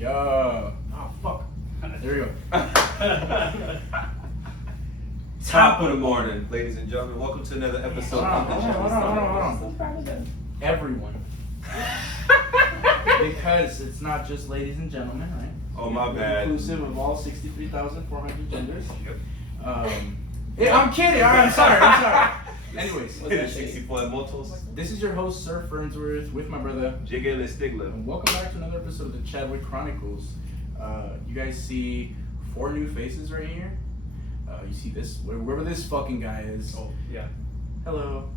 Yo. Oh, fuck. There we go. Top of the morning, ladies and gentlemen. Welcome to another episode of Hold on. Everyone. Because it's not just ladies and gentlemen, right? Oh, my bad. Inclusive of all 63,400 genders. Yep. I'm kidding. All right, I'm sorry. Anyways, 64 multiples. this is your host, Sir Fernsworth, with my brother, Jiggle and Stigler. and welcome back to another episode of the Chadwick Chronicles. You guys see 4 new faces right here. You see this, wherever this fucking guy is. Oh, yeah. Hello.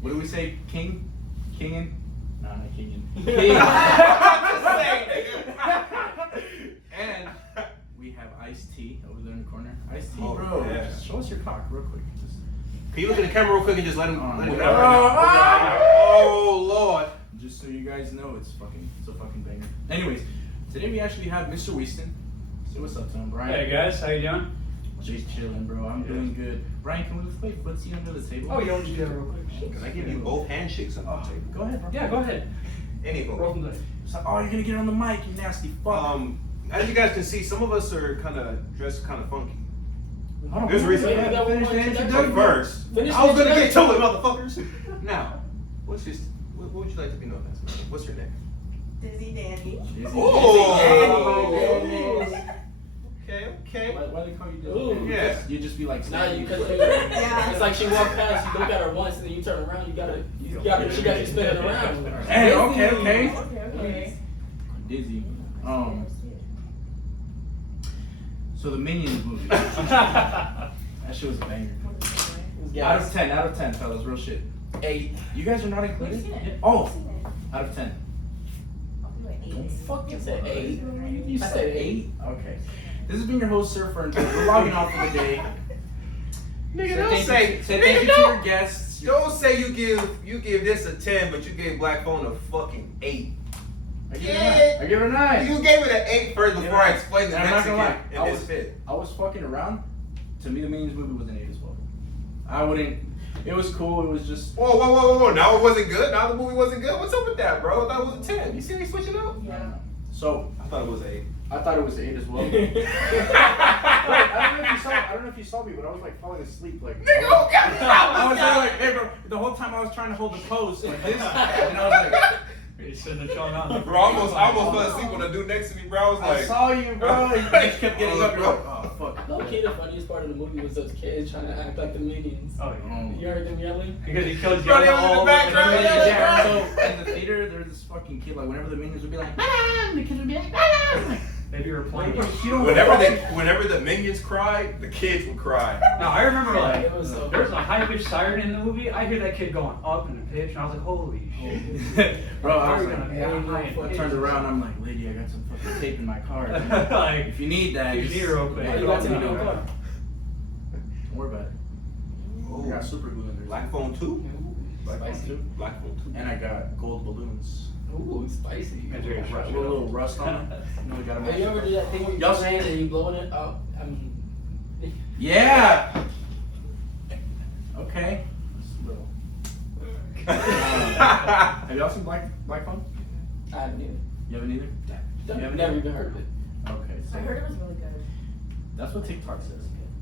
What do we say? King? Kingin? No, not Kingin. King. And we have Ice-T over there in the corner. Ice-T, Oh, bro. yeah. Just show us your cock real quick. Just... Can you look at the camera real quick and just let him get out right now? Oh, Oh, Lord. Just so you guys know, it's a fucking banger. Anyways, today we actually have Mr. Weaston. Say what's up to him, Brian. Hey guys, how you doing? Just chilling, bro. I'm doing good. Brian, can we play footsie under the table? Oh, you want to do that real quick? Can I give you both handshakes on the table? Go ahead, bro. Yeah, go ahead. Roll Anywho, from there. It's like, oh, you're gonna get on the mic, you nasty fuck. as you guys can see, some of us are kind of dressed kind of funky. Hold on, There's a reason. wait, we gotta finish the introduction. But first, Finish I was the gonna get to it, introduction. motherfuckers. Now, what would you like to be known as? Man? What's your name? Dizzy Dandy. Oh. Okay. Why they call you this? Ooh. Yeah. You just be like, Nah, you because Yeah. it's like she walked past, you look at her once, and then you turn around, she got you spinning around. Hey, okay. Okay. Dizzy. So the Minions movie. That shit was a banger. Out of 10, fellas, real shit. 8. You guys are not included? I've seen it. Yeah. Oh, I've seen it. out of 10. I'll do an 8. Don't fucking said 8. You I said said 8? Okay. This has been your host, Sir Fernsworth. We're logging off for the day. Nigga, Say thank you to your guests. Don't say you give this a 10, but you gave Black Phone a fucking 8. I give it a 9. You gave it an 8 first before I explained the And I'm not Mexican gonna lie, in this fit. I was fucking around. To me, the Minions movie was an 8 as well. I wouldn't. It was cool. It was just. Whoa. Now it wasn't good? Now the movie wasn't good? What's up with that, bro? I thought it was a 10. You see me switching up? Yeah. So I thought it was an 8. I thought it was 8 as well. Wait, I don't know if you saw me, but I was like falling asleep, like. Nigga, who got I was there like, hey, bro. The whole time I was trying to hold the pose like this, and I was like, You shouldn't have shown up. Bro, I almost fell asleep when the dude next to me, bro. I was I like, saw you, bro. And you just kept getting up. You're like, oh fuck. Low key, the funniest part of the movie was those kids trying to act like the Minions. Oh, yeah. You heard them yelling? Because he killed Bro, they Yoda was in the all background, the yeah. Yeah, so in the theater, there was this fucking kid, like, whenever the Minions would be like, ah, the kids would be like, ah. Maybe you were playing. whenever the minions cried, the kids would cry. No, I remember like It was so there was a high pitched siren in the movie. I hear that kid going up in the pitch, and I was like, holy shit. Bro, I was How are like, we gonna be high in I pitch? turned around, I'm like, lady, I got some fucking tape in my car. Like, If you need that, you just- need it real quick. Oh, you got to be no car. Don't worry about it. I got super glue in there. Black Phone 2? Spicy. Black Phone 2. And I got gold balloons. Ooh, spicy. That's very fresh. A little rust on them. You know, we got 'em Have you ever did that thing where you Y'all put your hand and you blowing it out? Yeah! Okay. Just a little. Have y'all seen Black Phone? I haven't either. You haven't either? I've never even heard of it. Okay, so I heard it was really good. that's what TikTok says.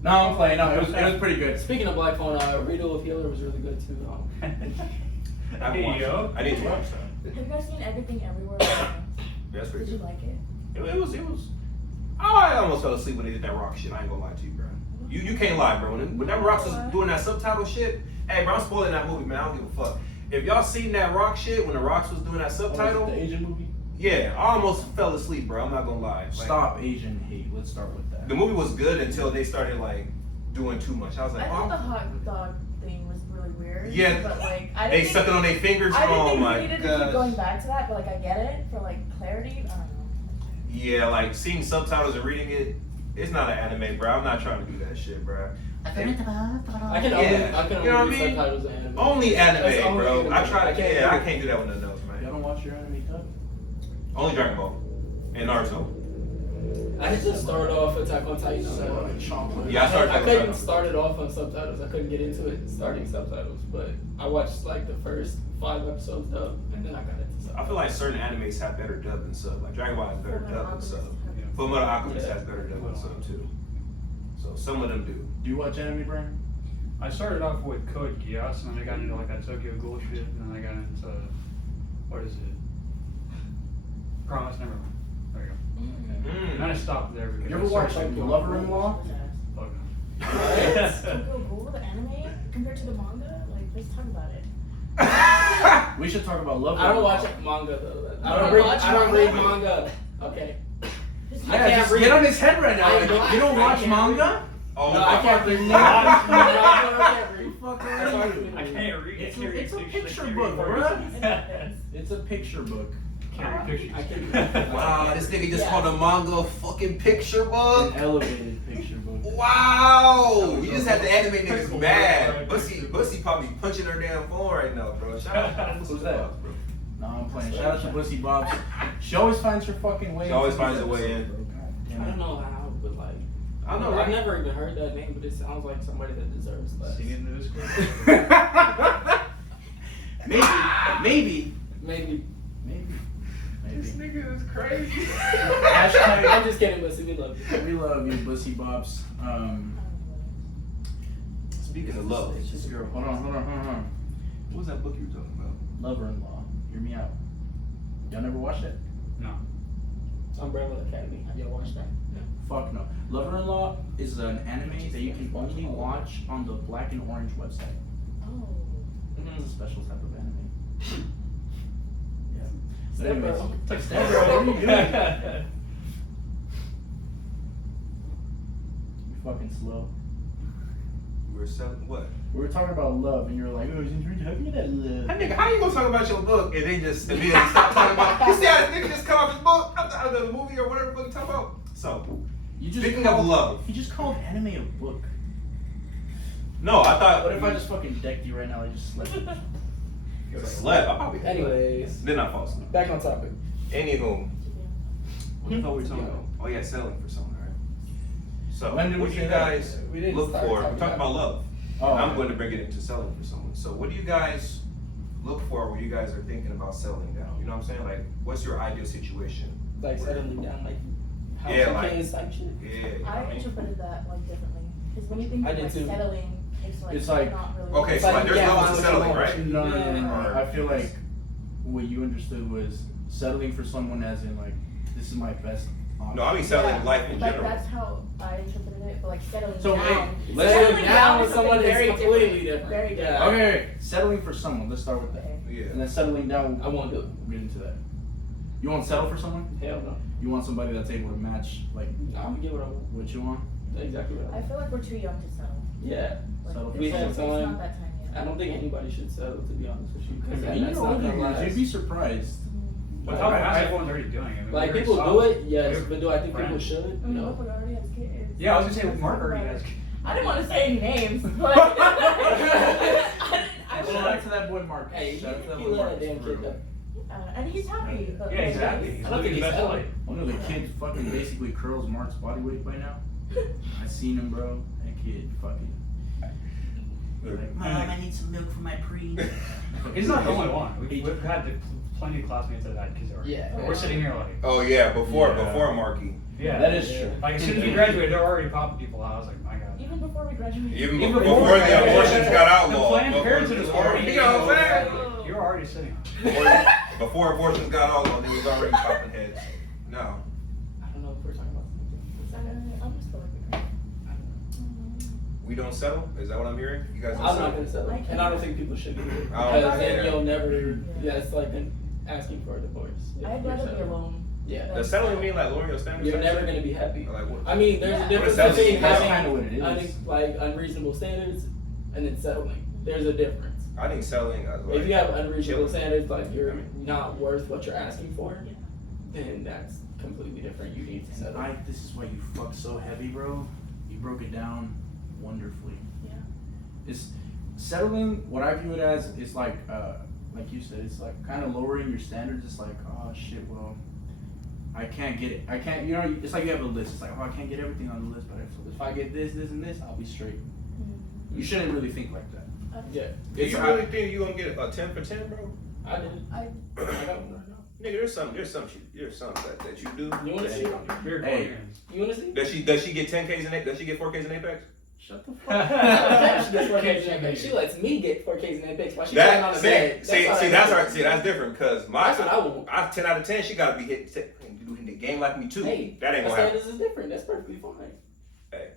No, I'm playing. No, it was pretty good. Speaking of Black Phone, Rito of Healer was really good too. Hey, yo. I need to watch Have you guys seen Everything Everywhere? That's pretty Did you good. like it? It was. I almost fell asleep when they did that rock shit. I ain't gonna lie to you, bro. You can't lie, bro. When that Rock was doing that subtitle shit, hey, bro, I'm spoiling that movie, man. I don't give a fuck. If y'all seen that Rock shit when the Rocks was doing that subtitle, The Asian movie? yeah, I almost fell asleep, bro. I'm not gonna lie. Like, Stop Asian hate. Let's start with that. The movie was good until they started like doing too much. I was like, I thought the oh, hot dog thing was really weird. Yeah, But like, I they didn't sucking think, on their fingers. I didn't Oh think my we needed to keep god. going back to that, but like I get it for like clarity. I don't know. Yeah, like seeing subtitles and reading it, it's not an anime, bro. I'm not trying to do that shit, bro. I can Yeah. only You know read what I mean? subtitles and anime. Only That's anime, only bro. anime. I try to. can't Yeah, do I it. can't do that with nothing else, Y'all man. don't watch your anime dub? Only Dragon Ball and Naruto. I had just started off Attack on Titan. Yeah, I started. I couldn't start it off on subtitles. I couldn't get into it starting subtitles, but I watched like the first 5 episodes dubbed, and then I got into subtitles. I feel like certain animes have better dub than sub. Like Dragon Ball has better dub than sub. Fullmetal Alchemist has better dub than sub too. So some of them do. Do you watch anime, Brian? I started off with Code Geass, and then I got into like that Tokyo Ghoul shit, and then I got into what is it? Promise Neverland. There you go. And then I stopped there because You I ever watch started like Lover-in-Law? Fuck no. Tokyo Ghoul, the anime, compared to the manga? Like, let's talk about it. We should talk about Lover. I don't watch manga though. You don't watch I don't read manga? manga. Okay. Just I Yeah, can't just read. get on his head right now. I Like, don't- you don't I watch can't manga? Oh, No, I can't read. fucking No, I can't read. Fuck That's around. hard. I can't read. It's I can't read a pictures, picture I can't book, read bro. words. It's a picture book. Can't read pictures. I can't read. Wow, this nigga just Yeah. called a manga a fucking picture book. An elevated picture book. Wow! You just had the anime niggas mad. Bussy probably punching her damn phone right now, bro. Shout out to Who's Bussy that? Bobs, bro. No, I'm playing. Shout out to Bussy Bobs. She always finds her fucking way. She always into finds these her way episodes, in. bro. God I damn don't it. know how, but like. I know, I've right? never even heard that name, but it sounds like somebody that deserves less. Sing it into this Maybe. Maybe. This nigga is crazy. Hashtag. I'm just kidding, but we love you. We love you, Bussy Bobs. Speaking of love, This girl. Hold on. what was that book you were talking about? Lover-in-Law. Hear me out. Y'all never watched it? No. Umbrella Academy. Have y'all watched that? Fuck no. Lover-in-Law is an anime that you can only watch on the Black and Orange website. Oh. It's a special type of anime. Yeah. But Step anyways, bro. Step bro, what are you doing? You fucking slow. We were selling what? We were talking about love, and you were like, "Oh, since we're talking about love." That nigga, how you gonna talk about your book and then just immediately stop talking about? You see how this nigga just come off his book out the movie or whatever the fuck you talking about? So, You just speaking called, of love, he just called anime a book. no, I thought. What if I just fucking decked you right now? I just slept. slept? I probably Anyways, then I fall asleep. back on topic. Anywho, what the fuck were we talking Yeah. about? Oh yeah, selling for someone, right? So, When did we what do say you that? guys We didn't look start for? talking We talked about love. Oh, And I'm okay. going to bring it into selling for someone. So, what do you guys look for when you guys are thinking about settling down? You know what I'm saying? Like, what's your ideal situation? Like settling down, like house Yeah, and like- kids type shit. Yeah. I interpreted that like differently. Because when you think I of did like too. settling, it's like- not really. Okay, It's so like like, you there's can't levels find of what you settling, want. right? No. I feel like what you understood was settling for someone as in like, this is my best option. No, I mean settling life in Like general. that's how I interpreted it, but like settling So, down. hey, let's- Settling down with something someone is very completely different. Very Yeah. different. Okay, settling for someone. Let's start with that. Okay. Yeah. And then settling down. I won't do it. We'll get into that. You want to settle for someone? Hell no. You want somebody that's able to match like I'm gonna get what I want. what you want? Exactly what I I want. feel like we're too young to settle. Yeah. Like, Settle for We have it's time. not that time yet. I don't think anybody should settle, to be honest with you. Because In that's your not older gonna years, last. you'd be surprised. But how fast everyone's already doing it. I mean, Like we're people do solid. it, yes, We're but do I think people friends. should? I mean, No. look, we already has kids. Yeah, I was gonna say Mark already has. I didn't want to say any names, but I Shout out to that boy Mark. Hey, Shout out to that he boy love Mark. that damn kid though. and he's happy. But Yeah, exactly. He's I don't think living his he's best settling. life. One of the kids fucking basically curls Mark's body weight by now. I seen him, bro. That kid fucking. Like, Mom, I need some milk for my pre. He's not the only one. We've had plenty of classmates that had kids already. Yeah. But we're sitting here like, Oh yeah, before Yeah. Marky. yeah. That is true. Like as soon as we graduated, they're already popping people out. I was like, my God. Even before we graduated. Even Even before before- the abortions got The outlawed. Planned Before- Parenthood is already. You know what I'm saying? You're already sitting on it. Before abortions got outlawed, they was already popping heads. No. I don't know if we're talking about something. I'm just feel like we graduated. We don't settle? Is that what I'm hearing? You guys don't I'm settle? not gonna settle, and I don't think people should do it I don't because then either. you'll never. Yeah, it's like asking for a divorce. if I'd you're rather be settling. alone. Yeah, Does settling mean like lowering your standards? you're type never shit? gonna be happy. Or like what? I mean, there's Yeah. a difference What is between settling? That's having kind of what it is. like unreasonable standards and then settling. There's a difference. I think settling. If you have unreasonable chilling. standards, like you're I mean- not worth what you're asking for, then that's completely different. You need to settle. This is why you fuck so heavy, bro. You broke it down wonderfully. Yeah. It's settling. What I view it as is like you said, it's like kind of lowering your standards. It's like, oh shit, well, I can't get it. I can't. You know, it's like you have a list. It's like, oh, I can't get everything on the list, but if I get this, this, and this, I'll be straight. You shouldn't really think like that. Yeah. Do you really think you gonna get a 10 for 10, bro? I did. I don't know. Nigga, there's some that you do. You wanna see? Hey, You wanna see? Does she get 10Ks in Apex? Does she get 4Ks in Apex? shut the fuck up. She gets 4Ks in Apex. She lets me get 4Ks in Apex while she's laying on the bed. That's different because That's what I want. I 10 out of 10. She gotta be hitting the game like me too. Hey, that ain't my gonna happen. standards is different. That's perfectly fine. Hey,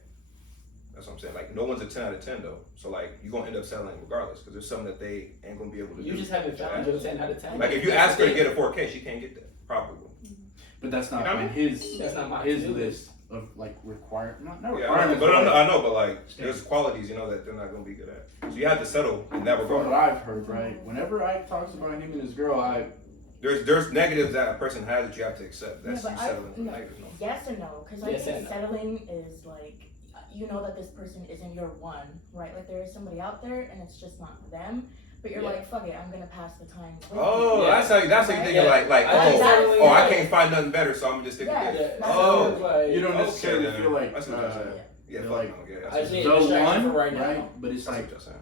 that's what I'm saying. Like no one's a 10 out of 10 though. So like you gonna end up settling regardless because there's something that they ain't gonna be able to do. You just haven't found your 10 out of 10. Like if you ask her to get a 4K, she can't get that probably. But that's not You know what I on mean? his. That's not my his to-do list of like not Yeah, requirements. but I know, but like there's qualities you know that they're not gonna be good at. So you have to settle in that From regard. what I've heard, right? Whenever Ike talks about him and his girl, There's negatives that a person has that you have to accept. That's Yeah, you but settling for no. negatives. No. Yes and no, because I Yes think and no. settling is like, you know that this person isn't your one, right? Like there is somebody out there and it's just not them, but you're Yeah. like, fuck it, I'm gonna pass the time. with Oh, you. Yeah. that's how you thinking Yeah. like I think settling I is- can't find nothing better, so I'm gonna just stick Yeah. with this. That's Oh, like, you don't okay, necessarily then. feel like That's what you're saying. Yeah, they're fuck like- no, yeah, I that's just what need the a distraction one, for right now. right? But it's like you're saying.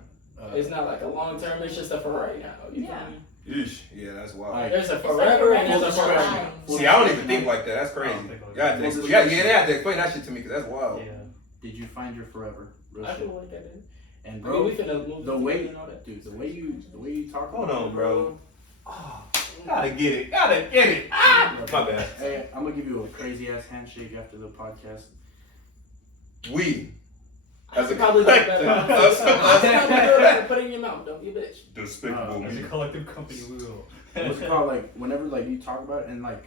It's not like a long term, it's just a for right now. You Yeah. feel me? Yeesh. Yeah, that's wild. Like- There's a It's like forever you're and there's a running for right out now. of time. See, I don't even think like that. That's crazy. I don't think like You have that. to Well, explain, this you is- have to explain that shit to me because that's wild. Yeah. Did you find your forever? Real I shit. feel like I did. And I mean, bro, we finna move the to way, and all that. dude, the way you talk. Hold about on, it, bro. Oh, gotta get it. Ah! My bad. Hey, I'm gonna give you a crazy ass handshake after the podcast. We. I should probably do better. Put it in your mouth. Don't be a bitch. Despicable As a me. collective company, we will. What's it called? Like whenever like you talk about it and like,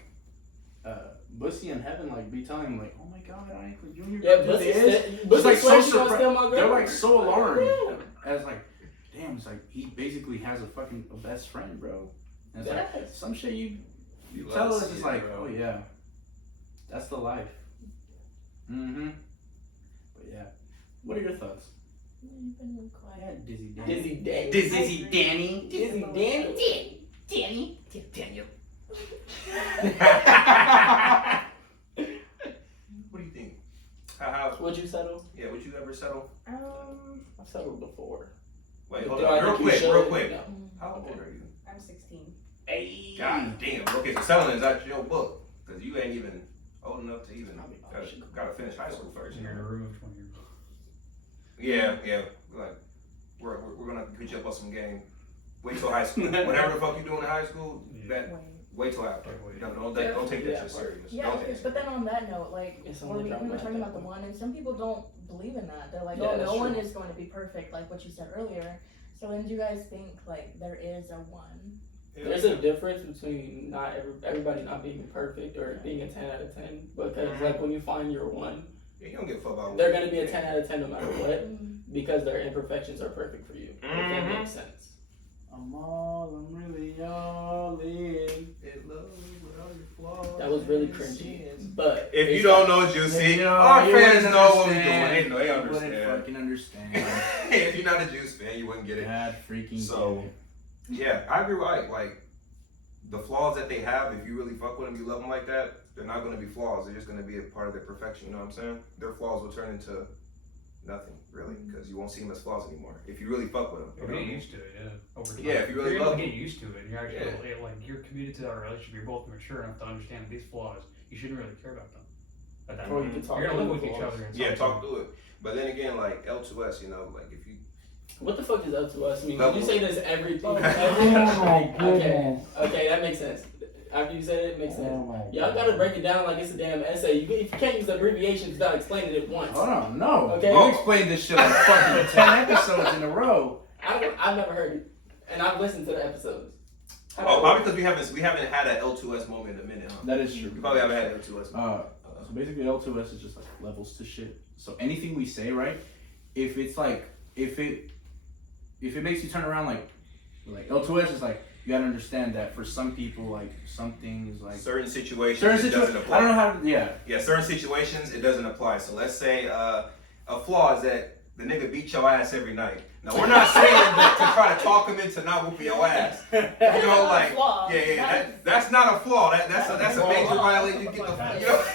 Bussy and Heaven like be telling him like, oh my god, I ain't Junior. Yeah, did Bussy this. said, It's Bussy like swears so she gonna steal my girl. They're like so alarmed. Yeah. And it's like, damn, it's like he basically has a best friend, bro. And it's like Yes. some shit you You tell love us to it's see it, like, bro. oh yeah, that's the life. Mm-hmm. But yeah, what are your thoughts? You've been quiet. Dizzy Danny. Dizzy Danny. Dizzy Danny. Dizzy Danny. Daniel. What do you think? How? Would you settle? Yeah, would you ever settle? I've settled before. Wait, hold Do I on. Real think you quick, should? real quick. No. How old are you? I'm 16. Hey. God damn. Okay, so settling is actually your book because you ain't even old enough to even gotta finish high school first. You're in a room of 20 years old. Yeah. Like we're gonna put you up on some game. Wait till high school. Whatever the fuck you doing in high school, that wait till after. Don't take that shit serious. Yeah, Don't take it. but then on that note, like, It's we only were drama talking at about that the one, and some people don't believe in that. They're like, Yeah, oh, that's no one true. is going to be perfect, like what you said earlier. So then do you guys think, like, there is a one? There's a difference between everybody not being perfect or being a 10 out of 10 because like when you find your one, Yeah, you don't give a fuck about. they're gonna be a 10 out of 10 no matter what Mm. because their imperfections are perfect for you. If that makes sense. I'm really all in. That was really cringy. But If you it's don't not- know Juicy, You know, our you fans wouldn't know what we doing. understand. They know, they You wouldn't understand. fucking understand. If you're not a Juice fan, you wouldn't get it. God freaking. So, get it. yeah, I agree with Ike. Like, the flaws that they have, if you really fuck with them, you love them like that, they're not going to be flaws. They're just going to be a part of their perfection, you know what I'm saying? Their flaws will turn into nothing, really, because you won't see them as flaws anymore. If you really fuck with them. You're getting used to it, yeah. Over time. Yeah, if you really you're able love to them. get used to it, and you're actually like you're committed to that relationship. You're both mature enough to understand these flaws. You shouldn't really care about them. At that Or you point, can talk you're gonna live through with the each flaws. other. And Yeah, talk through it. But then again, like, L2S, you know, like, if you... What the fuck is up to us? I mean, when Level. you say there's everything. Oh Okay, that makes sense. After you said it makes sense. Y'all gotta break it down like it's a damn essay. If you can't use abbreviations without explaining it once. Hold on, no. Okay. You explained this shit like fucking 10 episodes in a row. I've never heard it, and I've listened to the episodes. Oh, probably because we haven't had an L2S moment in a minute, huh? That is true. We probably haven't had an L2S moment. So basically L2S is just like levels to shit. So anything we say, right? If it's like, if it makes you turn around, like L2S is like, you gotta understand that for some people, like some things, like Certain situations, certain it doesn't situations, apply. I don't know how to, Yeah, certain situations, it doesn't apply. So let's say a flaw is that the nigga beat your ass every night. Now we're not saying that to try to talk him into not whooping your ass. You know, like that's not a flaw. That's a major violation. You get the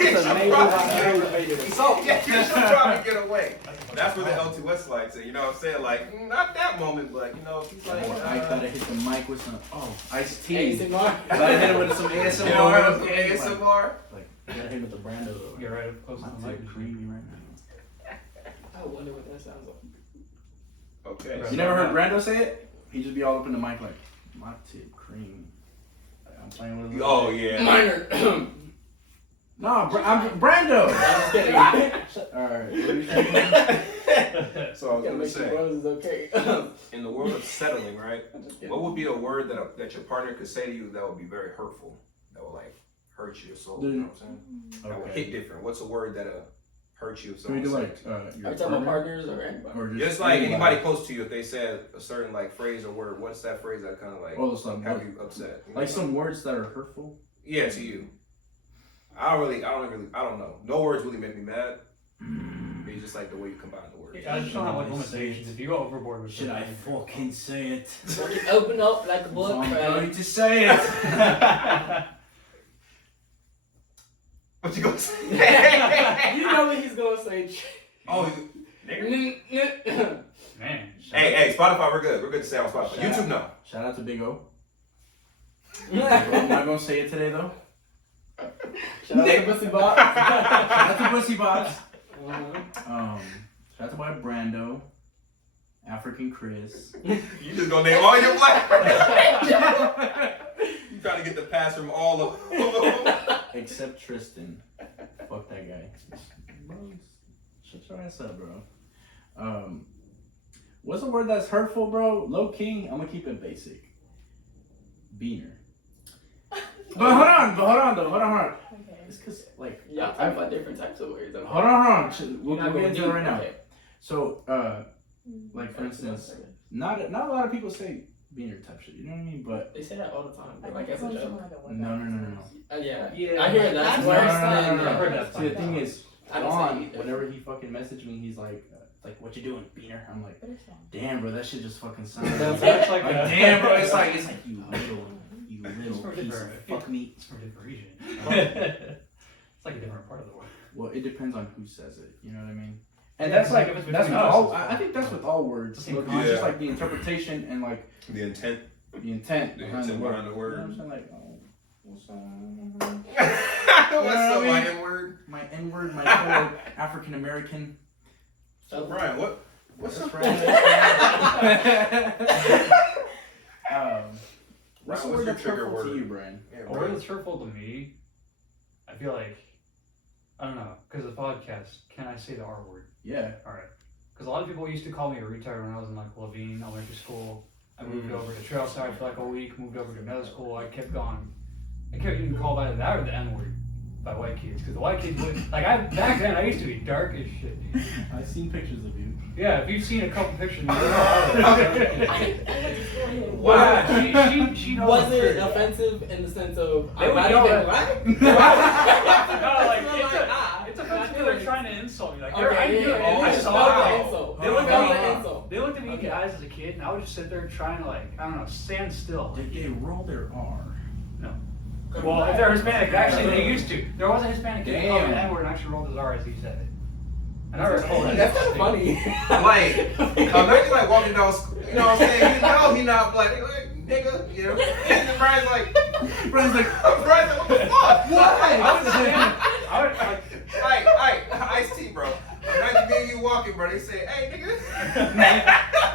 you know. So yeah, you should probably get away. That's where the L2S likes it. You know what I'm saying? Like not that moment, but you know, he's like. I gotta hit the mic with some iced tea. ASMR. Gotta hit it with some ASMR. You know what ASMR? Like you gotta hit it with the Brando though. Get right up close to the mic. Creamy right now. I wonder what that sounds like. Okay. You never heard Brando say it? He just be all up in the mic like, my tip cream. Like, I'm playing with him. Oh yeah. Minor. No, I'm Brando. I'm just kidding. Alright, what are you saying? So I was Gotta gonna make sure say, brothers is okay. in the world of settling, right? I'm just kidding. What would be a word that your partner could say to you that would be very hurtful? That would like hurt your soul. You know what I'm saying? That would hit different. What's a word that hurt you if Can we someone do said like it to you? Are you talking about partners or anybody? Or Just like anybody close to you, if they said a certain like phrase or word, what's that phrase that kind of like Oh, some have you upset? You know? like some words that are hurtful. Yeah, to you. I don't know. No words really make me mad. It's just like the way you combine the words. I just don't have like limitations. If you go overboard with Should I fucking say it? Fucking open up like a book, I'm man. going to say it. What you gonna say? You know what he's gonna say. Oh, nigga. Man. Hey, Spotify, we're good. We're good to say on Spotify. Shout YouTube, no. Shout out to Big O. I'm not gonna say it today though. Shout out to Pussy Bob. Shout out to Pussy Bops. Uh-huh. Shout out to my Brando, African Chris. You just gonna name all your black friends. You trying to get the pass from all of them. Except Tristan. Fuck that guy. Bro, shut your ass up, bro. What's a word that's hurtful, bro? Low king, I'm gonna keep it basic. Beaner. But hold on. Okay. It's cause like Yeah, I'm talking about different types of words. Okay. hold on. We'll You're not get gonna into do it right now. okay. So like for instance, not a lot of people say beaner type shit. You know what I mean? But They say that all the time. I Like think as a it's joke. like a word no. Yeah. Yeah. I hear that. That's worse worse than. I've heard that. See, the thing is, I don't say it Juan, either. whenever he fucking messaged me, he's like, what you doing, beaner? I'm like, But it's wrong. damn, bro, that shit just fucking sounds. That's like, like a- damn, bro, it's like you It's little for piece of different- fuck meat. It's from a different region. It's like a different part of the world. Well, it depends on who says it. You know what I mean? And Yeah, that's it's like like if it's that's with between us, all. it's I fine. think that's with all words. It's the same Look, it's concept. just like the interpretation and like The intent. the intent The behind intent the word. behind the word. You know what I'm saying? Like, oh, what's What's the I mean? N word? my N word, my fellow African American. So Brian, what's That's up? right. What's Brian, the what's word your that's trigger hurtful word? to you, Brian? Yeah, A word that's hurtful to me, I feel like, I don't know, because of the podcast, can I say the R word? Yeah. Alright. Because a lot of people used to call me a retard when I was in like Levine elementary school. I moved over to Trailside for like a week, moved over to middle school. I kept going. I kept getting called either that or the N word by white kids. Because the white kids would, like, back then I used to be dark as shit, dude. I've seen pictures of you. Yeah, if you've seen a couple pictures, you know how it is. Wow. She knows Was I'm it pretty. offensive in the sense of They I'm would not yell even at- black? No, like, it's offensive because they're trying to insult me. Like, I knew it. I saw it. They looked at me in the eyes as a kid, and I would just sit there trying to, like, I don't know, stand still. Did they roll their R? No. Well, if they're Hispanic, actually, they used to. There was a Hispanic kid who called me Damn. the N-word and actually rolled his R as he said it. I never recall that. That's kind of funny. Like, imagine like walking down, you know what I'm saying? You know he not black. He like, nigga, you know? And then Brian's like, what the fuck? Why? I would, like, Ice-T, bro. Imagine me and you walking, bro. They say, hey, nigga.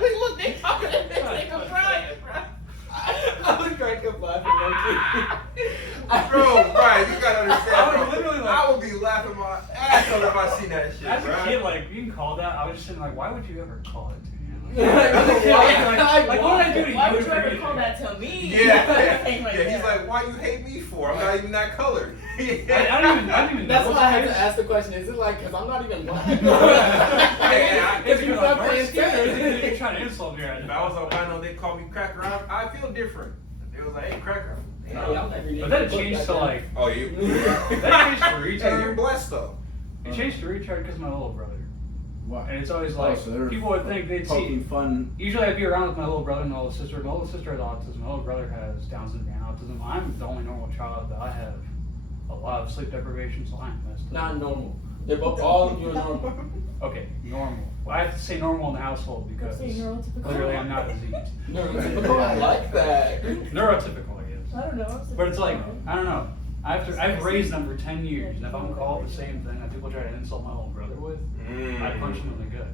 We look, they talking to this nigga Brian, bro. I would crack up laughing. Bro, Brian, you gotta understand, I would bro. literally, like- I would be laughing my ass off if I seen that shit, as bro. a kid, like, being called that, I was just sitting like, why would you ever call it to me? Like, what did I do to you? Why would you ever call that to me? Yeah, Thing right he's there. like, why you hate me for? I'm not even that colored. I don't even That's know. why I had to ask the question. Is it like, because I'm not even black? It's If because you I'm not dark paying skinned, or is it attention. that you're trying to insult me? If I was albino, they call me Cracker. I feel different. They was like, hey, Cracker. But then it changed to like, Oh, you? that changed to Hey, you're retard. blessed though. It changed to retard because of my little brother. Wow. And it's always like, so they're people would think they'd see. poking fun. Usually I'd be around with my little brother and my little sister. My little sister has autism. My little brother has Down syndrome and autism. I'm the only normal child that I have a lot of sleep deprivation, so I'm messed up. Not normal. They're both, all of you are normal. Okay, normal. Well, I have to say normal in the household because Say neurotypical. clearly I'm not diseased. Neurotypical, I like that. Neurotypical, I guess. I don't know. But it's like, I don't know. I've raised them for 10 years, and if I'm called the same thing that people try to insult my little brother with, I punch him in the gut.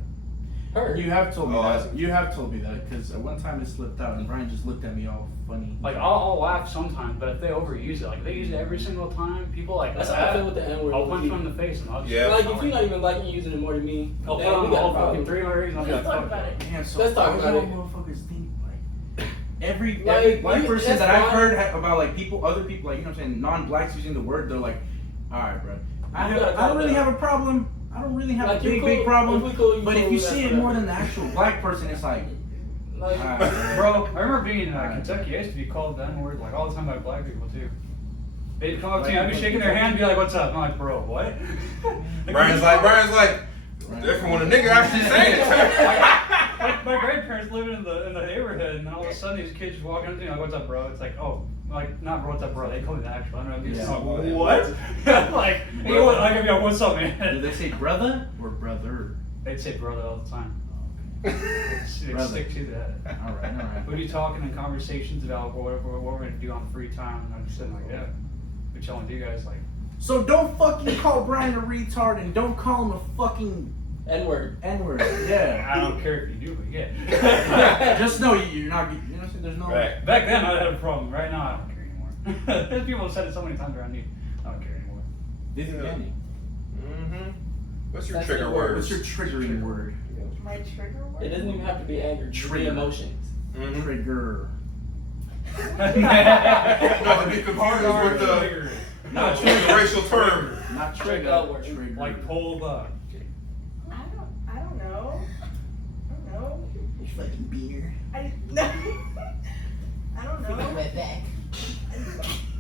Her. You have told me Oh, that. You have told me that because at one time it slipped out and Brian just looked at me all funny. Like, I'll laugh sometimes, but if they overuse it, like, if they use it every single time, people like That's that, how I feel with the N-word. I'll punch them in the face and I'll just Yeah. Like, if you're not even liking using it more than me, I'll put then on we the got a whole problem. fucking 3 reasons. I'll be like, Let's talk fuck about it. it. Man, so Let's talk why about y'all it. motherfuckers think like every Like, white you- person that's that I've fine. heard about like people, other people, like you know what I'm saying, non-blacks using the word, they're like, all right, bro, I don't really have a problem. I don't really have Like, a you big cool, problem. if we cool, you But cool, if you that's see it more whatever. than the actual black person, it's like, Like, all right, Bro, I remember being in Kentucky, I used to be called the N-word like all the time by black people too. They'd come up to me, I'd be shaking their hand and be like, what's up? I'm like, bro, what? Brian's like, different when a nigga actually saying it. My grandparents living in the neighborhood, and all of a sudden these kids just walking up to me like, what's up, bro? It's like, oh, like, not bro, what's up, bro? They call me the actual. I don't know. Yeah. Like, what? I'm like, hey, what? Like, yo, what's up, do man? they say brother or brother? They'd say brother all the time. Okay. They'd Brother. stick to that. All right. We'd be talking in conversations about what we're going to do on free time, and I'm just sitting like, yeah. We're telling you guys, like, So don't fucking call Brian a retard and don't call him a fucking N-word. N-word. Yeah. I don't care if you do, but yeah. Just know you're not. You know what I'm saying? There's no. Right. Back then, I had a problem. Right now, I don't care anymore. There's people have said it so many times around me. I don't care anymore. This is Andy. Mm-hmm. What's your That's trigger the word? What's your triggering word? My trigger word? It doesn't even have to be anger. It can be Trigger. emotions. Mm-hmm. Trigger. No, to be confused with the Not trigger. racial term. Not Trigger. trigger. Trigger. Like pulled up. I don't know. I don't know. You fucking beer. I don't know. Right back.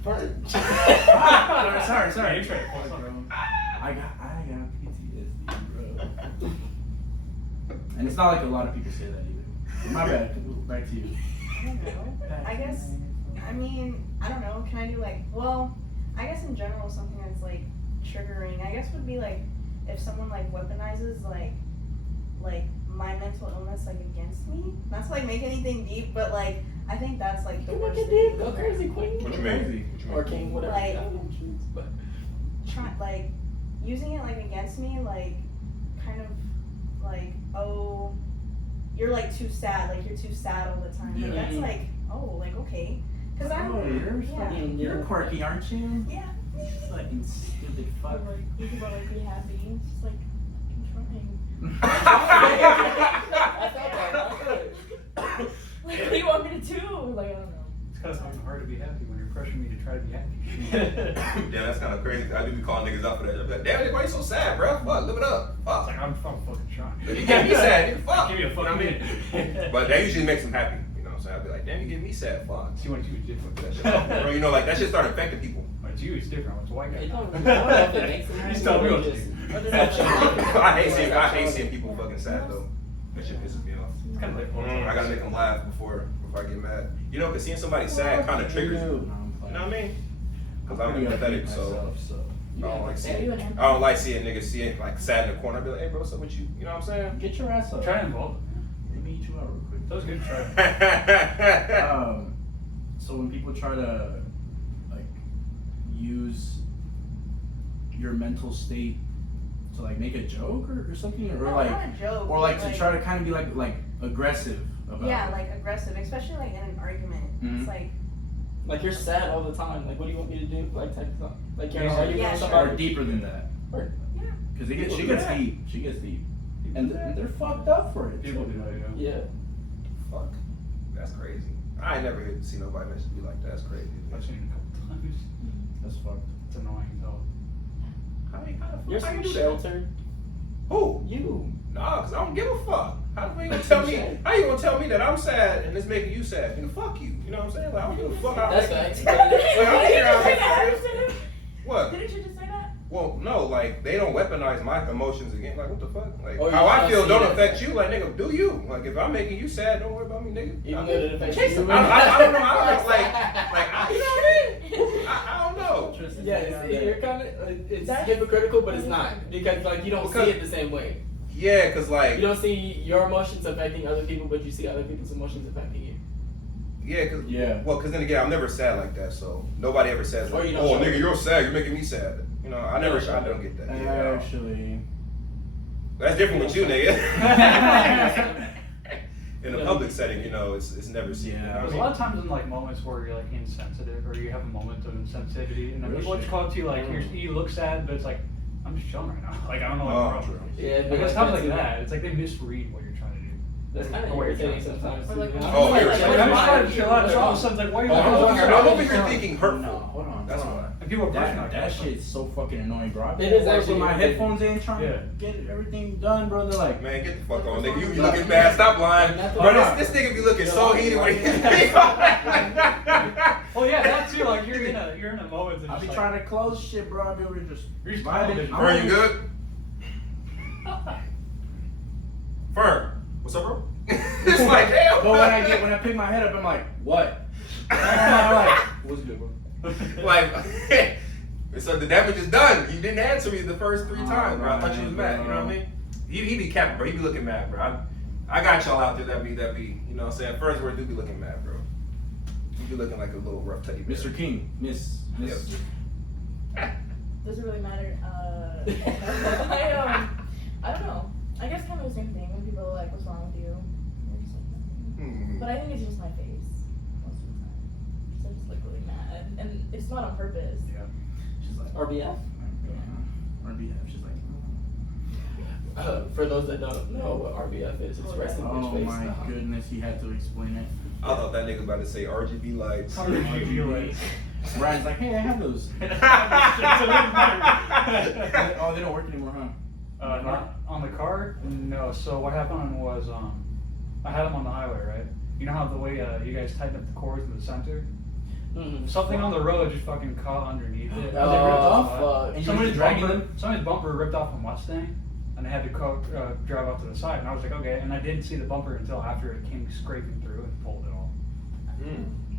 Sorry. Sorry. You tried to pull something. I got PTSD, bro. And it's not like a lot of people say that either. My bad. Back to you. I don't know. I guess, I mean, I don't know. Can I do like, well, I guess in general something that's like triggering, I guess would be like if someone like weaponizes like my mental illness like against me. Not to like make anything deep, but like I think that's like the worst thing. Go crazy, queen. What you mean? Or king, whatever. Like- But Like using it like against me, like kind of like, oh, you're like too sad, like you're too sad all the time. Like Yeah. that's like, oh, like okay. Cause I Oh, don't, you're yeah. quirky, aren't you? Yeah. Fucking stupid Or fuck. like you can like be happy. It's just like I'm trying. I felt that. Like what do you want me to do? Like I don't know. It's kind of something hard to be happy when you're pressuring me to try to be happy. Yeah, that's kind of crazy. I do be calling niggas out for that. I'm like, damn, why you so sad, bro? Fuck, live it up. It's Fuck. like, I'm fucking trying. You get me sad, nigga. Fuck. Give me a You know what I fucking mean? minute. But that usually makes them happy. You know what I'm saying? I'll be like, damn, you get me sad. Fuck. See what you was different. That shit off, bro. You know, like that shit started affecting people. But you is different. It's a white guy. I don't know if it makes them Just tell me what to just- do. or just like- I hate seeing people fucking sad though. That shit pisses me off. It's kind of like I gotta make them laugh before I get mad. You know, cause seeing somebody sad kind of triggers you. You know what I mean? Cause I'm empathetic, so I don't like Are seeing. you an I don't like seeing niggas see like sad in the corner. I be like, hey bro, what's up with you? You know what I'm saying? Get your ass up. Try and involve. Let me eat you out real quick. That was good try. So when people try to like use your mental state to like make a joke or something, or No, like, not a joke. or like but, to try to kind of be like aggressive about yeah, it. like aggressive, especially like in an argument. Mhm. It's like Like you're sad all the time. Like what do you want me to do? Like type of stuff. Like you're Yeah, arguing yeah, with sure. Or somebody. deeper than that. Or- yeah. Because she People do gets that. deep. She gets deep. And they're fucked up for it. People do that, yeah. Yeah. Fuck. That's crazy. I ain't never see nobody that should be like that. That's crazy. I've seen it a couple times. That's fucked. It's annoying as hell. How You're you so do that? sheltered. Who? You. Nah, cause I don't give a fuck. How you gonna tell me? How you gonna tell me that I'm sad and it's making you sad? You know, fuck you. You know what I'm saying? Like I don't give a fuck. That's facts. Like, I don't care how Didn't you I just say feel. that? What? Didn't you just say that? Well, no, like they don't weaponize my emotions again. Like what the fuck? Like Oh, how I feel don't it. affect you. Like nigga, do you? Like if I'm making you sad, don't worry about me, nigga. Even though it affects Chase you. him. I don't know. I don't know. Like you know what I mean? I don't know. Yeah, you're kind of it's That's- hypocritical, but it's not because like you don't see it the same way. Yeah, cause like You don't see your emotions affecting other people, but you see other people's emotions affecting you. Cause then again, I'm never sad like that. So nobody ever says, Or like, you "Oh, don't show nigga, it. you're sad. You're making me sad." You know, I don't get that. Yeah. Actually, That's different with you, nigga. In a public setting, you know, it's never seen. Yeah. You know There's what a I lot of times in like moments where you're like insensitive or you have a moment of insensitivity and then Real people just shit. come up to you like, you look sad, but it's like, I'm just chilling right now. Like, I don't know mean? what's Oh, wrong. true. Yeah, Like, it's stuff like that. It's like they misread what you're trying to do. That's kind of Or what you're irritating trying to sometimes. Or too, like, you know? Oh, like, you're Like, right. I'm just trying to chill out. Then all of a sudden, it's like, why are you I'm over here so- thinking hurtful. No, hold on. That's hold on. why. And people are brushing That, like that shit's so fucking annoying, bro. It is I actually with my irritating. headphones in, trying Yeah. to get everything done, bro. They're like, Man, get the fuck on, nigga. You be looking bad. Stop lying. Like, Bro, this nigga be looking so heated when he Oh yeah, that too. Like you're in a moment. I be trying to close shit, bro. I be over here just You're just vibing. vibing. Fern, you good? Fern, what's up, bro? It's like, damn. But when I pick my head up, I'm like, what? I'm like, what's good, bro? Like, so the damage is done. You didn't answer me the first 3 Oh, times, bro. I thought you was mad. You know what I mean? He be capping, bro. He be looking mad, bro. I got y'all out there that be, you know what I'm saying? First word do be looking mad, bro. You be looking like a little rough teddy bear. Mr. King, Miss. Doesn't really matter. I don't know. I guess kind of the same thing when people are like, "What's wrong with you?" You're just like, but I think it's just my face most of the time. So I just look really mad, and it's not on purpose. Yeah. She's like, RBF. RBF. She's like, For those that don't know what RBF is, it's resting oh bitch face. my style. goodness, he had to explain it. I thought that nigga about to say RGB lights. Ryan's like, hey, I have those. Oh, they don't work anymore, huh? Not on the car? No. So what happened was, I had them on the highway, right? You know how the way you guys tighten up the cords in the center? Mm-hmm. Something on the road just fucking caught underneath it. Oh, They ripped off. fuck. And you were just dragging them? Somebody's bumper ripped off a Mustang, and they had to drive off to the side. And I was like, okay. And I didn't see the bumper until after it came scraping through and pulled it all.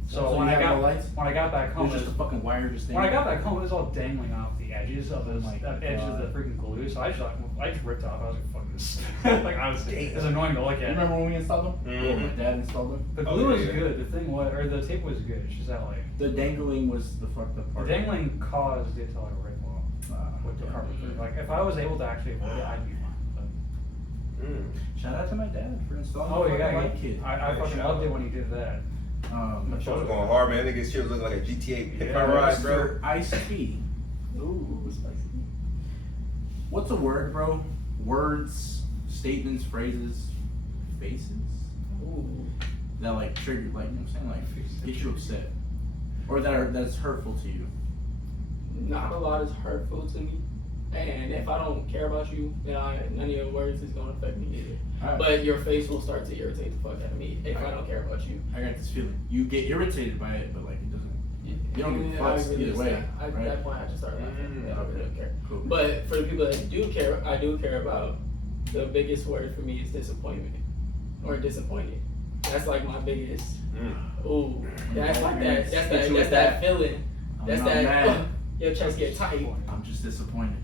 So when you I have got no lights? when I got back home, There's just a fucking wire just when I standing got back home, it was all dangling off the edges of Oh my the edges of God. the freaking glue. So I just ripped it off. I was like, fuck this. Like honestly, it was annoying to look You at. remember when we installed them? Mhm. My dad installed them. The Oh, glue was yeah. good. The thing was, or the tape was good. It's just that like The dangling was the fucked up the part. dangling caused it to like rip off with the yeah. carpet. Like if I was able to actually avoid it, I'd be fine. Shout out to my dad for installing But, oh the yeah, fucking light kit. I fucking shout loved out. it when he did that. That shit was going hard, man. Nigga's shit was looking like a GTA hip Yeah, ride, bro. Mr. Ice-T. Ooh, spicy. What's a word, bro? Words, statements, phrases, faces Ooh. that like trigger, like, you know what I'm saying, like get you upset, or that's hurtful to you. Not a lot is hurtful to me. And if I don't care about you, then none of your words is gonna affect me either. Alright. But your face will start to irritate the fuck out of me if I Alright. don't care about you. I got this feeling. You get irritated by it, but like it doesn't. You don't give a I fuck really either way, understand. At right? that point, I just start laughing. I don't really care. Cool. But for the people that do care, I do care about. The biggest word for me is disappointment or disappointed. That's like my biggest. Ooh, that's like that. That's that feeling. I'm That's not that. mad. Your chest get tight. I'm just disappointed.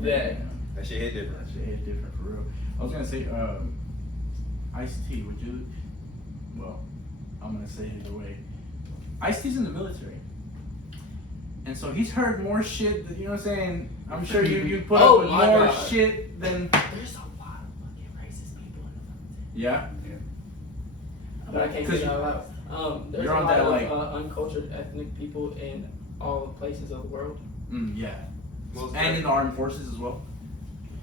Yeah. That shit hit different. That shit hit different for real. I was gonna say, Ice-T, would you? Well, I'm gonna say it either way. Ice-T's in the military, and so he's heard more shit. You know what I'm saying? I'm sure you put Oh up with my more God. shit than. There's a lot of fucking racist people in the military. Yeah. But I can't say that out loud. There's You're a on lot that, of like- uncultured ethnic people in all places of the world. Yeah. Most And in the armed forces as well.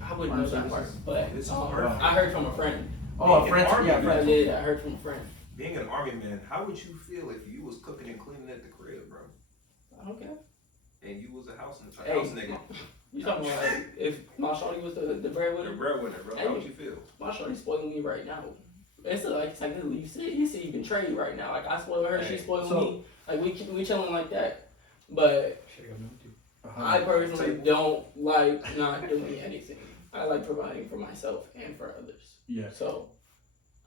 I wouldn't know Armed that part, services. but This is I perfect. heard from a friend. Oh, a Being friend. an army Yeah, man. I friend. did. I heard from a friend. Being an army man, how would you feel if you was cooking and cleaning at the crib, bro? I don't care. And you was a house Hey, nigga, you talking about like, if my shorty was the the breadwinner? breadwinner, bro? How would you feel? My shorty spoiling me right now. It's like you see you betrayed right now. Like I spoil her, she spoils So- me. Like we chilling like that. But Should've got known to. I personally don't like not doing anything. I like providing for myself and for others. Yeah. So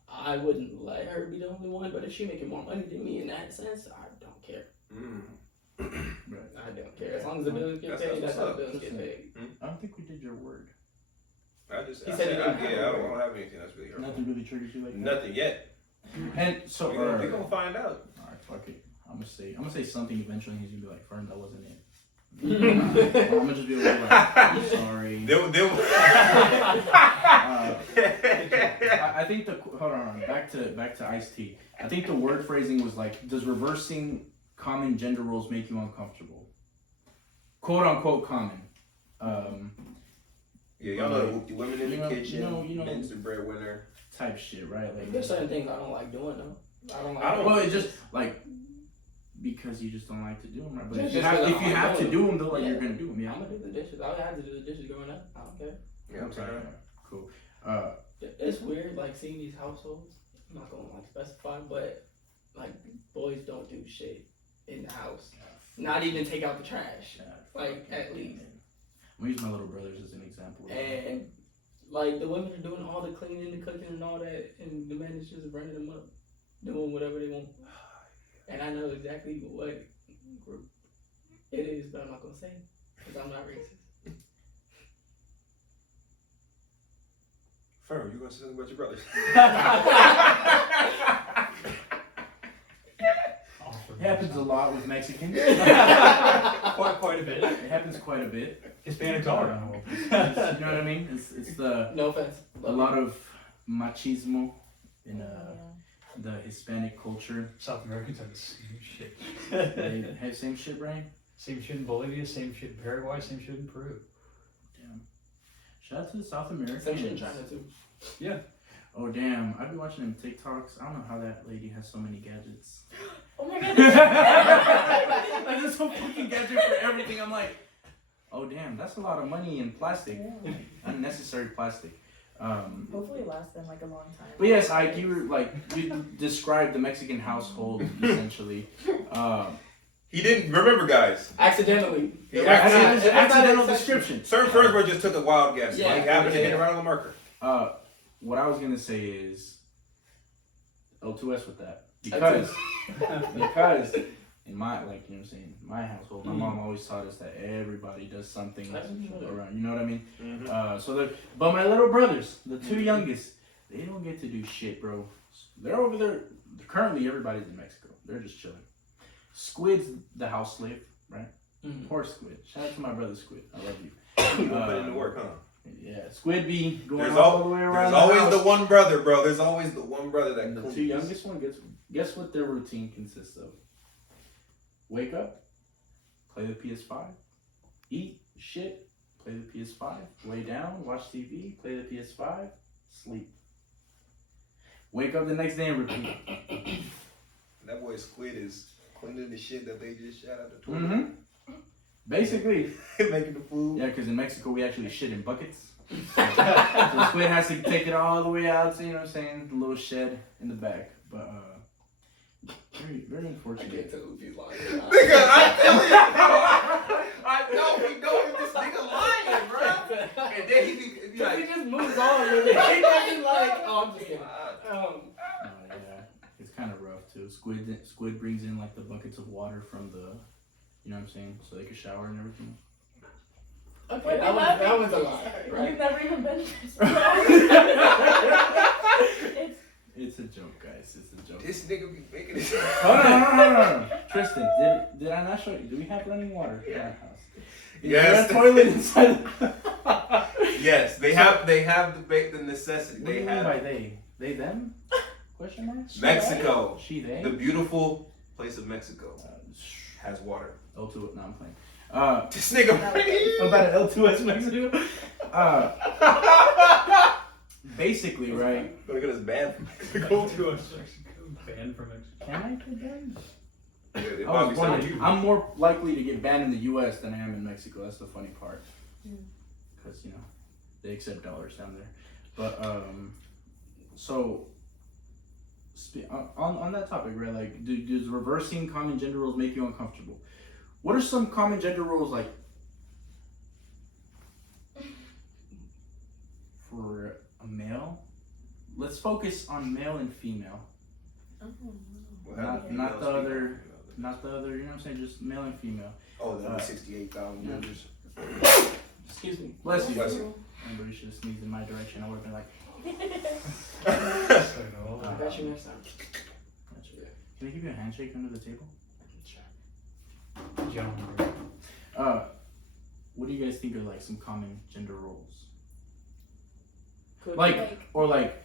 I wouldn't let her be the only one, but if she making more money than me in that sense, I don't care. I don't care. As long as the bills get paid, that's how the bills get paid. I don't think we did your word. I He said he didn't have a I word. don't have anything that's really hurtful. Nothing really triggers you like that? Nothing yet. And so, We're gonna find out. Alright, fuck it. I'm gonna say something eventually, and he's gonna be like, Fern, that wasn't it. I'm gonna just be like, I'm sorry. I think hold on, back to iced tea. I think the word phrasing was like, does reversing common gender roles make you uncomfortable? Quote unquote common. Yeah, y'all know the women in the kitchen, you know, men's the breadwinner type shit, right? Like There's certain things I don't like doing though. I don't like. don't- well, it's just like because you just don't like to do them, right? But Yeah, if you just 'cause I have don't like to doing do them, though, like Yeah. you're gonna do them. Yeah. I'm gonna do the dishes. I had to do the dishes growing up. I don't care. Yeah, I'm sorry. Cool. It's weird, like seeing these households. I'm not gonna like specify, but like boys don't do shit in the house. Not even take out the trash. Like at least. I'm gonna use my little brothers as an example. And like the women are doing all the cleaning, the cooking, and all that, and the men is just running them up, doing whatever they want. And I know exactly what group it is, but I'm not gonna say because I'm not racist. Fern, you gonna say something about your brothers? It happens a lot with Mexicans. Quite a bit. It happens quite a bit. Hispanics are. You know what I mean? It's No offense. a lot of machismo in the Hispanic culture. South Americans have the same shit. They have same shit, Brian? Same shit in Bolivia, same shit in Paraguay, same shit in Peru. Damn. Shout out to the South Americans. Same shit in China too. Yeah. Oh damn, I've been watching them TikToks. I don't know how that lady has so many gadgets. Oh my god. Like there's some fucking gadget for everything. I'm like, oh damn, that's a lot of money in plastic. Unnecessary plastic. Hopefully it lasts them like a long time. But yes, Ike, you described the Mexican household essentially. He didn't remember, guys. Accidentally. Accidental description. Certain Fernsburg just took a wild guess. Yeah. He happened to hit it right on the marker. What I was gonna say is L2S with that because in my my household, my mom always taught us that everybody does something around. You know what I mean? Mm-hmm. But my little brothers, the two youngest, they don't get to do shit, bro. They're over there. Currently, everybody's in Mexico. They're just chilling. Squid's the house slave, right? Poor Squid. Shout out to my brother Squid. I love you. You put in the work, huh? Yeah, Squid be going There's all the way around. There's always house. the one brother, bro. There's always the one brother that And the cools. two youngest one guess what their routine consists of? Wake up, play the PS5, eat shit, play the PS5, lay down, watch TV, play the PS5, sleep. Wake up the next day and repeat. That boy Squid is cleaning the shit that they just shot out the toilet. Mm-hmm. Basically. Making the food. Yeah, because in Mexico we actually shit in buckets. So Squid has to take it all the way out to, you know what I'm saying, the little shed in the back. But very, very I unfortunate. can't tell if he's lying. Nigga, I'm telling you, bro. I know this nigga lying, bro. And then he be He like, just moves on with it. He doesn't like. Oh, I'm just kidding. Yeah, it's kind of rough too. Squid brings in like the buckets of water from the, you know what I'm saying, so they can shower and everything. Okay, Wait, that was a lie, right? You've never even been. It's a joke, guys. It's a joke. this nigga be making this. Hold on. Tristan, did I not show you? Do we have running water in our house? Is Yes. there a toilet inside? Yes, they have the necessity. What do They you mean have by they? They them? Question mark? Mexico. She they? The beautiful place of Mexico has water. L2. No, I'm playing. This nigga. About an L2S Mexico. Basically, right? Gonna get us banned from Mexico. To us, Mexico, banned from Mexico. Can I get banned? Yeah, they I probably was said wondering. I'm more likely to get banned in the U.S. than I am in Mexico. That's the funny part. Because, you know, they accept dollars down there. But, so, on that topic, right, like, does reversing common gender roles make you uncomfortable? What are some common gender roles, like, a male. Let's focus on male and female. We'll Not- have not the females other- speak. Not the other, you know what I'm saying? Just male and female. Oh, the 68,000 members. Excuse me. Bless you. Bless you. Everybody should have sneezed in my direction. I would have been like, I got you next time. can I give you a handshake under the table? Gentlemen. What do you guys think are like some common gender roles? Could Like, or like,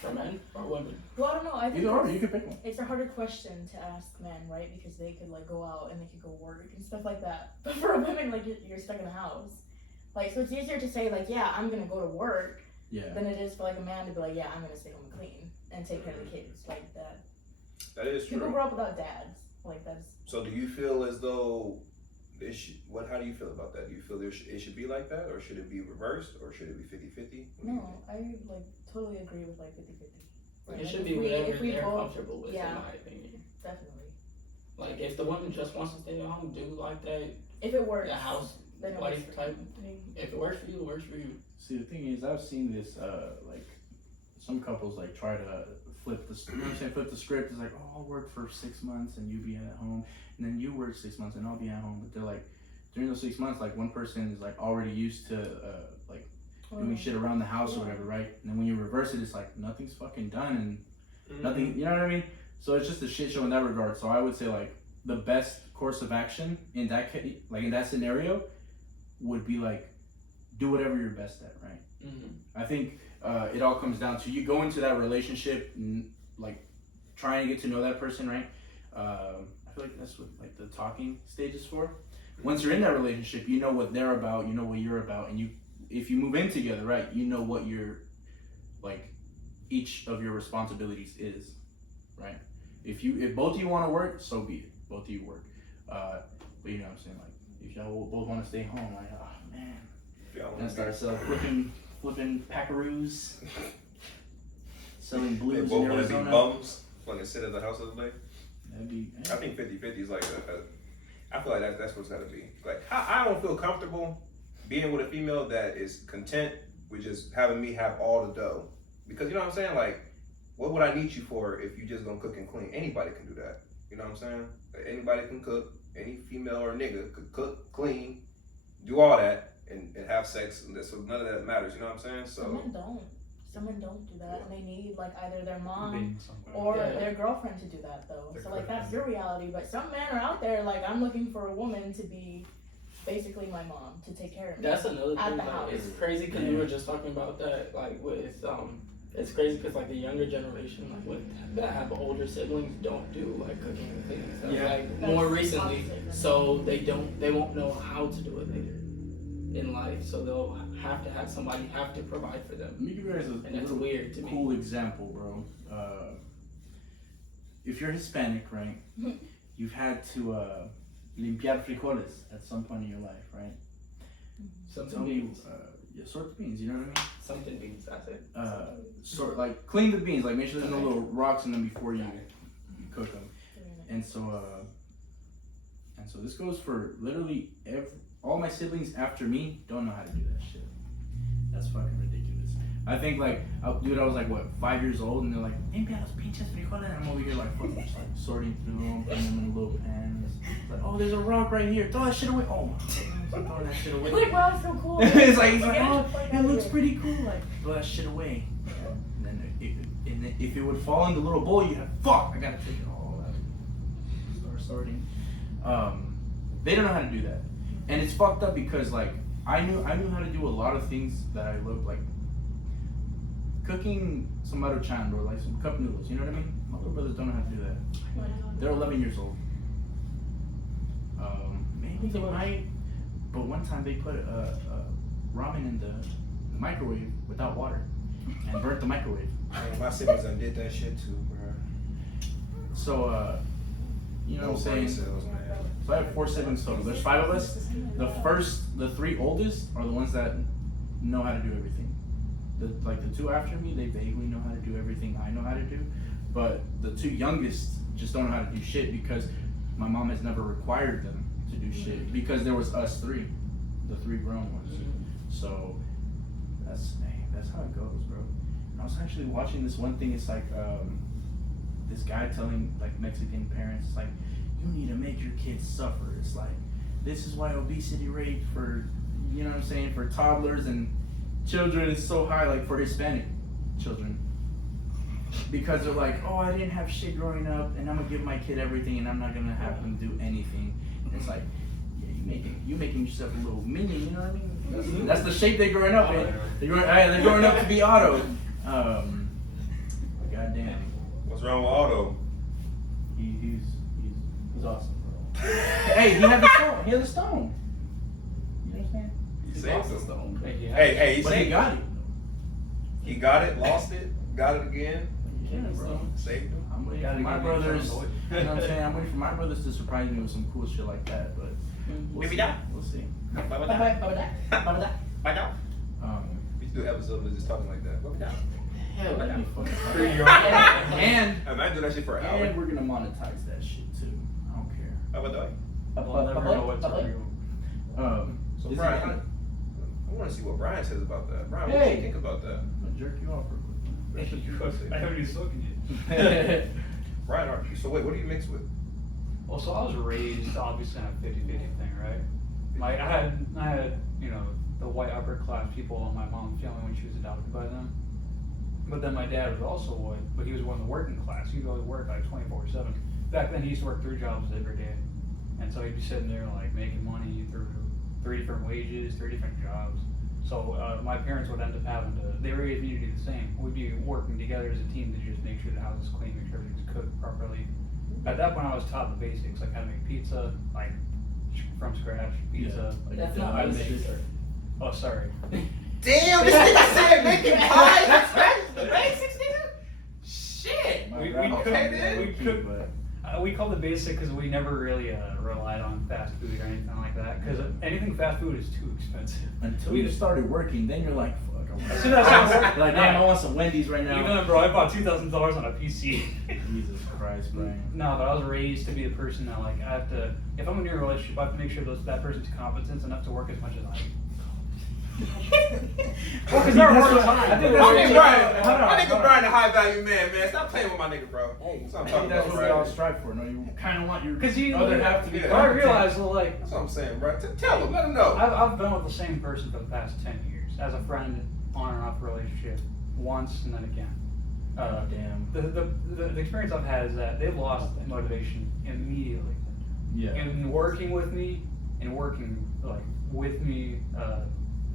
for men or women? Well, I don't know. I think either or, you can pick one. it's a harder question to ask men, right? Because they could like go out and they could go work and stuff like that. But for a woman, like you're stuck in the house. Like, so it's easier to say like, yeah, I'm gonna go to work, Yeah. than it is for like a man to be like, yeah, I'm gonna stay home and clean and take care of the kids. Like that. That is People true. grow up without dads. Like that's. So do you feel as though how do you feel about that? Do you feel it should be like that, or should it be reversed, or should it be 50-50? No, I like totally agree with like 50-50. Right? It Like, should if be we- whatever if we they're both- comfortable with, yeah. in my opinion. Definitely. Like, if the woman just wants to stay at home, do like that, If it works. the house then it wife works for type you. thing. If it works for you, it works for you. See, the thing is, I've seen this, like, some couples, like, try to flip the, you know what I'm saying, flip the script. It's like, oh, I'll work for 6 months and you be at home, and then you work 6 months and I'll be at home. But they're like, during those 6 months, like, one person is, like, already used to, like, doing shit around the house or whatever, right? And then when you reverse it, it's like, nothing's fucking done and nothing, you know what I mean? So it's just a shit show in that regard. So I would say, like, the best course of action in that case, like, in that scenario, would be, like, do whatever you're best at, right? Mm-hmm. I think it all comes down to you go into that relationship and like trying to get to know that person, right? I feel like that's what like the talking stage is for. Once you're in that relationship, you know what they're about, you know what you're about, and if you move in together, right, you know what your like each of your responsibilities is, right? If both of you want to work, so be it. Both of you work. But you know what I'm saying, like if y'all both want to stay home, like oh man. And start selling flipping packaroos, selling They blues both in want to be Arizona. bums when they sit at the house all day. That'd be. I think 50-50 is like I feel like that's what's gotta be. Like I don't feel comfortable being with a female that is content with just having me have all the dough. Because you know what I'm saying? Like, what would I need you for if you just gonna cook and clean? Anybody can do that. You know what I'm saying? Like, anybody can cook. Any female or nigga could cook, clean, do all that, and have sex. And so none of that matters. You know what I'm saying? So Some men don't. Some men don't do that, and they need like either their mom Being somewhere. or Yeah. their girlfriend to do that though. Their So like that's girlfriend. your reality. But some men are out there like I'm looking for a woman to be basically my mom to take care of me. That's another At thing. the Like, house. it's crazy because we were just talking about that. Like with it's crazy because like the younger generation, like with that have older siblings, don't do like cooking and cleaning stuff. Yeah. Like That's more recently, opposite. so they won't know how to do it later in life. So they'll have to have somebody have to provide for them, Let me give you guys a and that's little weird to me. cool example, bro. If you're Hispanic, right, you've had to limpiar frijoles at some point in your life, right? Tell Something me, beans. yeah, sort the beans. You know what I mean? Something beans. That's it. Sort like clean the beans, like make sure there's no little rocks in them before you cook them. And so this goes for literally all my siblings after me don't know how to do that shit. That's fucking ridiculous. I think like, I was like what, 5 years old, and they're like, limpia los pinches frijoles, and I'm over here like fucking just like sorting through them, putting them in little pans. Like, oh, there's a rock right here, throw that shit away. Oh my goodness, I'm throwing that shit away. Like wow, it's so cool. it's like oh, Like, it looks pretty cool. Like throw that shit away. And then if it would fall in the little bowl, you have fuck. I gotta take it all out. Start sorting. They don't know how to do that, and it's fucked up because like I knew how to do a lot of things that I loved, like cooking some maruchan or like some cup noodles. You know what I mean? My little brothers don't know how to do that. They're 11 years old. Maybe they might, but one time they put ramen in the microwave without water and burnt the microwave. man, my siblings done did that shit too, bro. So, you know what I'm saying? Cells, man. So I have 4 siblings total. There's 5 of us. The 3 oldest are the ones that know how to do everything. The 2 after me, they vaguely know how to do everything I know how to do. But the 2 youngest just don't know how to do shit because my mom has never required them to do shit because there was us 3, the 3 grown ones. So that's, hey, that's how it goes, bro. And I was actually watching this one thing. It's like this guy telling like Mexican parents, like, you need to make your kids suffer. It's like, this is why obesity rate for, you know what I'm saying, for toddlers and children is so high, like for Hispanic children. Because they're like, oh, I didn't have shit growing up, and I'm gonna give my kid everything, and I'm not gonna have them do anything. And it's like, yeah, you making yourself a little minion, you know what I mean? That's the shape they're growing up in. They're growing up to be Otto. Goddamn. What's wrong with Otto? He's awesome, bro. Hey, he had the stone. He had the stone. You know what I'm saying? He saved him. Stone. Hey, he But he saved got it. He got it, lost it, got it again. Yeah, bro. Saved him. I'm waiting for my brothers. You know what I'm saying? I'm waiting for my brothers to surprise me with some cool shit like that. But we'll see. We'll see. We should do an episode of just talking like that. Hell That'd no. be fucking fun. And I might do that shit for an hour. and we're gonna monetize that shit too. I don't care. How about that? We'll never know what's real. So is Brian, it- I want to see what Brian says about that. Brian, what do Hey. you think about that? I'm gonna jerk you off real quick. I haven't even spoken yet. Brian, so wait, what do you mix with? Well, so I was raised obviously on a 50-50 thing, right? I had, you know, the white upper class people on my mom's family when she was adopted by them. But then my dad was also white, but he was one of the working class. He'd always work like 24/7. Back then he used to work 3 jobs every day. And so he'd be sitting there like making money through 3 different wages, 3 different jobs. So my parents would end up having to, they raised me to do the same. We'd be working together as a team to just make sure the house is clean, make sure everything's cooked properly. At that point I was taught the basics, like how to make pizza, like from scratch, pizza. That's not I basic, make- sir. Oh, sorry. Damn, this nigga said making pies. That's the basics, nigga. Shit. My We grandma could- told me that we was key, could- but We called it basic because we never really relied on fast food or anything like that. Because anything fast food is too expensive. until We you just- started working, then you're like, fuck. As soon as I started working, Like, damn, I want some Wendy's right now. Even then, bro, I bought $2,000 on a PC. Jesus Christ, Brian. No, but I was raised to be the person that like I have to. If I'm in a relationship, I have to make sure that person's competence enough to work as much as I am. Well, because there are times. I think I think Brian, Hold on, my nigga hold on. Brian a high value man. Stop playing with my nigga, bro. Hey, That's what I'm I talking think that's about, what we all Brian. strive for. No, you kind of want your Because you other half to be. Yeah. What I competent. realized, well, like That's what I'm saying, bro. Tell him, let him know. I've been with the same person for the past 10 years as a friend, on and off relationship, once and then again. Damn. The experience I've had is that they lost motivation immediately. Yeah. In working with me and working like with me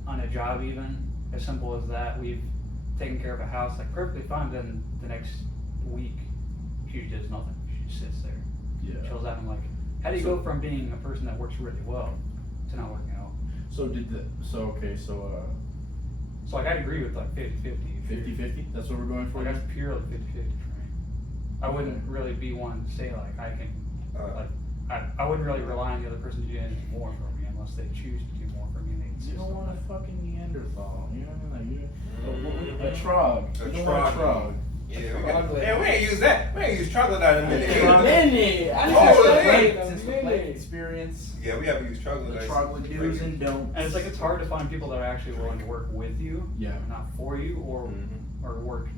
on a job, even as simple as that, we've taken care of a house like perfectly fine. Then the next week she does nothing. She just sits there, Yeah. chills out. I'm like, how do you go from being a person that works really well to not working at all? So So like I'd agree with like 50-50. 50-50? That's what we're going for? Like that's purely 50-50 for me. I wouldn't really be one to say like I can like I wouldn't really rely on the other person to do anything more for me unless they choose to do more for me and they insist You don't on want a that. fucking Neanderthal. You know what I mean? Like a trog. A You don't want trog. Yeah, Troglodyte. yeah, we ain't use that. We ain't use troglodyte in a minute. Minute. I Oh, just hey. Since the plate experience, Yeah, we haven't used the troglodyte. troglodyte do's and don'ts. And it's like it's hard to find people that are actually willing to work with you, Yeah. not for you, or work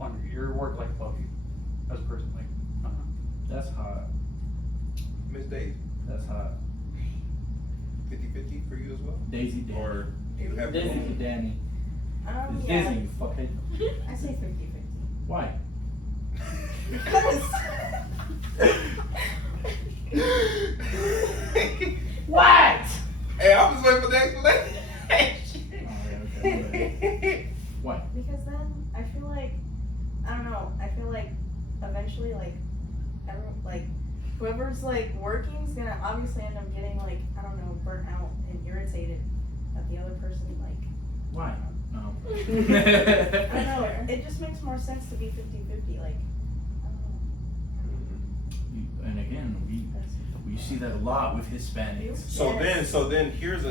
under you, or work like above you as a person. Like I don't know. That's hot. Miss Daisy, That's hot. 50-50 for you as well? Daisy Danny. Or you have Daisy. Daisy Danny. It's Yeah. Disney, you fuckhead. I say 50-50. Why? What? Hey, I'm just waiting for the explanation. Okay. Why? Because then I feel like, I don't know, I feel like eventually like everyone, like whoever's like working is gonna obviously end up getting like, I don't know, burnt out and irritated at the other person like, Why? No. I don't know, it just makes more sense to be 50-50, like, I don't know. And again, we see that a lot with Hispanics. So then here's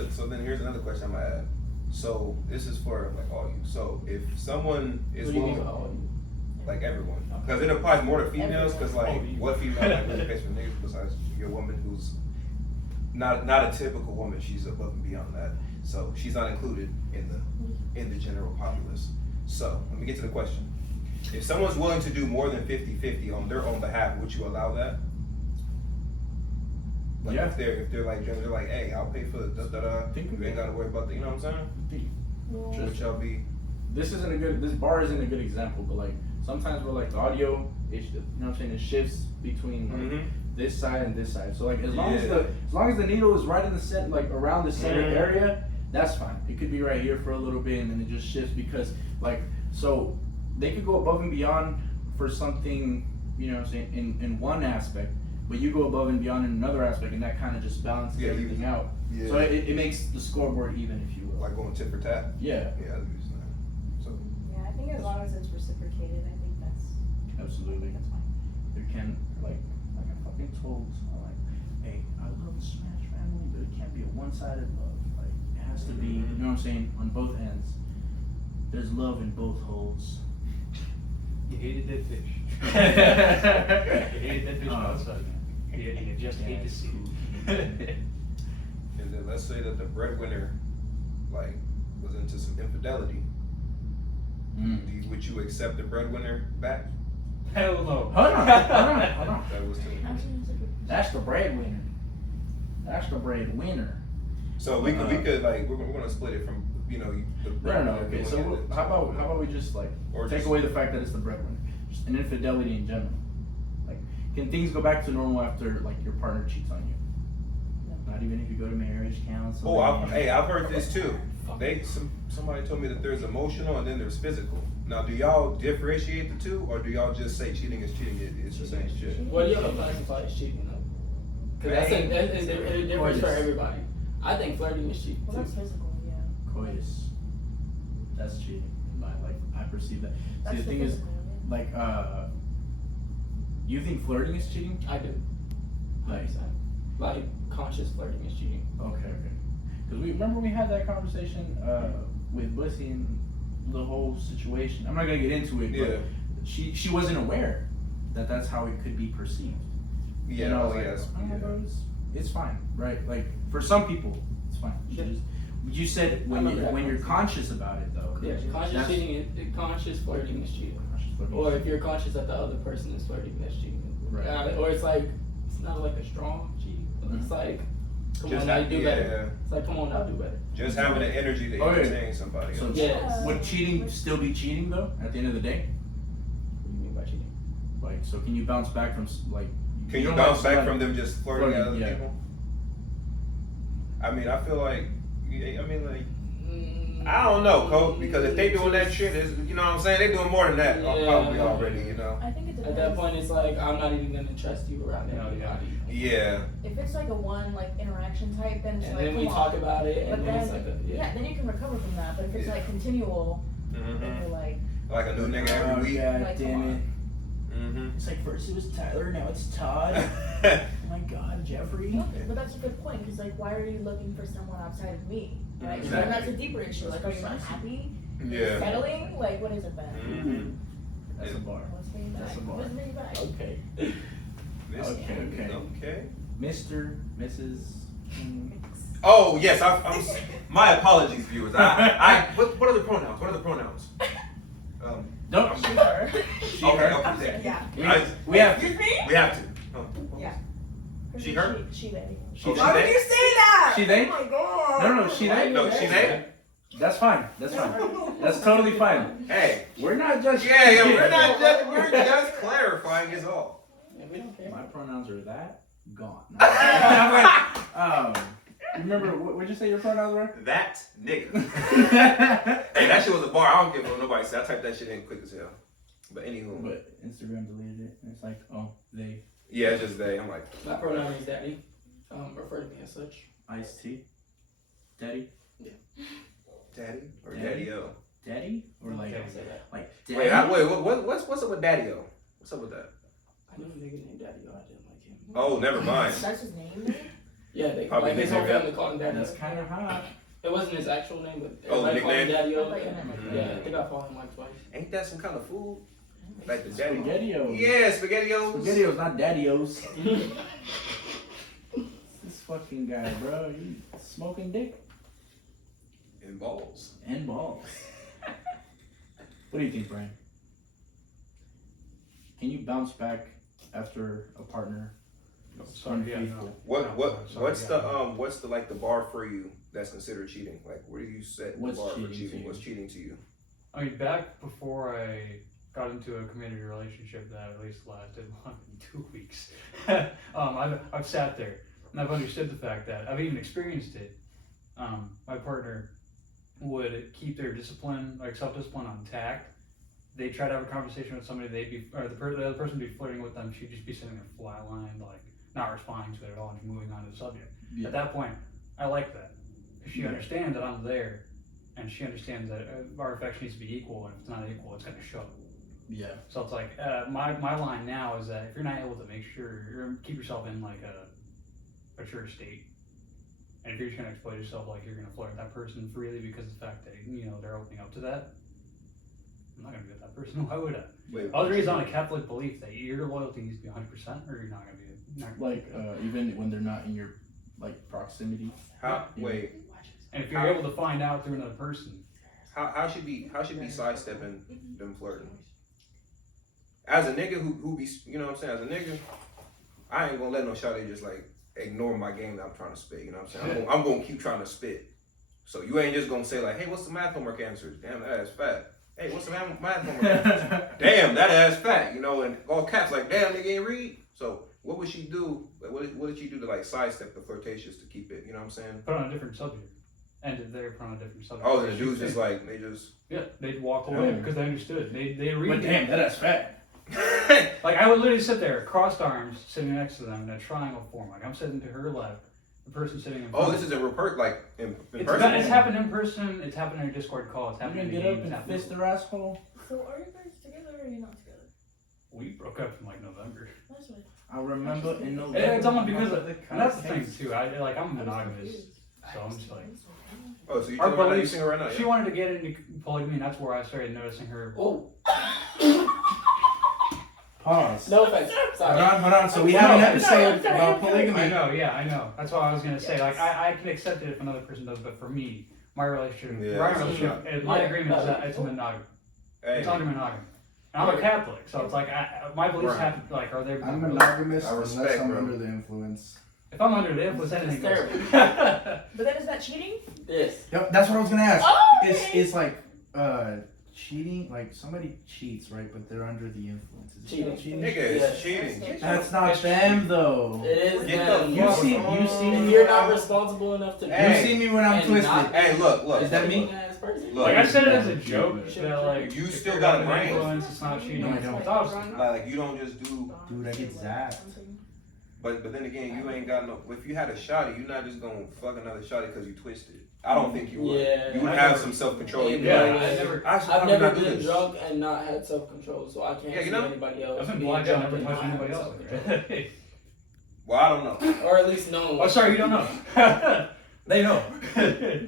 another question I'm gonna add. So this is for like all you. So if someone is What do you willing, mean by all of you? like everyone, because it applies more to females. Because like, Everyone. what female like really pays for niggas besides your woman who's not a typical woman? She's above and beyond that. So she's not included in the general populace. So let me get to the question. If someone's willing to do more than 50-50 on their own behalf, would you allow that? Like Yeah. if they're like, hey, I'll pay for the da-da-da, Think you ain't gotta worry about the, you know what I'm saying? Would y'all be? This bar isn't a good example, but like sometimes where like the audio, you know what I'm saying, it shifts between like this side and this side. So like as long as the needle is right in the center, like around the center area, that's fine. It could be right here for a little bit and then it just shifts because like, so they could go above and beyond for something, you know what I'm saying, in one aspect, but you go above and beyond in another aspect and that kind of just balances everything out. Yeah. So it makes the scoreboard even, if you will. Like going tit for tat? Yeah. Yeah, that's what you're saying. So. Yeah, I think as long as it's reciprocated, I think that's Absolutely. that's fine. There can, like I fucking told, I'm like, hey, I love the Smash family, but it can't be a one-sided love. Like, it has to be, you know what I'm saying, on both ends. There's love in both holes. You hated that fish. You hated that fish outside, man. You just hate to see it. And then let's say that the breadwinner, like, was into some infidelity. Would you accept the breadwinner back? Hell no. Hold on. That was too. That's the breadwinner. That's the breadwinner. So we could like we're gonna split it from the No. breadwinner Okay. doing So it how about we just like or take just- away the fact that it's the breadwinner, just an infidelity in general. Like, can things go back to normal after like your partner cheats on you? Not even if you go to marriage counseling. Oh, I've heard this too. Somebody told me that there's emotional and then there's physical. Now, do y'all differentiate the two, or do y'all just say cheating is cheating? It's the same shit. What do y'all classify as cheating though? Because it differs for everybody. I think flirting is cheating Well, too. that's physical, yeah. Coitus. That's cheating. I perceive that. That's See, the thing is, physical, yeah. like, you think flirting is cheating? I do. Like, Like conscious flirting is cheating. okay. Because we had that conversation with Bussy and the whole situation. I'm not gonna get into it, but she wasn't aware that that's how it could be perceived. Yeah, And I was like, yes. oh my God, it's fine, right? Like for some people, it's fine. You said when you're conscious about it though. Yeah, conscious flirting is cheating. Or if you're conscious that the other person is flirting, that's cheating. Right. Or it's like it's not like a strong cheating, but it's like come on now, you do better. It's like come on now, do better. Just having the energy to entertain somebody So else. Yes. would cheating still be cheating though? At the end of the day, What do you mean by cheating? like, so can you bounce back from like? Can you don't bounce like back somebody- from them just flirting at other yeah. people? I mean, I feel like, I don't know, Coach, because if they doing that shit, you know what I'm saying? They doing more than that probably already, you know? I think it depends. At that point, it's like I'm not even gonna trust you around anybody. Yeah. If it's like a one like interaction type, then it's And like then we come talk on. about it, But and then then it's like then you can recover from that. But if it's like continual, then you're like, Like a new nigga every week. God Like, damn come it. on. It's like first it was Tyler, now it's Todd. Oh my God, Jeffrey. no, but that's a good point because like, why are you looking for someone outside of me? Right? So then that's a deeper issue. Like, are you not happy? Yeah. Settling? Like, what is it then? That's a bar. Let's bring it back. That's a bar. Let's bring it back. Okay. Okay. Mr. Mrs. Oh yes, I'm. My apologies, viewers. What are the pronouns? What are the pronouns? Don't. She, her. She, Okay, her. okay, thank you. Yeah. We have to. Excuse me? We have to. Oh. Yeah. She, her? She, they. She, Oh, they. Why would you say that? She, they? Oh my God. No, she, they. No, she, they? That's fine. That's fine. That's totally fine. Hey. We're not just. Yeah, we're not just. We're just clarifying is all. Yeah, we don't care. My pronouns are that gone. I'm like, remember what'd you say your pronouns were? That nigga. Hey, that shit was a bar. I don't give a fuck what nobody said. I typed that shit in quick as hell. But anywho. But Instagram deleted it, and it's like, oh, they. Yeah, it's just they. I'm like. My pronoun is daddy. Refer to me as such. Iced tea. Daddy. Daddy or Daddy? Daddy-O? Daddy or like Can't say that. like daddy. Wait, what's up with Daddy-O? What's up with that? I knew a nigga named Daddy. I didn't like him. Oh, never mind. That's his name. Yeah, they Probably like his whole nickname, family called him Daddy. That's kind of hot. It wasn't his actual name, but Oh, the everybody called him nickname? Daddy. I thought you meant like Mhm. Yeah, I think I called him like twice. Ain't that some kind of food? Like the Daddy? Spaghetti-Os. Yeah, SpaghettiOs. Spaghetti-Os, not daddy-os. This fucking guy, bro. You smoking dick? And balls. And balls. What do you think, Brian? Can you bounce back after a partner? Sorry, yeah, no. What's the like the bar for you that's considered cheating? Like, where do you set the bar for cheating? What's cheating to you? I mean, back before I got into a committed relationship that at least lasted longer than 2 weeks, I've sat there and I've understood the fact that I've even experienced it. My partner would keep their discipline, like self-discipline, intact. They try to have a conversation with somebody, the other person would be flirting with them. She'd just be sitting there flatlined, like not responding to it at all, and just moving on to the subject. Yeah. At that point, I like that. She understands that I'm there, and she understands that our affection needs to be equal, and if it's not equal, it's going to show. Yeah. So it's like my line now is that if you're not able to make sure keep yourself in like a mature state, and if you're just going to exploit yourself like you're going to flirt with that person freely because of the fact that they're opening up to that, I'm not going to be with that person. Why would I? I was raised on a Catholic belief that your loyalty needs to be 100%, or you're not going to be. Even when they're not in your like proximity. Wait. And if you're able to find out through another person, how should be sidestepping them flirting? As a nigga who be, you know what I'm saying? As a nigga, I ain't gonna let no shawty just like ignore my game that I'm trying to spit. You know what I'm saying? I'm gonna keep trying to spit. So you ain't just gonna say like, hey, what's the math homework answers? Damn, that ass fat. Hey, what's the math homework answers? Damn, that ass fat. And all caps like, damn, nigga ain't read. So what would she do? Like, what did she do to like sidestep the flirtatious to keep it? You know what I'm saying? Put on a different subject. Ended there, put on a different subject. Oh, the dudes just like they'd walk away because they understood. They read. But damn, that ass fat. Like I would literally sit there, crossed arms, sitting next to them in a triangle form. Like I'm sitting to her left, the person sitting in front. Oh, this is in person. It's happened in person. It's happened in a Discord call. It's happened in get games. Up and fist their asshole. So are you guys together or are you not together? We broke up in like November. That's what I remember in November. It's almost because and that's the thing too. I'm monogamous, so I'm just like. Oh, so you're seeing her right now? She wanted to get into polygamy, and that's where I started noticing her. Oh. Pause. No offense. Sorry. Hold on. So we have an episode about polygamy. I know. That's what I was gonna say. Like I can accept it if another person does, but for me, my relationship, my agreement is that it's monogamy. Hey. It's under monogamy. And I'm a Catholic, so it's like my beliefs have are there. I'm monogamous unless I'm bro. under the influence. If I'm under the influence, anything goes. But then is that cheating? Yes. Yep, that's what I was gonna ask. Oh, okay. It's like cheating, like somebody cheats, right? But they're under the influence. Is it Cheating. Nigga, it's cheating. That's not them though. It is Get them. the You fuck see on. me. If you're not responsible enough to Hey. You see me when I'm And twisted. not- Hey, look. Is that me? Look, Like I said it as a joke. That like You if still you're got a under brain. influence, it's not cheating. No, I don't. It's obviously. like you don't just do. Dude, I get zapped. But then again, you ain't got no. If you had a shotty, you're not just gonna fuck another shotty because you twisted. I don't think you would. Yeah. You would have some self control. Yeah. I've never been drunk and not had self control, so I can't Yeah, you see know? anybody else. I've been being blacked out, drunk never and touched not anybody having else. self-control. Well, I don't know. Or at least no one. Oh, sorry, you don't know. They know.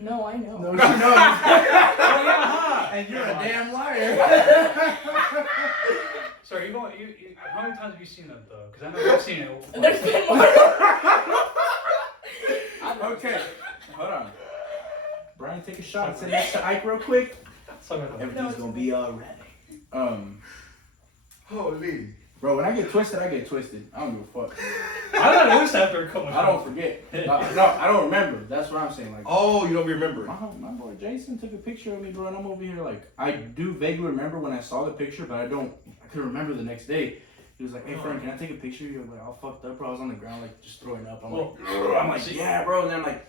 No, I know. No, she knows. Oh, yeah, huh? And you're a damn liar. Sorry, you how many times have you seen that though? Because I know I've seen it. There's been more. Okay, hold on. Brian, take a shot. Sit next to Ike real quick. Sorry about that. Everything's gonna be alright. Holy. Bro, when I get twisted, I get twisted. I don't give a fuck. I let it loose after a couple. I don't forget. No, I don't remember. That's what I'm saying. Like, Oh, you don't remember. my boy Jason took a picture of me, bro, and I'm over here like, I do vaguely remember when I saw the picture, but I couldn't remember the next day. He was like, hey, Frank, can I take a picture? You're like, all fucked up, bro. I was on the ground, like, just throwing up. I'm like, yeah, bro. And then I'm like,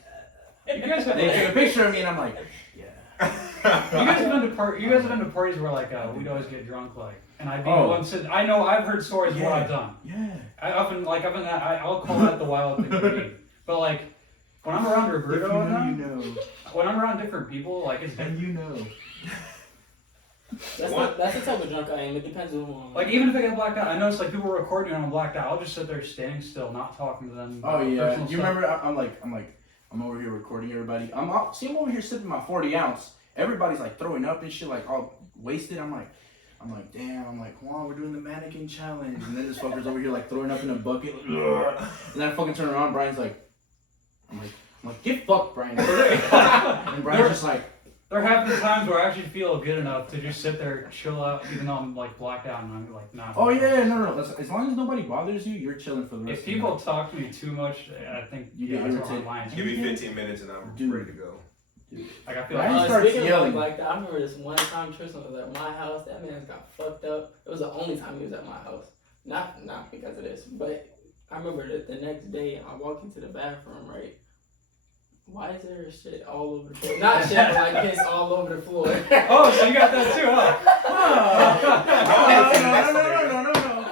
You guys have they took a picture of me, and I'm like, yeah. You guys have been to parties where like we'd always get drunk like, and I'd be the one sitting. I know I've heard stories of what I've done. Yeah. I'll call that the wild thing for me. But like when I'm around Roberto, when I'm around different people, like it's different. You know. That's the type of drunk I am. It depends on who I'm Like even if I get blacked out, I notice like people recording and I'm blacked out. I'll just sit there standing still, not talking to them. Oh yeah. personal You stuff. remember? I'm over here recording everybody. I'm over here sipping my 40 ounce. Everybody's like throwing up and shit, like all wasted. I'm like, damn. I'm like, come on, we're doing the mannequin challenge. And then this fucker's over here like throwing up in a bucket. Like, and then I fucking turn around. Brian's like, I'm like, get fucked, Brian. And Brian's just like, There have been times where I actually feel good enough to just sit there, chill out, even though I'm like blacked out and I'm like not. Oh yeah, no. As long as nobody bothers you, you're chilling for the rest If of the people night. talk to me too much, I think You get that's where irritated. my lines. Give me 15 minutes and I'm Dude. ready to go. Like I feel Ryan like starts Speaking yelling. of like that, I remember this one time Tristan was at my house. That man got fucked up. It was the only time he was at my house. Not because of this, but I remember that the next day I walked into the bathroom, right? Why is there shit all over the floor? Not shit, but like piss all over the floor. oh, so you got that too, huh? No.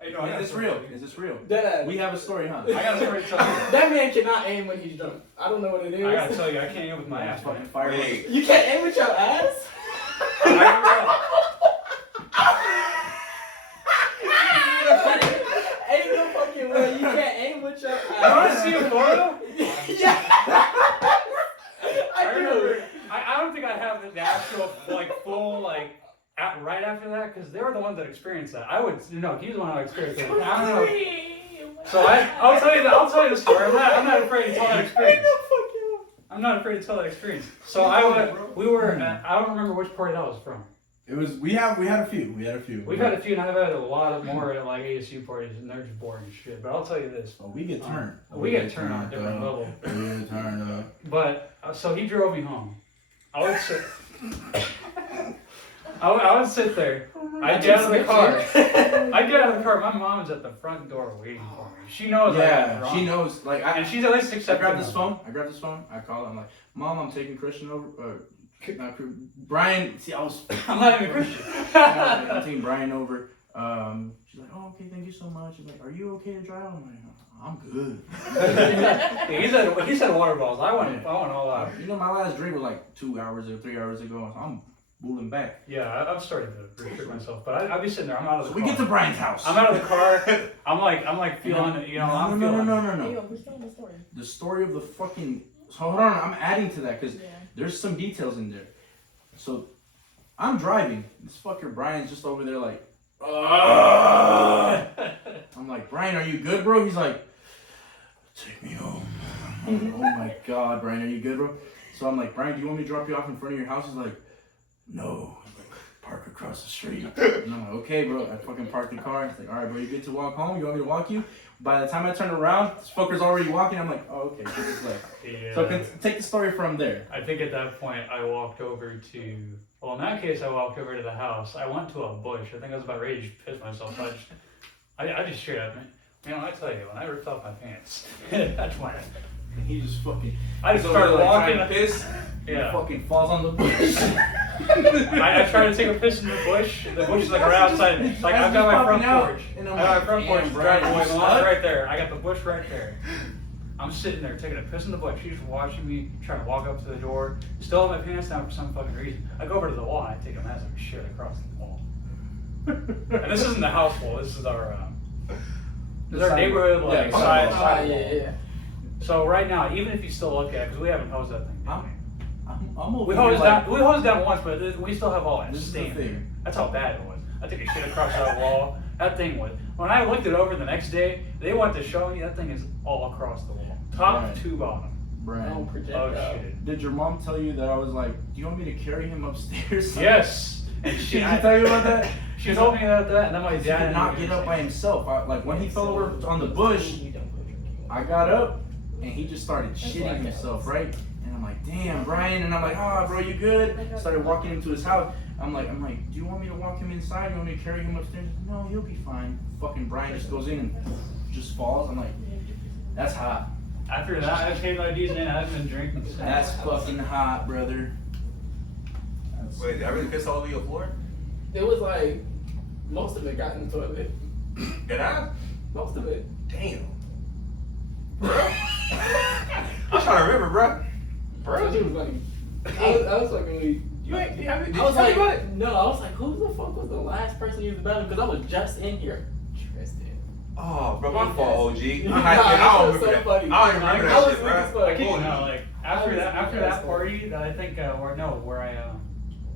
Hey, no, I got Is this a real? story. Is this real? That, We have a story, huh? I got a story to tell you. that man cannot aim when he's drunk. I don't know what it is. I gotta tell you, I can't aim with my ass, Fucking man. fireworks. Wait. You can't aim with your ass? Ain't no fucking way. You can't aim with your ass. You wanna see a photo? Yeah. I do. I don't think I have the actual, like, full, like, right after that, because they were the ones that experienced that. I would, no, he's the one who experienced it. I don't know. So I'll tell you the story. I'm not afraid to tell that experience. I'm not afraid to tell that experience. So I don't remember which party that was from. It was. We had a few. We've had a few, and I've had a lot of more like ASU parties, and they're just boring as shit. But I'll tell you this. Oh, we get turned. We get turned on a different level. We get turned up. But so he drove me home. I would sit. I would sit there. I'd get out of the car. I'd get out of the car. My mom's at the front door waiting for me. She knows. Yeah, she knows. Like And she's at least I accepting. grabbed this phone. I call her. I'm like, Mom, I'm taking Christian over. Brian. See, I was. I'm not even a Christian. I'm taking Brian over. She's like, oh, okay, thank you so much. She's like, are you okay to drive? I'm like, I'm good. Yeah, he said water balls. I went all out. You know, my last drink was like 2 hours or 3 hours ago. So I'm moving back. Yeah, I've started to restrict myself, but I'll be sitting there. I'm out of the So car. we get to Brian's house. I'm out of the car. I'm like feeling it. You know, I'm feeling. No. Hey, yo, who's telling the story? The story of the fucking. So hold on, I'm adding to that because Yeah. there's some details in there. So I'm driving. This fucker Brian's just over there like. I'm like, Brian, are you good, bro? He's like, take me home. I'm like, oh my God, Brian, are you good, bro? So I'm like, Brian, do you want me to drop you off in front of your house? He's like, no. He's like, park across the street. And I'm like, okay, bro. I fucking parked the car. He's like, all right, bro, you good to walk home? You want me to walk you? By the time I turn around, this fucker's already walking. I'm like, oh, okay, good this way. Yeah. So take the story from there. I think at that point I walked over to. Well, in that case, I walked over to the house. I went to a bush. I think I was about ready to piss myself. I just straight up, man. I tell you, when I ripped off my pants, that's when He just fucking. I just he's over started there, like, walking. trying to piss. Yeah. He fucking falls on the bush. I tried to take a piss in the bush. The bush is like right outside. Like I've got my front porch. And I I'm got my like, front porch. damn, Driveway. Brian, My you mom's stuck? right there. I got the bush right there. I'm sitting there taking a piss in the bush. She's watching me, trying to walk up to the door. Still have my pants down for some fucking reason. I go over to the wall. I take a massive shit across the wall. And this isn't the house wall. This is our neighborhood like Yeah, side Oh, wall. yeah. So right now, even if you still look at it, because we haven't hosed that thing. I'm over We here hosed like, down. We hosed down once, but we still have all that This is the stain. thing. That's how bad it was. I took a shit across that wall. That thing was. When I looked it over the next day, they went to show me that thing is all across the wall, top Right. to bottom. Brian, Don't project Oh out. shit. did your mom tell you that I was like, do you want me to carry him upstairs? Yes. And Did she she tell you about that? She told me about that, and then my He dad could not get up by himself. Like when he fell over on the bush, I got up and he just started shitting himself, right? And I'm like, damn, Brian. And I'm like, oh, bro, you good? Started walking him to his house. I'm like, do you want me to walk him inside? You want me to carry him upstairs? No, he'll be fine. Fucking Brian just goes in and just falls. I'm like, that's hot. After that, I paid my dues and I haven't been drinking since. That's fucking hot, brother. Wait, did I really piss all over your floor? It was like most of it got in the toilet. Did I? Most of it. Damn. Bro. I'm trying to remember, bro. Bro, it was funny. I was like, really. You ain't. Did you I was tell me like, about it? no, I was like, who the fuck was the last person to use the bathroom? Because I was just in here. Tristan. Oh, bro, my fault, OG. I Nah, don't that remember shit was so that. funny. I don't even remember I that was shit, weak as bro. fuck. I kid you Cool. not, like after I was that weak as party that I think where I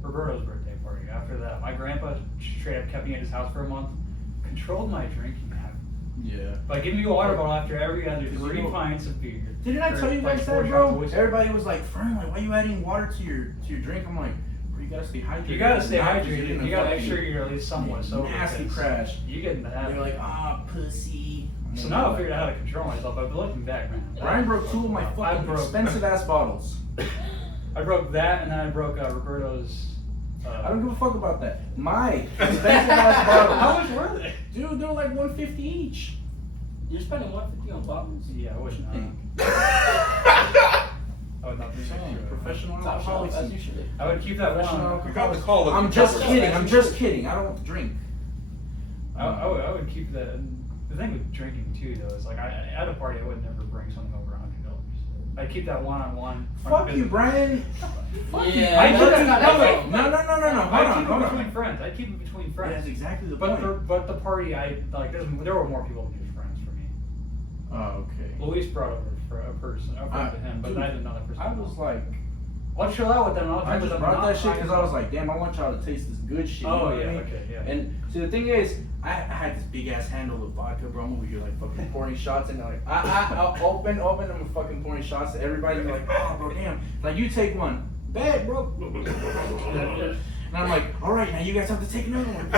Roberto's birthday party. After that, my grandpa straight up kept me at his house for a month, controlled my drinking habit. Yeah. Like, give me a water bottle after every other Because 3 you know- pints of beer. Didn't I Or, tell you like, guys 4 that, shots of bro? whiskey. Everybody was like, Fern, like, why you adding water to your drink? I'm like, bro, you gotta stay hydrated. You gotta stay Not 'cause you're hydrated. gonna You gotta make fucking sure you're at least somewhat sober. nasty because crash. You get in the habit. They're like, pussy. So now I figured out how to control myself, but looking back, man. Brian broke 2 of my I fucking broke- expensive ass bottles. I broke that, and then I broke Roberto's. I don't give a fuck about that. My expensive ass bottles. How much were they? Dude, they're like $150 each. You're spending $150 on bottles? Yeah, I wish not. I would not be so sure. Professional Top shelf, as alcoholics. you should. I would keep that Professional one. You got the call. I'm just kidding. I'm just kidding. I don't drink. I would keep that. The thing with drinking too, though, is like at a party I would never bring something over $100. I'd keep that one-on-one. Fuck you, Brian. Fuck you. Yeah, I keep No, that. no, no. I keep Hold it on. between friends. I keep it between friends. That's exactly the But point. but the party, there were more people than just friends for me. Oh, okay. Luis brought over a friend to him, but dude, I did another person. I was like, I'll chill out with them. I'll I drink with just them. brought not that shit by because I was myself. like, damn, I want y'all to taste this good shit. you know Oh what I yeah, mean? okay, yeah. And see, the thing is, I had this big ass handle of vodka, bro. I'm over here like fucking pouring shots, and like, I'll open, I'm fucking pouring shots to everybody. And they're like, oh, bro, damn. Like, you take one, bad, bro. And I'm like, all right, now you guys have to take another one.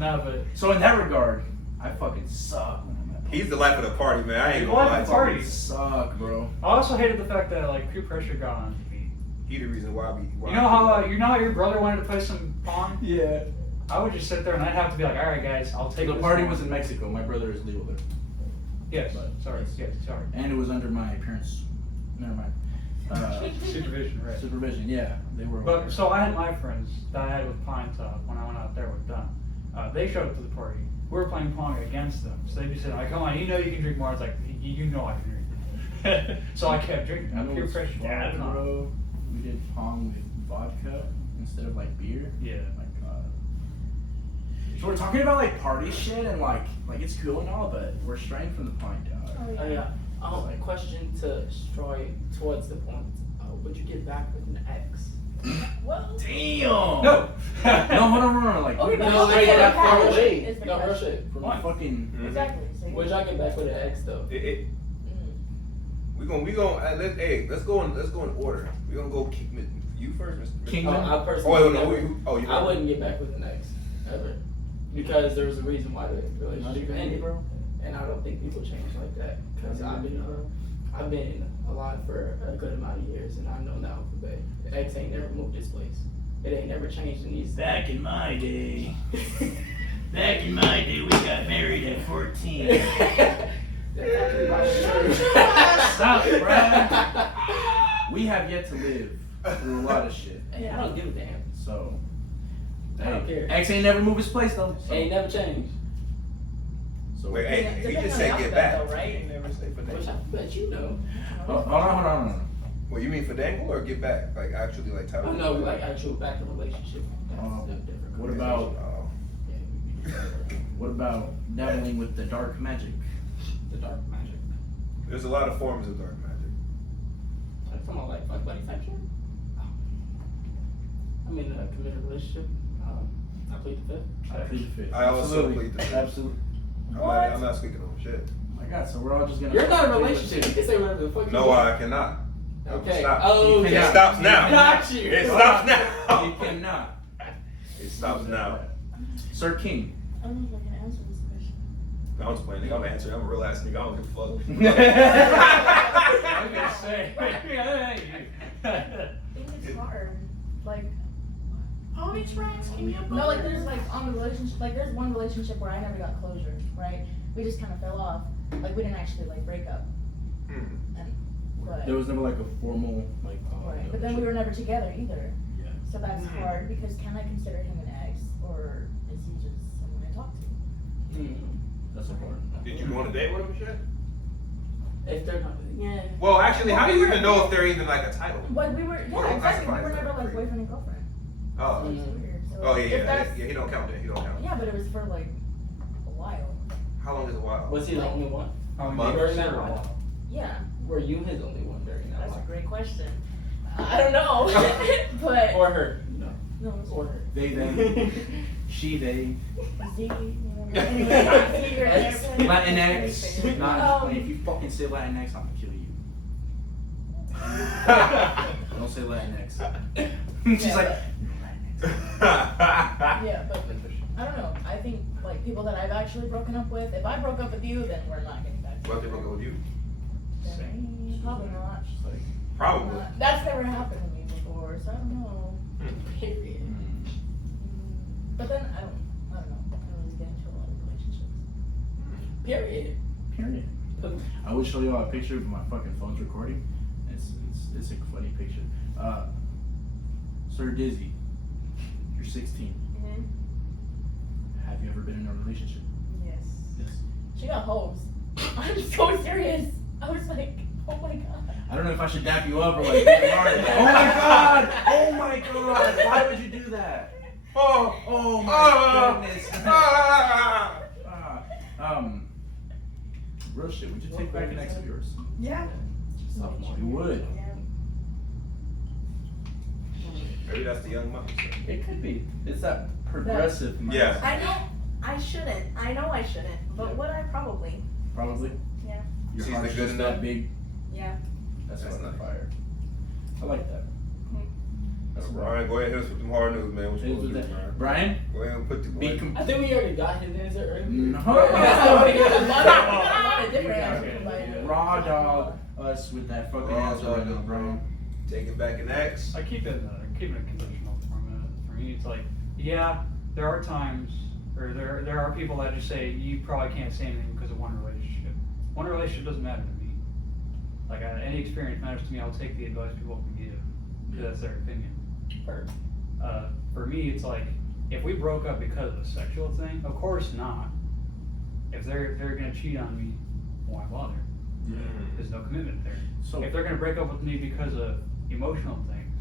No, but So in that regard, I fucking suck when I'm at He's the life of the party, man. I ain't The gonna life lie of to the you. party. I suck, bro. I also hated the fact that like peer pressure got on me. He the reason why we. You know how your brother wanted to play some Pong? Yeah. I would just sit there and I'd have to be like, all right, guys, I'll take The this party one." was in Mexico. My brother is legal there. Yes, But- sorry, And it was under my parents. Never mind. supervision, right? Supervision, yeah. They were. But so I had my friends that I had with Pine Top when I went out there with them. They showed up to the party. We were playing Pong against them, so they'd be saying, like, "Come on, you know you can drink more." It's like, you know I can drink. So I kept drinking. You know Peer what's pressure. fun, Yeah, I don't know. bro? We did Pong with vodka instead of like beer. Yeah. Oh my god. So we're talking about like party shit and like it's cool and all, but we're straying from the point, dog. Oh, Yeah. Question to Troy towards the point. Would you get back with an ex? Well, Damn. No. No, hold on. Like, Okay, but No, how wait, many that have far you away. is the No, real question. shit. from What? fucking. Exactly. So Would y'all get back with an ex though? We Mm. gonna let's go in order. We gonna go you first, Mr. King. I Oh, personally, you. I wouldn't get back with an ex ever because there's a reason why the Not relationship even ended, bro. and I don't think people change like that. Because I've been alive for a good amount of years, and I know now for the ex ain't never moved this place. It ain't never changed in these. Back in my day, we got married at 14. That's actually my story. Stop, Brad. We have yet to live through a lot of shit. Hey, I don't give a damn. So, I don't care. X ain't never moved his place though. So, Ain't never changed. so Wait, Yeah, he depending just on said the get outfit back. though, right? He ain't never say for Which I dangle. bet you know. hold on. Well, you mean for dangle or get back? Like actually, like I type. know, like actual back in relationship. That's Um, a different what conversation. about- Oh. Yeah, What about dabbling with the dark magic? the dark magic? There's a lot of forms of dark magic. Like someone like fuck buddy type shit. I'm in a committed relationship. I plead the fifth. I plead the fifth. I also Absolutely. plead the fifth. Absolutely. I'm not speaking on shit. Oh my God, so we're all just gonna. You're not in a relationship. You can say whatever the fuck you No, want. I cannot. Okay. Stop. Oh, You It cannot. stops now. Got you. It stops You now. cannot. It stops now. Sir King. I don't know if I can answer this question. No, I'm just playing. Nigga, I'm answering. I'm a real ass nigga. I don't give a fuck. I was gonna say. I think it's hard. Like, Pony tracks, can you no, like there's like on the relationship, like there's one relationship where I never got closure, right? We just kind of fell off. Like we didn't actually like break up. Hmm. But There was never like a formal like. right. But then we were never together either. Yeah. So that's hard because can I consider him an ex or is he just someone I talk to? That's a hard. Did you go on a date with him and shit? If they're not, yeah. Well, actually, how do you even know if they're even like a title? But we were, Well, yeah, exactly. We classifies were that. never like boyfriend and girlfriend. Oh. So it's weird. So Oh yeah, if yeah, that's- yeah. He don't count that. He don't count. Yeah, but it was for like a while. How long is a while? Was he the only one? How many Month? years? During that while? Yeah, Were you his only one during that that's a while? great question. I don't know, but Or her? No. no, it's Or her. They then. She, they, Z, anyway, Z, you're an airplane. Latinx. Not if you fucking say Latinx, I'm gonna kill you. Don't say Latinx. She's like, Yeah, but I don't know. I think like people that I've actually broken up with, if I broke up with you, then we're not getting back What if together. they broke up with you? Then probably not. Probably. That's never happened to me before, so I don't know. Period. But then I don't know. I don't really get into a lot of relationships. Period. period. I would show you all a picture, but my fucking phone's recording. It's a funny picture. Sir Dizzy, you're 16. Mm-hmm. Have you ever been in a relationship? Yes. Yes. She got hoes. I'm so serious. I was like, oh my god. I don't know if I should dap you up or like, oh my god! Oh my god! Why would you do that? Oh my goodness! Real shit. Would you take back an ex of yours? Yeah. You would. Yeah. Maybe that's the young mom. It could be. It's that progressive. Yeah. I know I shouldn't. I know I shouldn't. But would I probably? Probably. Yeah. Your She's heart's the good just enough. that big. Yeah. That's That's fucking nice. fire. I like that. That's Brian, go ahead and hit us with some hard news, man. What you Hit us gonna with do, that. Brian? Brian, Go ahead and put the be I think we already got his answer earlier. No. We got a lot of different Yeah. answers. Like, raw dog us with that fucking Raw answer dog right now, us, bro. Brian. Taking back an ex. I keep it conditional format. For me, it's like, yeah, there are times, or there are people that just say you probably can't say anything because of one relationship. One relationship doesn't matter to me. Like any experience matters to me. I'll take the advice people can give because that's their opinion. For me, it's like if we broke up because of a sexual thing, of course not. If they're gonna cheat on me, why bother? There's no commitment there. So If they're gonna break up with me because of emotional things,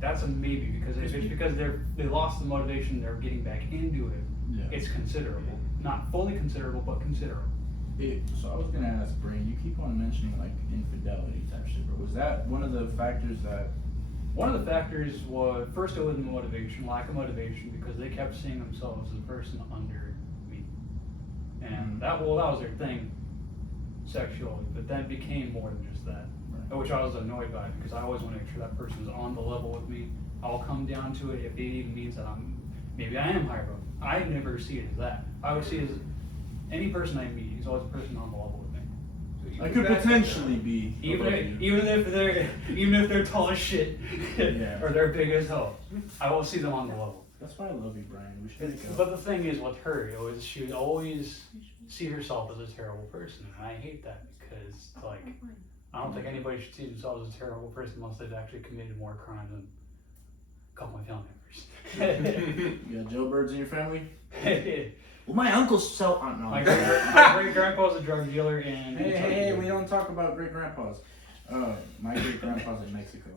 that's a maybe. Because if it's because they lost the motivation, they're getting back into it. yeah. It's considerable, not fully considerable, but considerable. So I was gonna ask Brain, you keep on mentioning like infidelity type shit, but was that one of the factors that? One of the factors was first it was motivation, lack of motivation, because they kept seeing themselves as a person under me, and that was their thing, sexually. But that became more than just that, which I was annoyed by because I always want to make sure that person is on the level with me. I'll come down to it if it even means that maybe I am higher above. I never see it as that. I would see it as any person I meet is always a person on the level with me. I could potentially be Even if they're tall as shit, Yeah. or they're big as hell, I won't see them on the level. That's why I love you, Brian. We should make But the thing is, with her, she would always see herself as a terrible person, and I hate that because, like, I don't think anybody should see themselves as a terrible person unless they've actually committed more crimes than a couple of my family members. You got jailbirds in your family? My Well, my uncle's so. No. great grandpa's a drug dealer, and Hey, we don't talk about great grandpas. My great grandpa's in Mexico.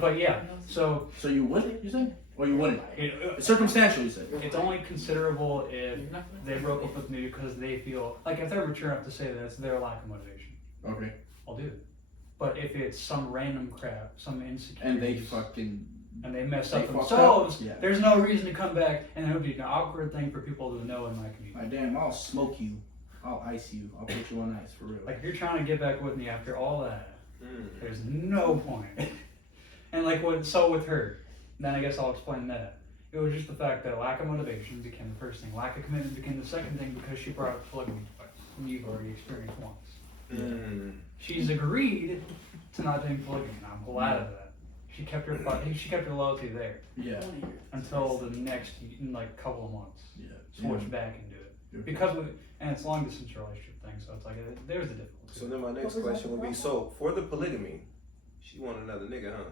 but yeah, so So you would? You said? Or you wouldn't? it, Circumstantial, you said. it's only considerable if they broke up with me because they feel like if they're mature enough to say that it's their lack of motivation. Okay. I'll do it. But if it's some random crap, some insecurity, And they fucking. and they mess they up fucked themselves, up? Yeah. there's no reason to come back, and it would be an awkward thing for people to know in my community. My damn, I'll smoke you. I'll ice you. I'll put you on ice for real. Like if you're trying to get back with me after all that, there's no point. And like with her, then I guess I'll explain that. It was just the fact that lack of motivation became the first thing, lack of commitment became the second thing because she brought up polygamy, you've already experienced once. She's agreed to not doing polygamy, and I'm glad of that. She kept her loyalty there Yeah. until the next couple of months. Yeah. Switched back into it because and it's long distance relationship thing, so it's like there's a difficulty. So then my next question would be, so for the polygamy, she want another nigga, huh?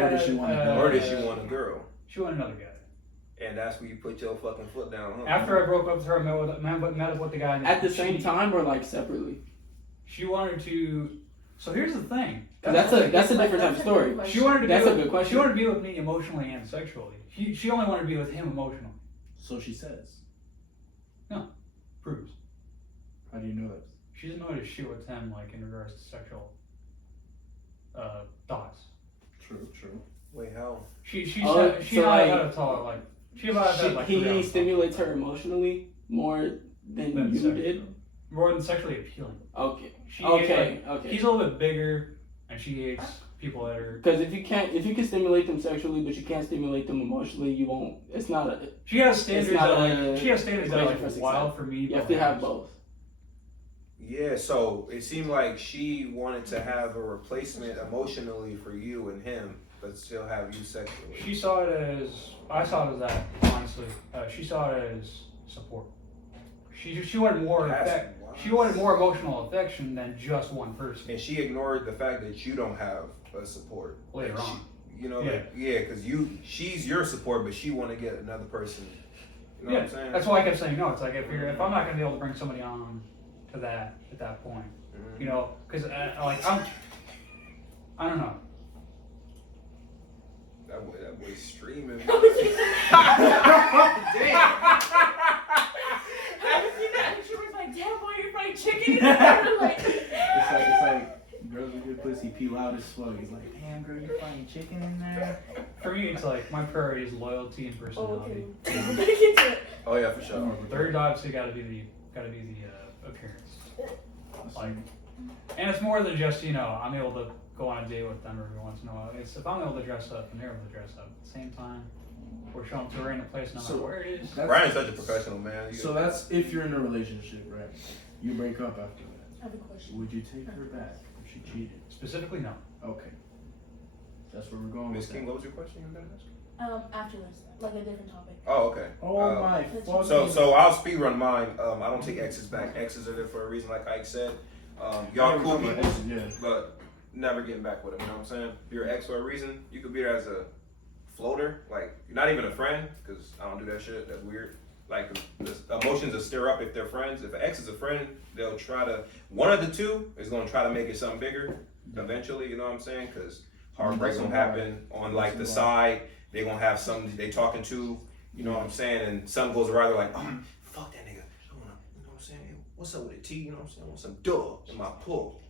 Or does she want a girl? Or did she want a girl? She wanted another guy. And that's where you put your fucking foot down, huh? After I broke up with her, I met up with the guy. At the same time or like separately? She wanted to. So here's the thing. That's a different type of story. She wanted to. That's be a with, good question. She wanted to be with me emotionally and sexually. She only wanted to be with him emotionally. So she says. Proves. How do you know that? She doesn't know how to shoot with him like in regards to sexual thoughts. True. Wait, how? She Oh, said she so knows like- how to tell like She about had like 3 he hours. stimulates her emotionally more than Than you sexually. did. More than sexually appealing. Okay. She Okay. He's a little bit bigger, and she hates people that are. Because if you can stimulate them sexually, but you can't stimulate them emotionally, you won't. It's not a. She has standards not that a like. She has standards that are equation like for wild success. for me. You have but to have both. Yeah, so it seemed like she wanted to have a replacement emotionally for you and him, but still have you sexually. She saw it as. I saw it as that. Honestly, she saw it as support. She wanted more She wanted more emotional affection than just one person. And she ignored the fact that you don't have a support. Later on. You know, Yeah. because she's your support, but she want to get another person. You know what I'm saying? That's why I kept saying no. It's like if I'm not gonna be able to bring somebody on to that at that point, you know, because like I don't know. That boy's streaming. I was seen that, and she was like, "Damn, boy, you're fried chicken." Like, It's like girls with good pussy pee loud as fuck. He's like, damn girl, you frying chicken in there? For me, it's like my priority is loyalty and personality. okay. Oh yeah, for sure. Third, obviously, got to be the appearance. Like, and it's more than just I'm able to go on a date with them every once in a while. It's if I'm able to dress up and they're able to dress up at the same time. We're showing up to a random place, no matter where it is. Brian's such a professional, man. So that's if you're in a relationship, right? You break up after that. I have a question. Would you take her back if she cheated? Specifically, no. Okay. That's where we're going Miss with King, that. what was your question you were gonna ask? After this, like a different topic. Oh, okay. Oh my fucking. So I'll speed run mine. I don't take exes back. Exes are there for a reason, like Ike said. Y'all cool people, Yeah. but never getting back with them. You know what I'm saying? If you're an ex for a reason, you could be there as a floater. Like you're not even a friend, because I don't do that shit. That's weird. Like the emotions will stir up if they're friends. If an ex is a friend, they'll try to. One of the two is gonna try to make it something bigger. Eventually, you know what I'm saying? Because heartbreak's gonna happen on like the side. They gonna have something they talking to. You know what I'm saying? And something goes awry. They're like, oh, fuck that nigga. I wanna, you know what I'm saying? Hey, what's up with the tea? You know what I'm saying? I want some duh in my pull.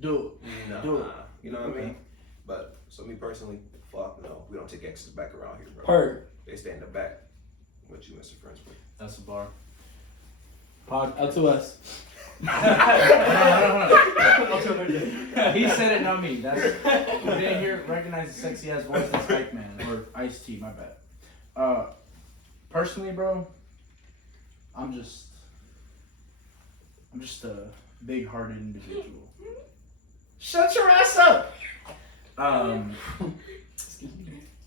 Do Nah, Do it. you know what I Okay. mean? But so me personally, fuck no, we don't take exes back around here, bro. Her. They stay in the back. What you, Mr. French? That's a bar. Out to us. He said it, not me. That's you didn't hear recognize the sexy ass voice. That's Ike Man or Ice T. My bad. Personally, bro, I'm just a big-hearted individual. Shut your ass up.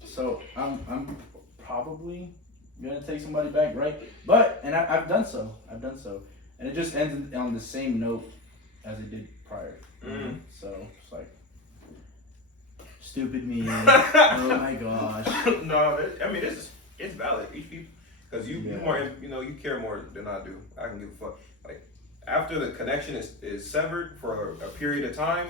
So I'm probably gonna take somebody back, right? But I've done so, and it just ends on the same note as it did prior. So it's like stupid me. Oh my gosh. No, I mean it's valid. Each people, because you more, you care more than I do. I can give a fuck. Like after the connection is severed for a period of time,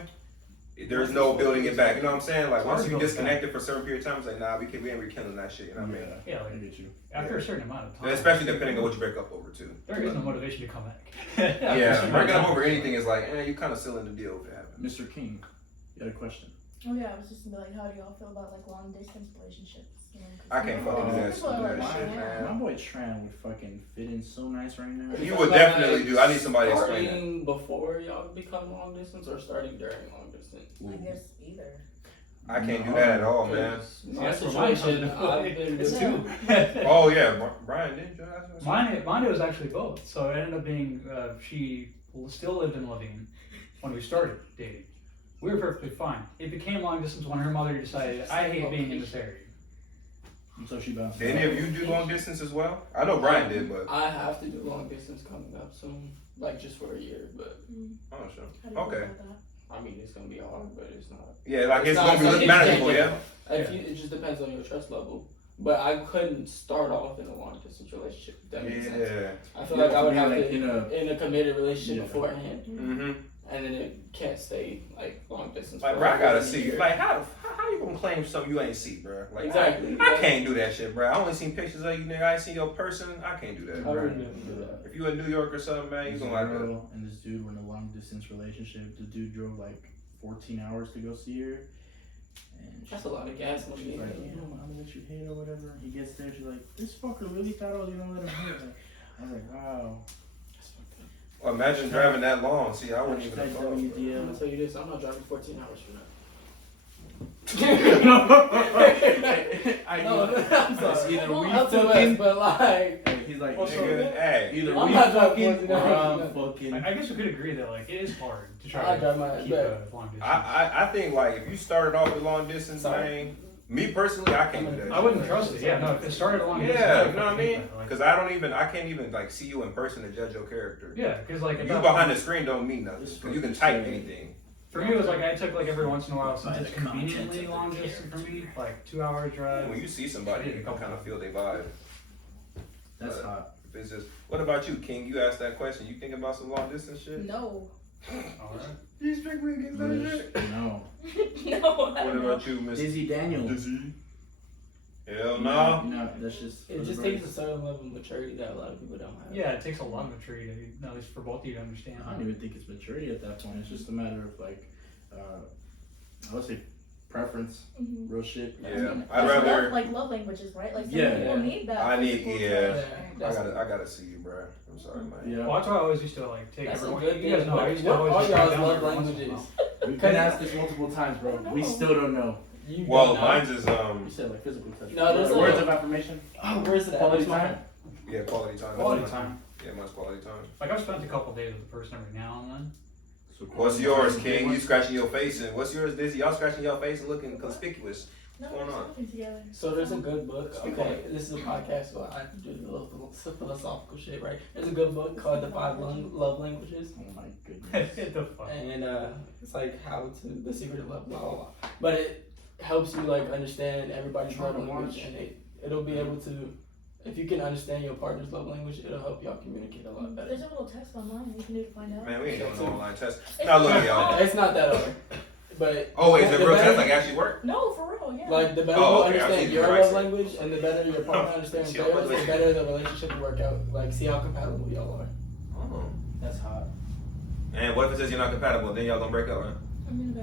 there's no building it back. You know what I'm saying? Like once you disconnect it for a certain period of time, it's like nah, we ain't rekindling that shit. You know what I mean? Yeah, like I get you. after a certain amount of time. And especially depending on what you break up over too. There is no motivation to come back. Yeah, breaking up over anything is like, you kind of sealing the deal if it happens. Mr. King, you had a question. Oh yeah, I was just gonna be like, how do y'all feel about like long distance relationships? 'Cause I can't fucking do that people are like, shit, yeah. man. My boy Tran would fucking fit in so nice right now. You would definitely do. I need somebody to explain that. Starting before y'all become long distance or starting during long distance? I guess either. I can't do that at all, man. My That's where mine situation, comes into I've play. been It's doing two. Oh yeah, Brian, didn't you ask me? Mine was actually both. So it ended up being she still lived in Levine when we started dating. We were perfectly fine. It became long distance when her mother decided I hate being in this area. And so she bounced. Did any of you do long distance as well? I know Brian did, but I have to do long distance coming up soon, like just for a year. But oh sure. How do you Okay. feel about that? I mean, it's gonna be hard, but it's not. Yeah, like it's not gonna be something manageable, you yeah. can't do. It just depends on your trust level. But I couldn't start off in a long distance relationship. If that makes sense. Yeah. I feel like I would have like to in a committed relationship Yeah. beforehand, Mhm. and then it can't stay like long distance. Like, for bro, I gotta a see. year. Like, how you gonna claim something you ain't see, bro? Like, Exactly. I can't do that shit, bro. I only seen pictures of you, nigga. I ain't seen your person. I can't do that, I bro. wouldn't be able to do that. If you in New York or something, man, you This gonna like that. girl and this dude were in a long distance relationship. The dude drove like 14 hours to go see her, And That's a lot of gas money. she's like, yeah, I'm what you hate or whatever. He gets there, she's like, this fucker really thought I was gonna let him hit. Like, I was like, wow. Well, imagine driving that long. See, I wouldn't even have thought. I'm gonna tell you this, I'm not driving 14 hours for that. No, I'm sorry. It's either we I'm too fucking. much, but like, He's like, Nigga, hey. either I'm we not driving fucking 14 or hours. I'm fucking. I guess we could agree that like it is hard to I try drive to my keep a long distance. I think like if you started off with long distance Sorry. thing, me personally, I can't do that. I wouldn't trust it. Yeah, no. If it started a long distance, Yeah, I you know what I fucking hate mean? that, like- Because I can't even like see you in person to judge your character. Yeah, because like at You that behind point- the screen don't mean nothing. Because you can type anything. For me, it was like I took like every once in a while, since By it's the content conveniently of the long distance for me, like 2 hour drive. When you see somebody, you can kind of feel their vibe. That's But hot. if it's just, what about you, King? You asked that question. You thinking about some long distance shit? No. Alright. You strictly against that shit? No. No. What about you, Miss Dizzy Daniel. Dizzy? Hell no. No, that's just. it just takes a certain level of maturity that a lot of people don't have. Yeah, it takes a lot of maturity, at least for both of you to understand. I don't even think it's maturity at that point. It's just a matter of like, I would say preference, Mhm. real shit. Yeah, I'd I'd rather. like love languages, right? Like some Yeah. people need that. I need, physical yeah. touch. I gotta see you, bro. I'm sorry, man. Yeah. Well, that's why I always used to like take That's a everyone. good You guys thing. know, I used to What always are just y'all's drive down love every once in a languages? while. We've been asked this multiple times, bro. I don't We know. still don't know. You Well, don't know. mine's is You said like physical touch. No, there's words a- of affirmation. Oh, where's it at? Quality Which one? time. yeah, quality time. Quality That's mine. time. Yeah, mine's quality time. Like I've spent a couple days with the person every now and then. So What's yours, King? You scratching your face and what's yours, Dizzy? Y'all scratching your face and looking conspicuous. No, What's going we're on? working together. So there's a good book. Speak Okay, this is a podcast, so I do a little philosophical shit, right? There's a good book called The Five Love Languages, Oh my goodness. What the fuck? and it's like how to the secret of love, blah blah blah. But it helps you like understand everybody's Trying love to language, watch. and it'll be able to, if you can understand your partner's love language, it'll help y'all communicate a lot better. There's a little test online you can do to find out. Man, we ain't doing no online test. It's Now look not at y'all. hard. It's not that hard, but Oh, wait, is it the real better- test like actually work? No, for real, yeah. Like the better Oh, you okay, I understand see your what love I see. language, and the better your partner understands Chill, theirs, but- the better the relationship will work out. Like see how compatible y'all are. Oh. That's hot. And what if it says you're not compatible? Then y'all gonna break up, huh?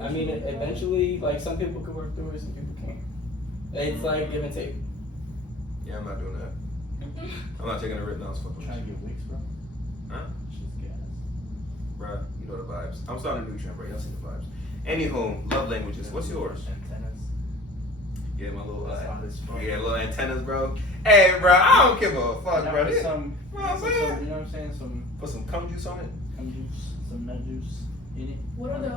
I mean, eventually, like some people can work through it, some people can't. It's like give and take. Yeah, I'm not doing that. I'm not taking a rip now. I'm trying to get wicks, bro. Huh? Shit's gas. Bruh, you know the vibes. I'm starting a new trend, bro. Y'all see the vibes. Anywho, love languages. What's yours? Antennas. Yeah, my little That's hot as fuck. yeah, little antennas, bro. Hey, bro, I don't give a fuck, Now bro. put This- some, You know what I'm saying? you know what I'm saying? Some Put some cum juice on it. cum juice, some nut juice in it. What are the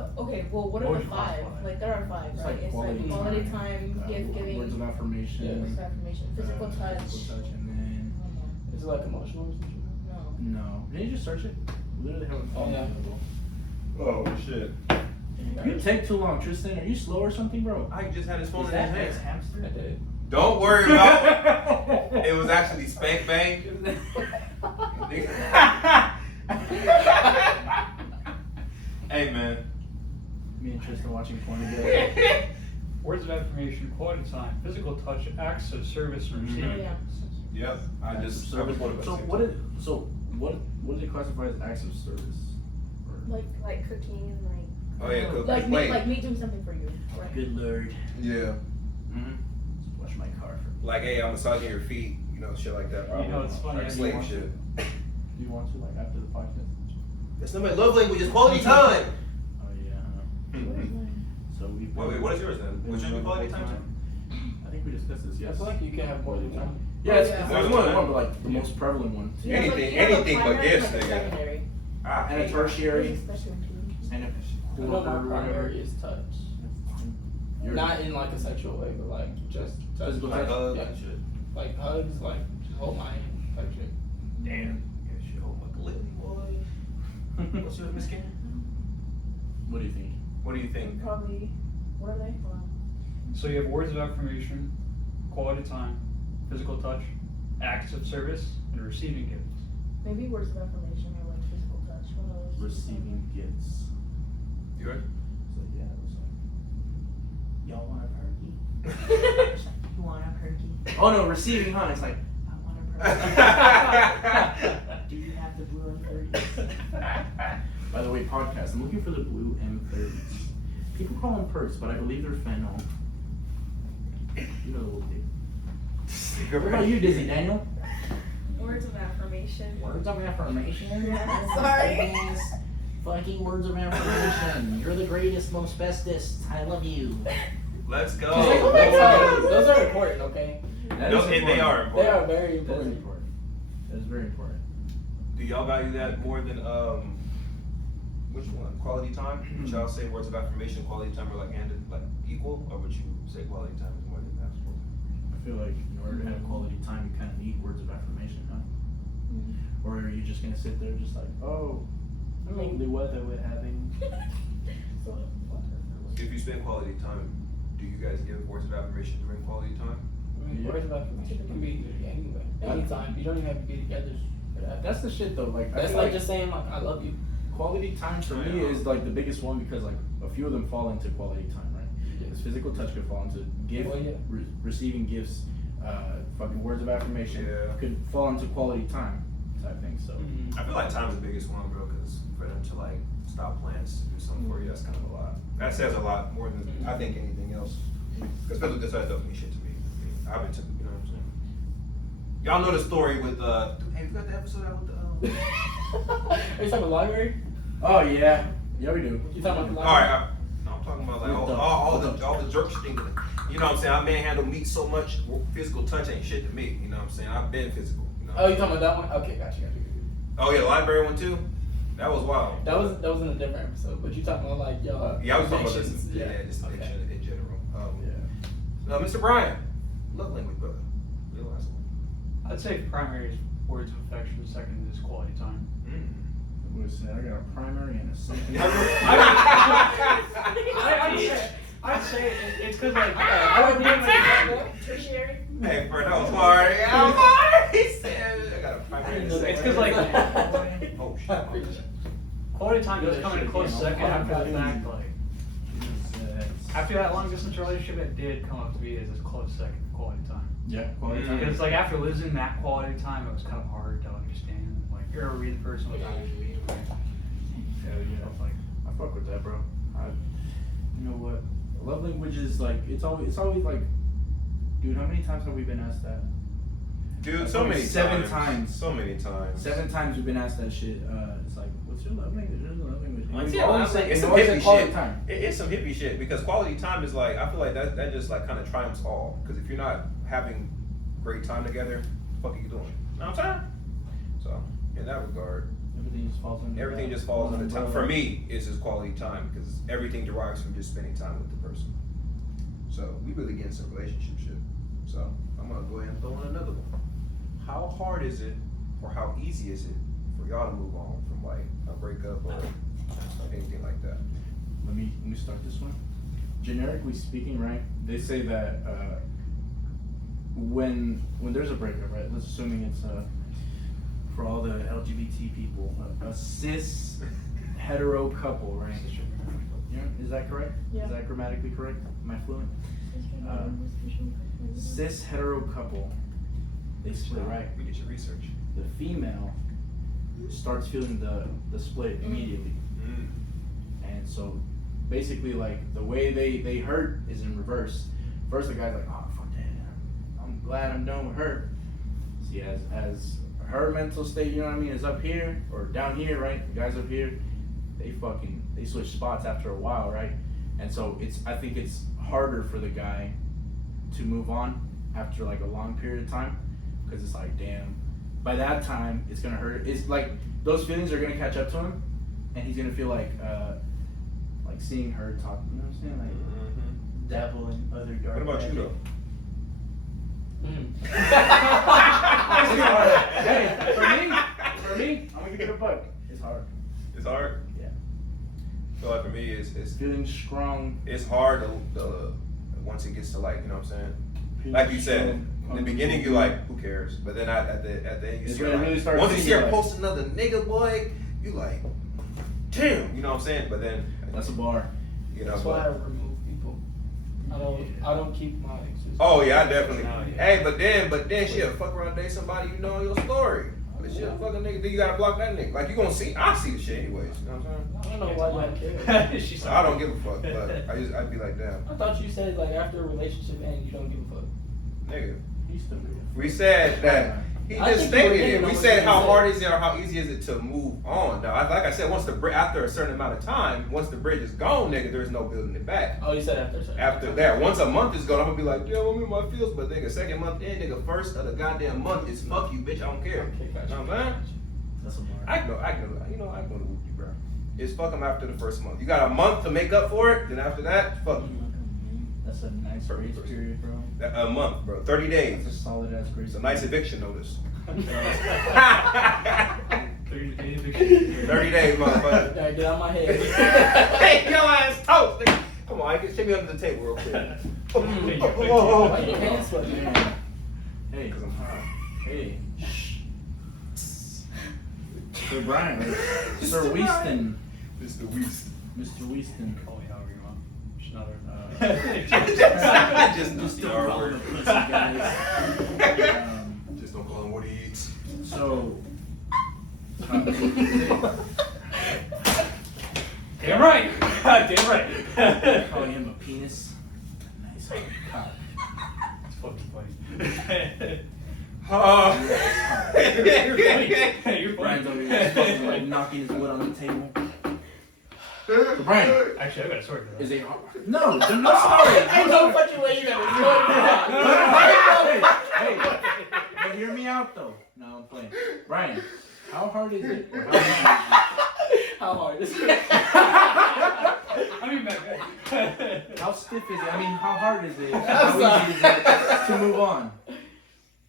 what What are would the you five? classify? Like there are five, It's right? like It's quality like quality time, time, gift giving, words of affirmation, words of affirmation, physical touch. physical touch, and then Is it like emotional or something? No. no. Didn't you just search it? Literally have a Oh, phone yeah. available. Oh shit! You take too long, Tristan. Are you slow or something, bro? I just had his phone Is in his that his hand. hamster? I did. Don't worry about it. It was actually Spank Bang. Hey man. Me and Tristan watching porn together. Words of affirmation, quality time, physical touch, acts of service, and Mhm. receiving. Yeah. Yep. I just so thought about so it. what did it classify as acts of service? Or Like cooking and like Oh yeah, cool. like me Wait. like me doing something for you. Right. good lord. Yeah. Mm-hmm. Wash my car for Like, hey, I'm massaging your feet. You know, shit like that. Probably. You know, it's funny, Like I slave want shit. Do you want to like after the podcast? That's not my love language. It's quality time. Oh yeah. I know. Where's mine? So we. Wait, what is yours then? What's your quality time too? I think we discussed this. I Yes. feel like you can have more than one. Yeah, it's, Yeah. there's more than one, but like the most prevalent one. You have a- Anything- you have a anything but primary this, and like a nigga. secondary. Ah, And a There's tertiary. a special too. And a I know quarter my or whatever. primary is touch. You're- Not in like a sexual way, but like just touch. Physical like touch. hugs Yeah. and shit. Like hugs, like just hold my hand type shit. Damn. Yeah, shit. Oh my glitty boy. What's yours, Miss Kim? What do you think? What do you think? Probably what are they? Hold on. So you have words of affirmation, quality time, physical touch, acts of service, and receiving gifts. Maybe words of affirmation or like physical touch. One of those. Receiving gifts. Yours? So yeah, it was like, y'all want a perky? You want a perky? Oh no, receiving, huh? It's like, I want a perky. Do you have the blue M30s? By the way, podcast, I'm looking for the blue M30s. People call them perks, but I believe they're fentanyl. You know the little dick. Nigga, What about you, Dizzy Daniel? Words of affirmation. Words of affirmation? Yeah, sorry. Yes. Fucking words of affirmation. You're the greatest, most bestest. I love you. Let's go. Those are important, okay? That No, is and important. they are They important. are very That is important. important. That is very important. Do y'all value that more than which one? Quality time? Would y'all say words of affirmation, quality time are like equal, or would you say quality time is more than that? I feel like in order to have quality time, you kind of need words of affirmation, huh? Or are you just gonna sit there just like, oh, I like the weather we're having? If you spend quality time, do you guys give words of affirmation during quality time? I mean, Yeah. words of affirmation can be anywhere, anytime. You don't even have to be together for that. That's the shit though. Like I That's feel like just saying like I love you. quality time for me is like the biggest one because like a few of them fall into quality time, right? Because physical touch could fall into gift, Well, yeah. receiving gifts, fucking words of affirmation Yeah. could fall into quality time type thing. So Mm-hmm. I feel like time's the biggest one, bro, because for them to like stop plans to do something for you, that's kind of a lot. That says a lot more than I think anything else. Especially this doesn't mean shit to me. I've been to, you know what I'm saying? Y'all know the story with hey, you got the episode out with the Are you talking about library? oh yeah, yeah we do. You talking about the All library? right, no, I'm talking about like all the jerk shit. You know what I'm saying? I manhandle meat so much. Physical touch ain't shit to me. You know what I'm saying? I've been physical. You know? Oh, you talking about that one? Okay, gotcha. Oh yeah, the library one too. That was wild. That was in a different episode, but you talking about like y'all. Yeah, I was talking about connections. this. Yeah, just Okay. in general. Yeah. Mr. Brian, love language, brother. Real last one. I'd say primary is words of affection, second is quality time. I would say I got a primary and a secondary. I'd say it's because like I would be like Tertiary. Hey, bro, that was hard. I was hard. He said, I got a primary. It's 'cause, like, oh shit. quality time does come in a close second after the fact. Like after that long distance relationship, it did come up to be as a close second to quality time. Yeah, quality time. Because like after losing that quality time, it was kind of hard to understand. Like you're a real person without actually being a person. Yeah, yeah. Like I fuck with that, bro. You know what? Love language is like it's always like, dude. How many times have we been asked that? Dude, so Like many seven times. So many times. 7 times we've been asked that shit. It's like, what's your love language? What's your love language? And It's we some always say hippie quality shit. time. It is some hippie shit because quality time is like I feel like that just like kind of triumphs all. Because if you're not having great time together, what the fuck are you doing? You know what I'm saying? So in that regard, Everything just falls under. everything that just falls under time. umbrella. For me, it's just quality time because everything derives from just spending time with the person. So we really get in some relationship shit. So I'm gonna go ahead and throw in another one. How hard is it, or how easy is it for y'all to move on from like a breakup or anything like that? Let me start this one. Generically speaking, right? They say that when there's a breakup, right? Let's assuming it's for all the LGBT people, a cis hetero couple, right? Yeah, is that correct? Yeah. Is that grammatically correct? Am I fluent? Cis hetero couple, they split, right? We get your research. The female starts feeling the split immediately. And so basically like the way they hurt is in reverse. First the guy's like, oh fuck that, I'm glad I'm done with her. See, as her mental state, you know what I mean, is up here or down here, right? The guys up here, they switch spots after a while, right? And so I think it's harder for the guy to move on after like a long period of time because it's like, damn, by that time it's gonna hurt. It's like those feelings are gonna catch up to him, and he's gonna feel like seeing her talk. You know what I'm saying? Like dabble in other dark. What about you magic. though? Hey, for me, I'm gonna give it a buck. It's hard. It's hard. Yeah. I feel like for me, it's Feeling strong. it's hard to once it gets to like, you know what I'm saying? Like you said, in the beginning you're like, who cares? But then at the end you It's see gonna like, really start once you thinking see her like- post another nigga boy, you like, damn, you know what I'm saying? But then That's a bar. you know, That's why I but, remove people. I don't keep my exes. oh yeah, I definitely. Oh, yeah. Hey, but then she'll fuck around and date somebody you know in your story. But shit, fucking nigga, then you gotta block that nigga. Like, you gonna see, I see the shit anyways. You know what I'm I don't know why y'all care. She's saying? I don't give a fuck, but I'd be like, damn. I thought you said like after a relationship ends, you don't give a fuck. Nigga. He's still good. We said that. He I just think you were stated it. thinking We of said what how you hard is it or how easy is it to move on. Now, like I said, after a certain amount of time, once the bridge is gone, nigga, there's no building it back. Oh, you said after a certain After time. that, once a month is gone, I'm gonna be like, yeah, I'm in my feels, but nigga, second month in, nigga, first of the goddamn month is fuck you, bitch. I don't care. Okay, gotcha. You know what I'm saying? That's a bar. I can whoop you, bro. It's fuck them after the first month. You got a month to make up for it, then after that, fuck you. That's a nice grace period, bro. A month, bro. 30 days. That's a solid ass grace. It's a nice eviction notice. 30 days. 30 days, motherfucker. Alright, get out my head. Hey, your ass toast, nigga. Come on, I can shake me under the table real quick. Why your pants sweaty? Hey. Because I'm hot. Hey. Sir Brian, right? Sir Weaston. Mr. Weast. Mr. Weaston. Call me however you want. Schneider. Just the R word. Just don't call him what he eats. So. Damn right. Damn right. Calling him a penis. Nice hard cock. It's fucking funny. You're funny. You're Brian's funny. over here fucking, like knocking his wood on the table. So Brian, Actually, I got a story for that. is it hard? No, there's no story. Ain't no fucking way you got Hey, but hear me out though. No, I'm playing. Brian, how hard is it? Or how long How hard is it? I mean, how stiff is it? I mean, how hard is it? How easy is it to move on?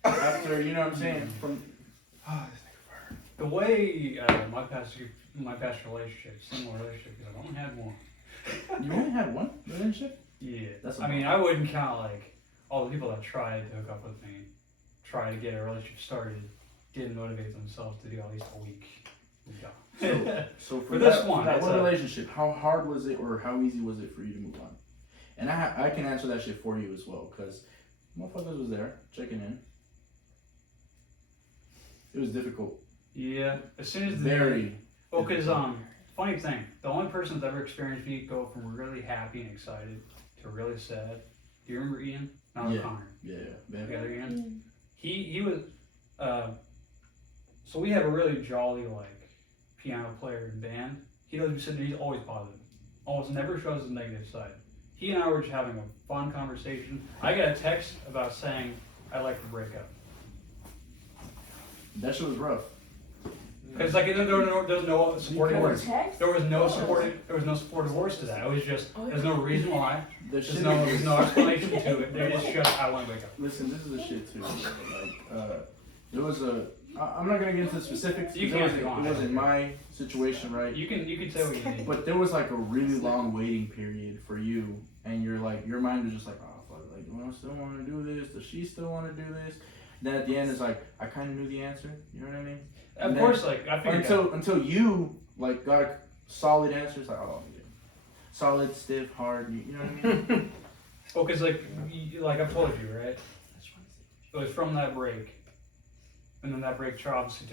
After, you know what I'm saying? From the way my past relationship, similar relationship, because I've only had one. you only had one relationship? Yeah. That's I mean, I wouldn't count like all the people that tried to hook up with me, try to get a relationship started, didn't motivate themselves to do at least a week. So For this one, that it's one a- relationship, how hard was it or how easy was it for you to move on? And I can answer that shit for you as well, because motherfuckers was there checking in. It was difficult. Yeah. As soon as Very. well, because funny thing, the only person that's ever experienced me go from really happy and excited to really sad. Do you remember Ian? Not Yeah. Connor. Yeah. The other Ian. He was. So we have a really jolly like piano player in band. He doesn't sit there. He's always positive. Almost never shows his negative side. He and I were just having a fun conversation. I got a text about saying I'd like to break up. That shit was rough. Because like there was no supporting words. Text? There was no supportive words to that. It was just there's no reason why. The There's shit no explanation to it. They're just I want to wake up. Listen, this is the shit too. Like, there was a. I'm not gonna get into the specifics. You because can't it go on. wasn't my situation, right? You can say what you need. But there was like a really long waiting period for you, and you're like, your mind was just like, oh fuck, like, do I still want to do this? Does she still want to do this? Then at the end, it's like, I kind of knew the answer. You know what I mean? Of course, like I figured until you like got a solid answer. It's like, oh, yeah. Solid, stiff, hard. You know what I mean? well, because like I've told you, right? It was from that break, and then that break obviously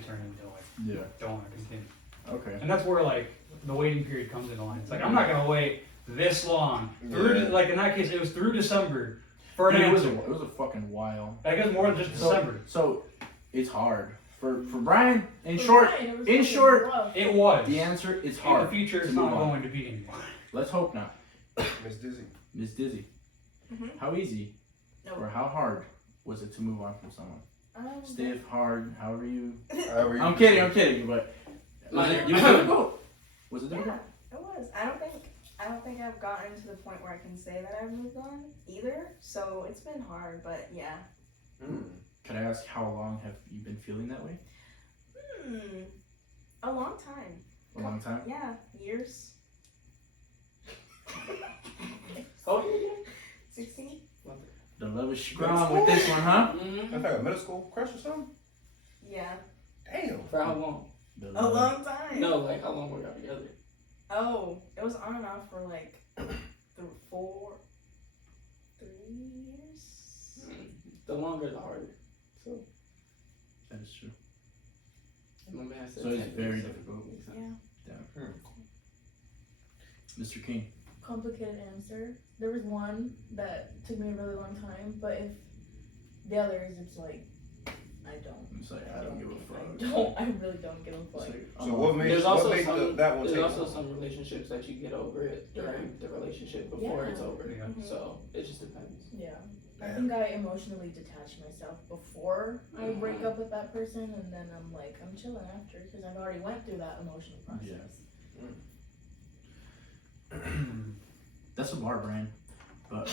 turned into like don't want to continue. Okay. And that's where like the waiting period comes into line. It's like I'm not gonna wait this long. Through like in that case, it was through December for an answer. It was a fucking while. I guess more than just December. So it's hard for Brian. In short, It was. the answer is In hard. the future, it's to not move on. going to be anymore. Let's hope not. Miss Dizzy. Miss Dizzy, Mhm. how easy No. or how hard was it to move on from someone? Stiff, hard, however you. However you I'm kidding, but was it difficult? Was it difficult? Yeah, it was. I don't think I've gotten to the point where I can say that I've moved on either. So it's been hard, but yeah. Can I ask how long have you been feeling that way? A long time. A long time. Yeah, years. How old are you again? 16. The love is strong with this one, huh? That's like a middle school crush or something? Yeah. Damn. For how long? The A love. long time. No, like how long were y'all together? Oh, it was on and off for like 3 years. The longer, the harder. So That is true. My man said So it's 10 very years, so difficult. it makes sense. Yeah. Mr. King. Complicated answer. There was one that took me a really long time, but if the others, it's like I don't. It's like I don't give a fuck. I really don't give a fuck. So what makes There's also that one there's take also long? some relationships that you get over it during the relationship before it's over. Yeah. So it just depends. Yeah. I think I emotionally detach myself before I break up with that person, and then I'm like, I'm chilling after because I've already went through that emotional process. That's a bar brand. But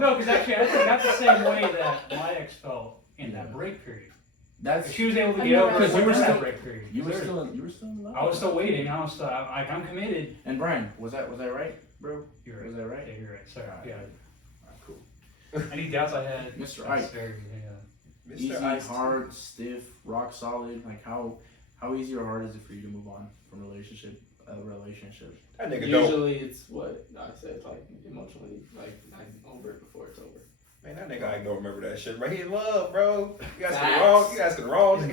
No, because actually, I think that's the same way that my ex felt in that break period. that's She was able to I get know, over because it you were in that still- break period. you were Seriously. still in love. I was still waiting. I was still like, I'm committed. And Brian, was that right, bro? You're right. Was that right? Yeah, you're right. Sorry. Alright. Yeah. Alright, cool. Any doubts I had? Mr. that's Ike. very, Easy, Ice-T. hard, stiff, rock solid. Like how easy or hard is it for you to move on from relationship? That nigga dope. Usually it's what I said, like emotionally, like I'm over it before it's over. Man, that nigga ain't gonna remember that shit, bro. He in love, bro. You asking the Facts. wrong. You asking the wrong.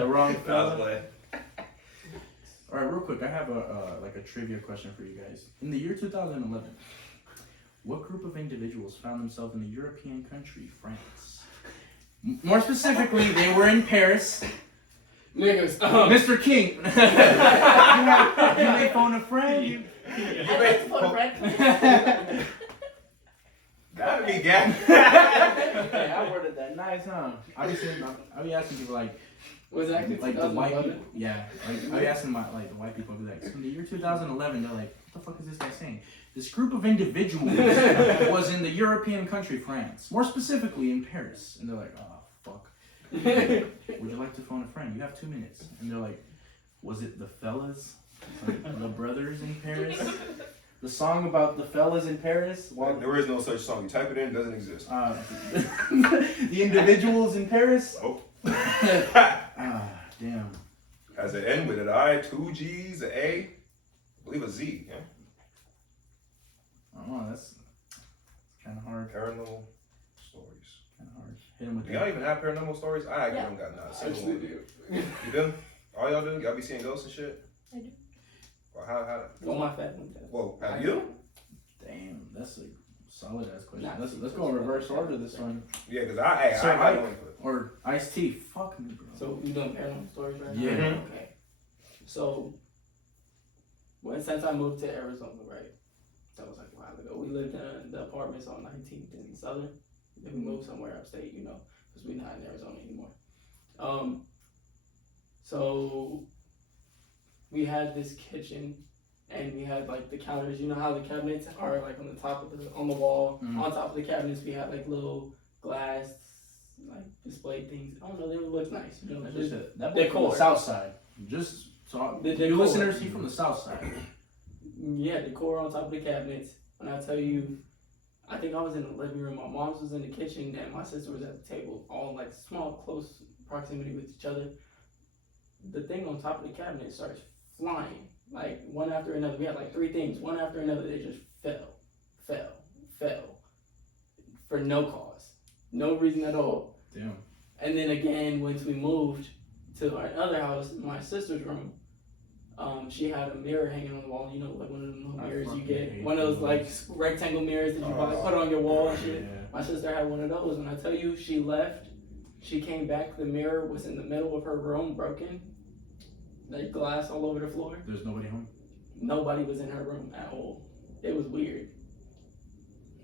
The wrong I was fella. playing. All right, real quick, I have a trivia question for you guys. In the year 2011, what group of individuals found themselves in the European country France? More specifically, they were in Paris. Niggas, Mr. King, you may phone a friend. I like to put red. Gotta be gay. Hey, I worded that nice, huh? I be asking people like was that like the white 2011? people. Yeah, like I be asking the white people. I be like, so in the year 2011, they're like, what the fuck is this guy saying? This group of individuals was in the European country France, more specifically in Paris, and they're like, oh fuck. Would you like to phone a friend? You have 2 minutes. And they're like, was it the fellas? Like, the brothers in Paris? The song about the fellas in Paris? Well, There is no such song. You type it in, it doesn't exist. the individuals in Paris? Oh. Damn. Has an N with an I, 2 G's, an A, I believe a Z. Yeah. I don't know, that's kind of hard. Paranormal stories. Kind of hard. Hit him with Do y'all even have paranormal stories? I actually don't got none. Actually do. You do? All y'all do? Y'all be seeing ghosts and shit? I do. Well, how? Well, my family does. Whoa, have you? Damn, that's a solid ass question. Let's go in reverse order this one. Yeah, because I So, got Mike- one for it. Or Ice-T. Fuck me, bro. So you doing paranormal stories right Yeah. now? Okay. So since I moved to Arizona, right? That was like a while ago. We lived in the apartments on 19th and Southern. Then we moved somewhere upstate, you know, because we're not in Arizona anymore. So we had this kitchen, and we had like the counters. You know how the cabinets are like on the top of on the wall. Mhm. On top of the cabinets, we had like little glass, like display things. I don't know, they would look nice. You know, just That boy from the south side. Just so The you decor. listeners, he from the south side. yeah, decor on top of the cabinets. And I tell you, I think I was in the living room. My mom's was in the kitchen, and my sister was at the table, all in like small, close proximity with each other. The thing on top of the cabinet starts flying, like one after another. We had like 3 things, one after another. They just fell, for no cause, no reason at all. Damn. And then again, once we moved to our other house, my sister's room, she had a mirror hanging on the wall. You know, like one of them little I mirrors you fucking get, hate one of those like those. rectangle mirrors that you buy, put on your wall and shit. Yeah. My sister had one of those. When I tell you, she left, she came back. The mirror was in the middle of her room, broken, like glass all over the floor. There's nobody home. Nobody was in her room at all. It was weird.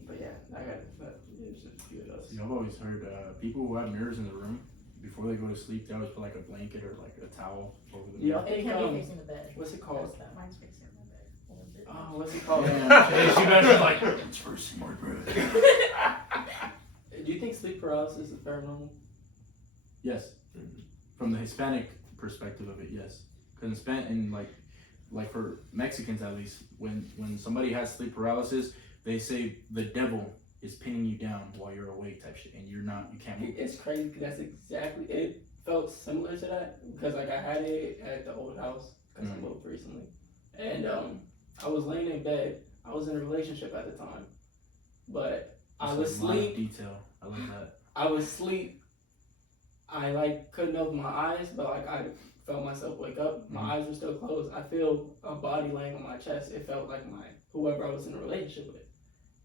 But yeah, I got it. But it was just a few of those. See, I've always heard people who have mirrors in the room before they go to sleep, they always put like a blanket or like a towel over the Yeah. mirror. It can't be facing the bed. What's it called? That's that. Mine's facing the bed. Oh, what's it called? Yeah. She mentioned like it's for smart, bro. Do you think sleep paralysis is paranormal? Yes, from the Hispanic perspective of it, yes. Because in like for Mexicans at least, when somebody has sleep paralysis, they say the devil is pinning you down while you're awake type shit, and you can't move. It's crazy because that's exactly, it felt similar to that because like I had it at the old house because I moved recently, and I was laying in bed. I was in a relationship at the time, but I was That's a lot of asleep. detail. I love that. I was asleep, I like couldn't open my eyes, but like I felt myself wake up. My eyes were still closed. I feel a body laying on my chest. It felt like my whoever I was in a relationship with.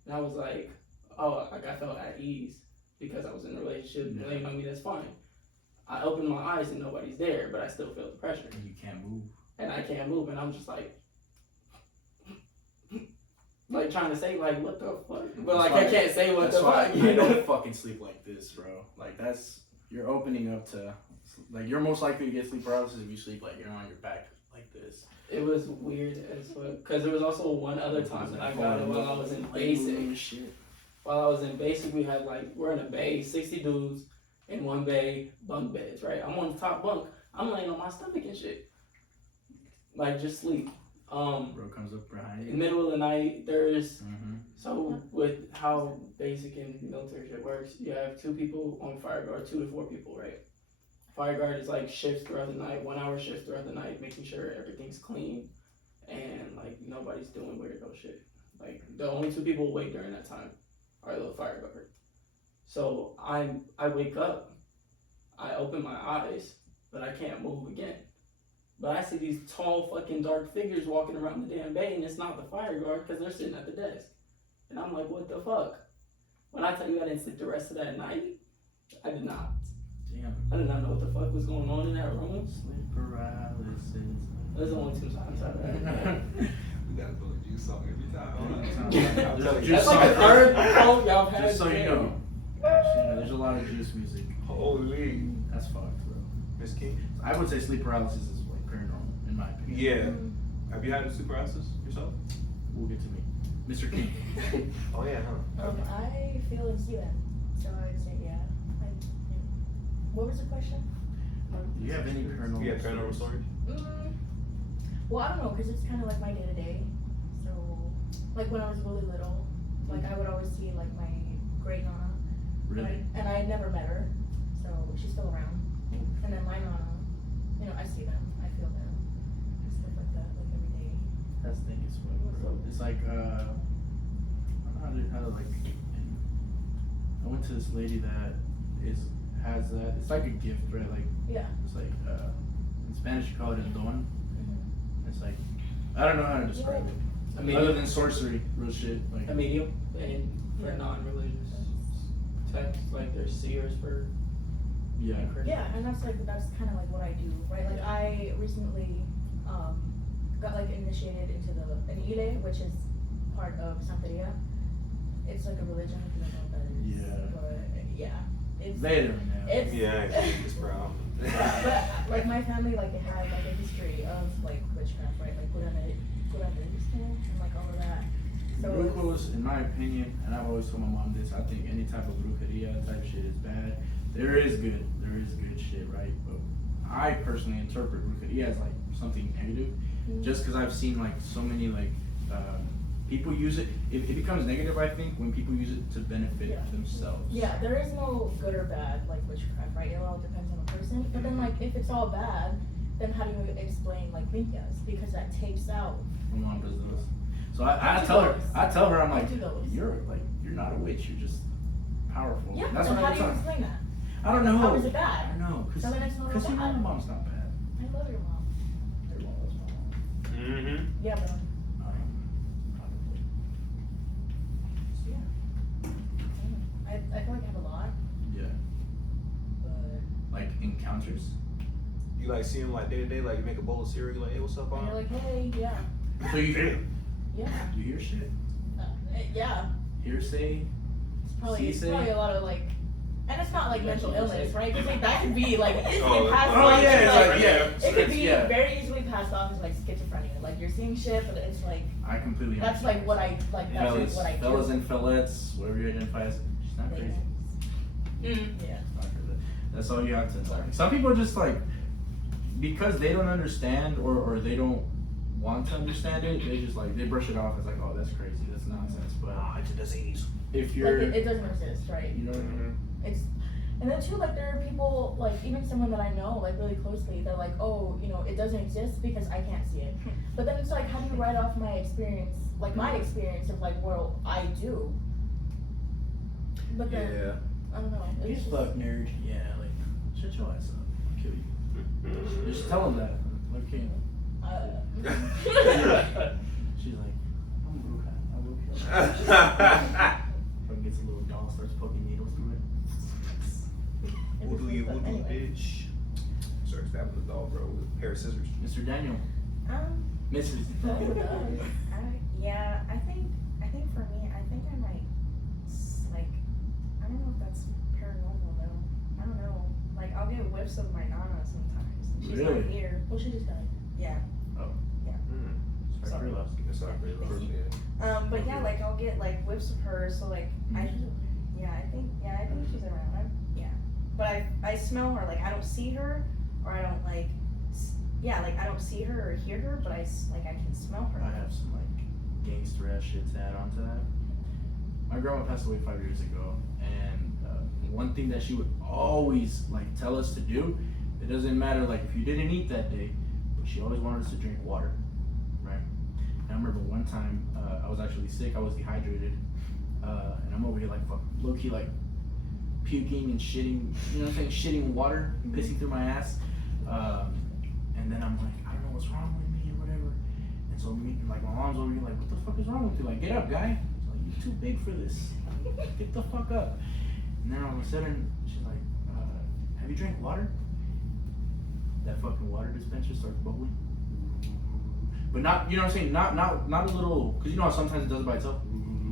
And I was like, oh, like I felt at ease because I was in a relationship. Yeah. Laying on me, that's fine. I opened my eyes and nobody's there, but I still feel the pressure. And you can't move. And I can't move, and I'm just like trying to say like what the fuck, but like I can't say what That's the why fuck. I don't fucking sleep like this, bro. Like you're opening up to, like you're most likely to get sleep paralysis if you sleep like you're on your back like this. It was weird as fuck, because there was also one other time that I got it while I was in basic. Shit. While I was in basic, we had like, we're in a bay, 60 dudes in one bay, bunk beds, right? I'm on the top bunk. I'm laying on my stomach and shit. Like, just sleep. Bro comes up behind In you. the middle of the night, there's, Mm-hmm. so with how basic and military shit works, you have 2 people on fire guard, 2 to 4 people, right? Fire guard is like shifts throughout the night, 1 hour shifts throughout the night, making sure everything's clean and like nobody's doing weirdo shit. Like the only 2 people awake during that time are the fire guard. So I wake up, I open my eyes, but I can't move again. But I see these tall fucking dark figures walking around the damn bay, and it's not the fire guard because they're sitting at the desk. And I'm like, what the fuck? When I tell you I didn't sleep the rest of that night, I did not. Damn. I did not know what the fuck was going on in that room. Sleep paralysis. There's only 2 times I've had. We gotta put a juice song every time. There's That's juice like the song. 3rd quote y'all had. Just so you know. There's a lot of juice music. Holy. That's fucked, bro. Miss King? I would say sleep paralysis is like paranormal, in my opinion. Yeah. Have you had a sleep paralysis yourself? We'll get to me. Mr. King. Oh yeah, huh? I feel and see them, so I would say yeah. What was the question? Do you have any paranormal? You have paranormal stories? Well, I don't know, because it's kind of like my day to day. So, like when I was really little, like I would always see like my great nana, Really? and I had never met her, so she's still around. And then my nana, you know, I see them, I feel them, and stuff like that, like every day. That's the thing. It's what, bro. It's like I don't know how to like. I went to this lady that has that. It's like a gift, right? Like Yeah. it's like in Spanish you call it el don. It's like I don't know how to describe it. A medium. Other than sorcery, real shit. Like A medium, and for non-religious texts, like there's seers for yeah. Yeah, and that's kind of like what I do, right? Like I recently got like initiated into an Ile, which is part of Santeria. It's like a religion, if you don't know what that is. Yeah. But yeah, it's Later now. it's Yeah, it's brown. but like my family, like it had like a history of like witchcraft, right? Like and like all of that. So Brujos, in my opinion, and I've always told my mom this, I think any type of brujeria type shit is bad. There is good shit, right? But I personally interpret brujeria as like something negative, just because I've seen like so many like people use it. It becomes negative, I think, when people use it to benefit themselves. yeah, there is no good or bad like witchcraft, right? It all depends on the person. But then like if it's all bad, then how do you explain like limpias? Because that takes out. My mom does those. So I tell her, I'm like, do those. you're not a witch, you're just powerful. Yeah, And that's then what how I'm do you talking. explain that? I don't know. How is it bad? I don't know, So then it's not because bad. my mom's not bad. I love your mom. Your mom was my mom. Mm-hmm. Yeah, but Probably. so yeah. I feel like I have a lot, Yeah. but Like encounters. You like see them like day to day, like you make a bowl of cereal, like, hey, what's up, and you're Mom? like, hey, yeah, So you hear yeah, shit. yeah. Hearsay. It's probably See-say? a lot of like, and it's not like mental illness, right? Because like that could be like it Oh, can pass oh, off yeah, as, it's like, like, yeah. it could be Yeah. very easily passed off as like schizophrenia. Like you're seeing shit, but it's like I completely that's understand. like what I like. That's Fellas, what I fellas do. and fellettes, whatever you identify as. She's not crazy. Yeah. It's not crazy. That's all you have to know. Some people just like, because they don't understand or they don't want to understand it, they just like, they brush it off as like, oh, that's crazy, that's nonsense. But It's a disease. if you're, Like it doesn't exist, right? you know what I mean? It's and then too, like there are people like even someone that I know like really closely. They're like, oh, you know, it doesn't exist because I can't see it. But then it's like, how do you write off my experience, like my experience of like, well, I do. But then Yeah. I don't know. You It's just, fuck nerd. Yeah, like, shut your ass up. I'll kill you. Just tell him that. Okay. She's like, I'm bruja. I will kill you. Fucking gets a little doll, starts poking needles through it. Voodoo, you voodoo, bitch. Starts stabbing the dog, bro, with a pair of scissors. Mr. Daniel. Mrs. Yeah, I think for me, I think I might, like, I don't know if that's paranormal though. I don't know. Like, I'll get whiffs of my nana sometimes. She's Really? not here. Well, she just died. Yeah. Sorry for your loss. It's not very low, yeah. But yeah, like I'll get like whiffs of her. So like, I think she's around. But I smell her. Like I don't see her, or I don't like. Like I don't see her or hear her, but I can smell her. I have some like gangster ass shit to add on to that. My grandma passed away 5 years ago, and one thing that she would always like tell us to do, it doesn't matter like if you didn't eat that day, but she always wanted us to drink water, right? And I remember one time I was actually sick, I was dehydrated, and I'm over here like low key like puking and shitting, you know what I'm saying, shitting water, pissing through my ass. And then I'm like, I don't know what's wrong with me or whatever. And so my mom's over here like, what the fuck is wrong with you? Like, get up, guy. She's like, you're too big for this. Get the fuck up. And then all of a sudden, she's like, have you drank water? That fucking water dispenser starts bubbling. But not, you know what I'm saying? Not a little, because you know how sometimes it does it by itself.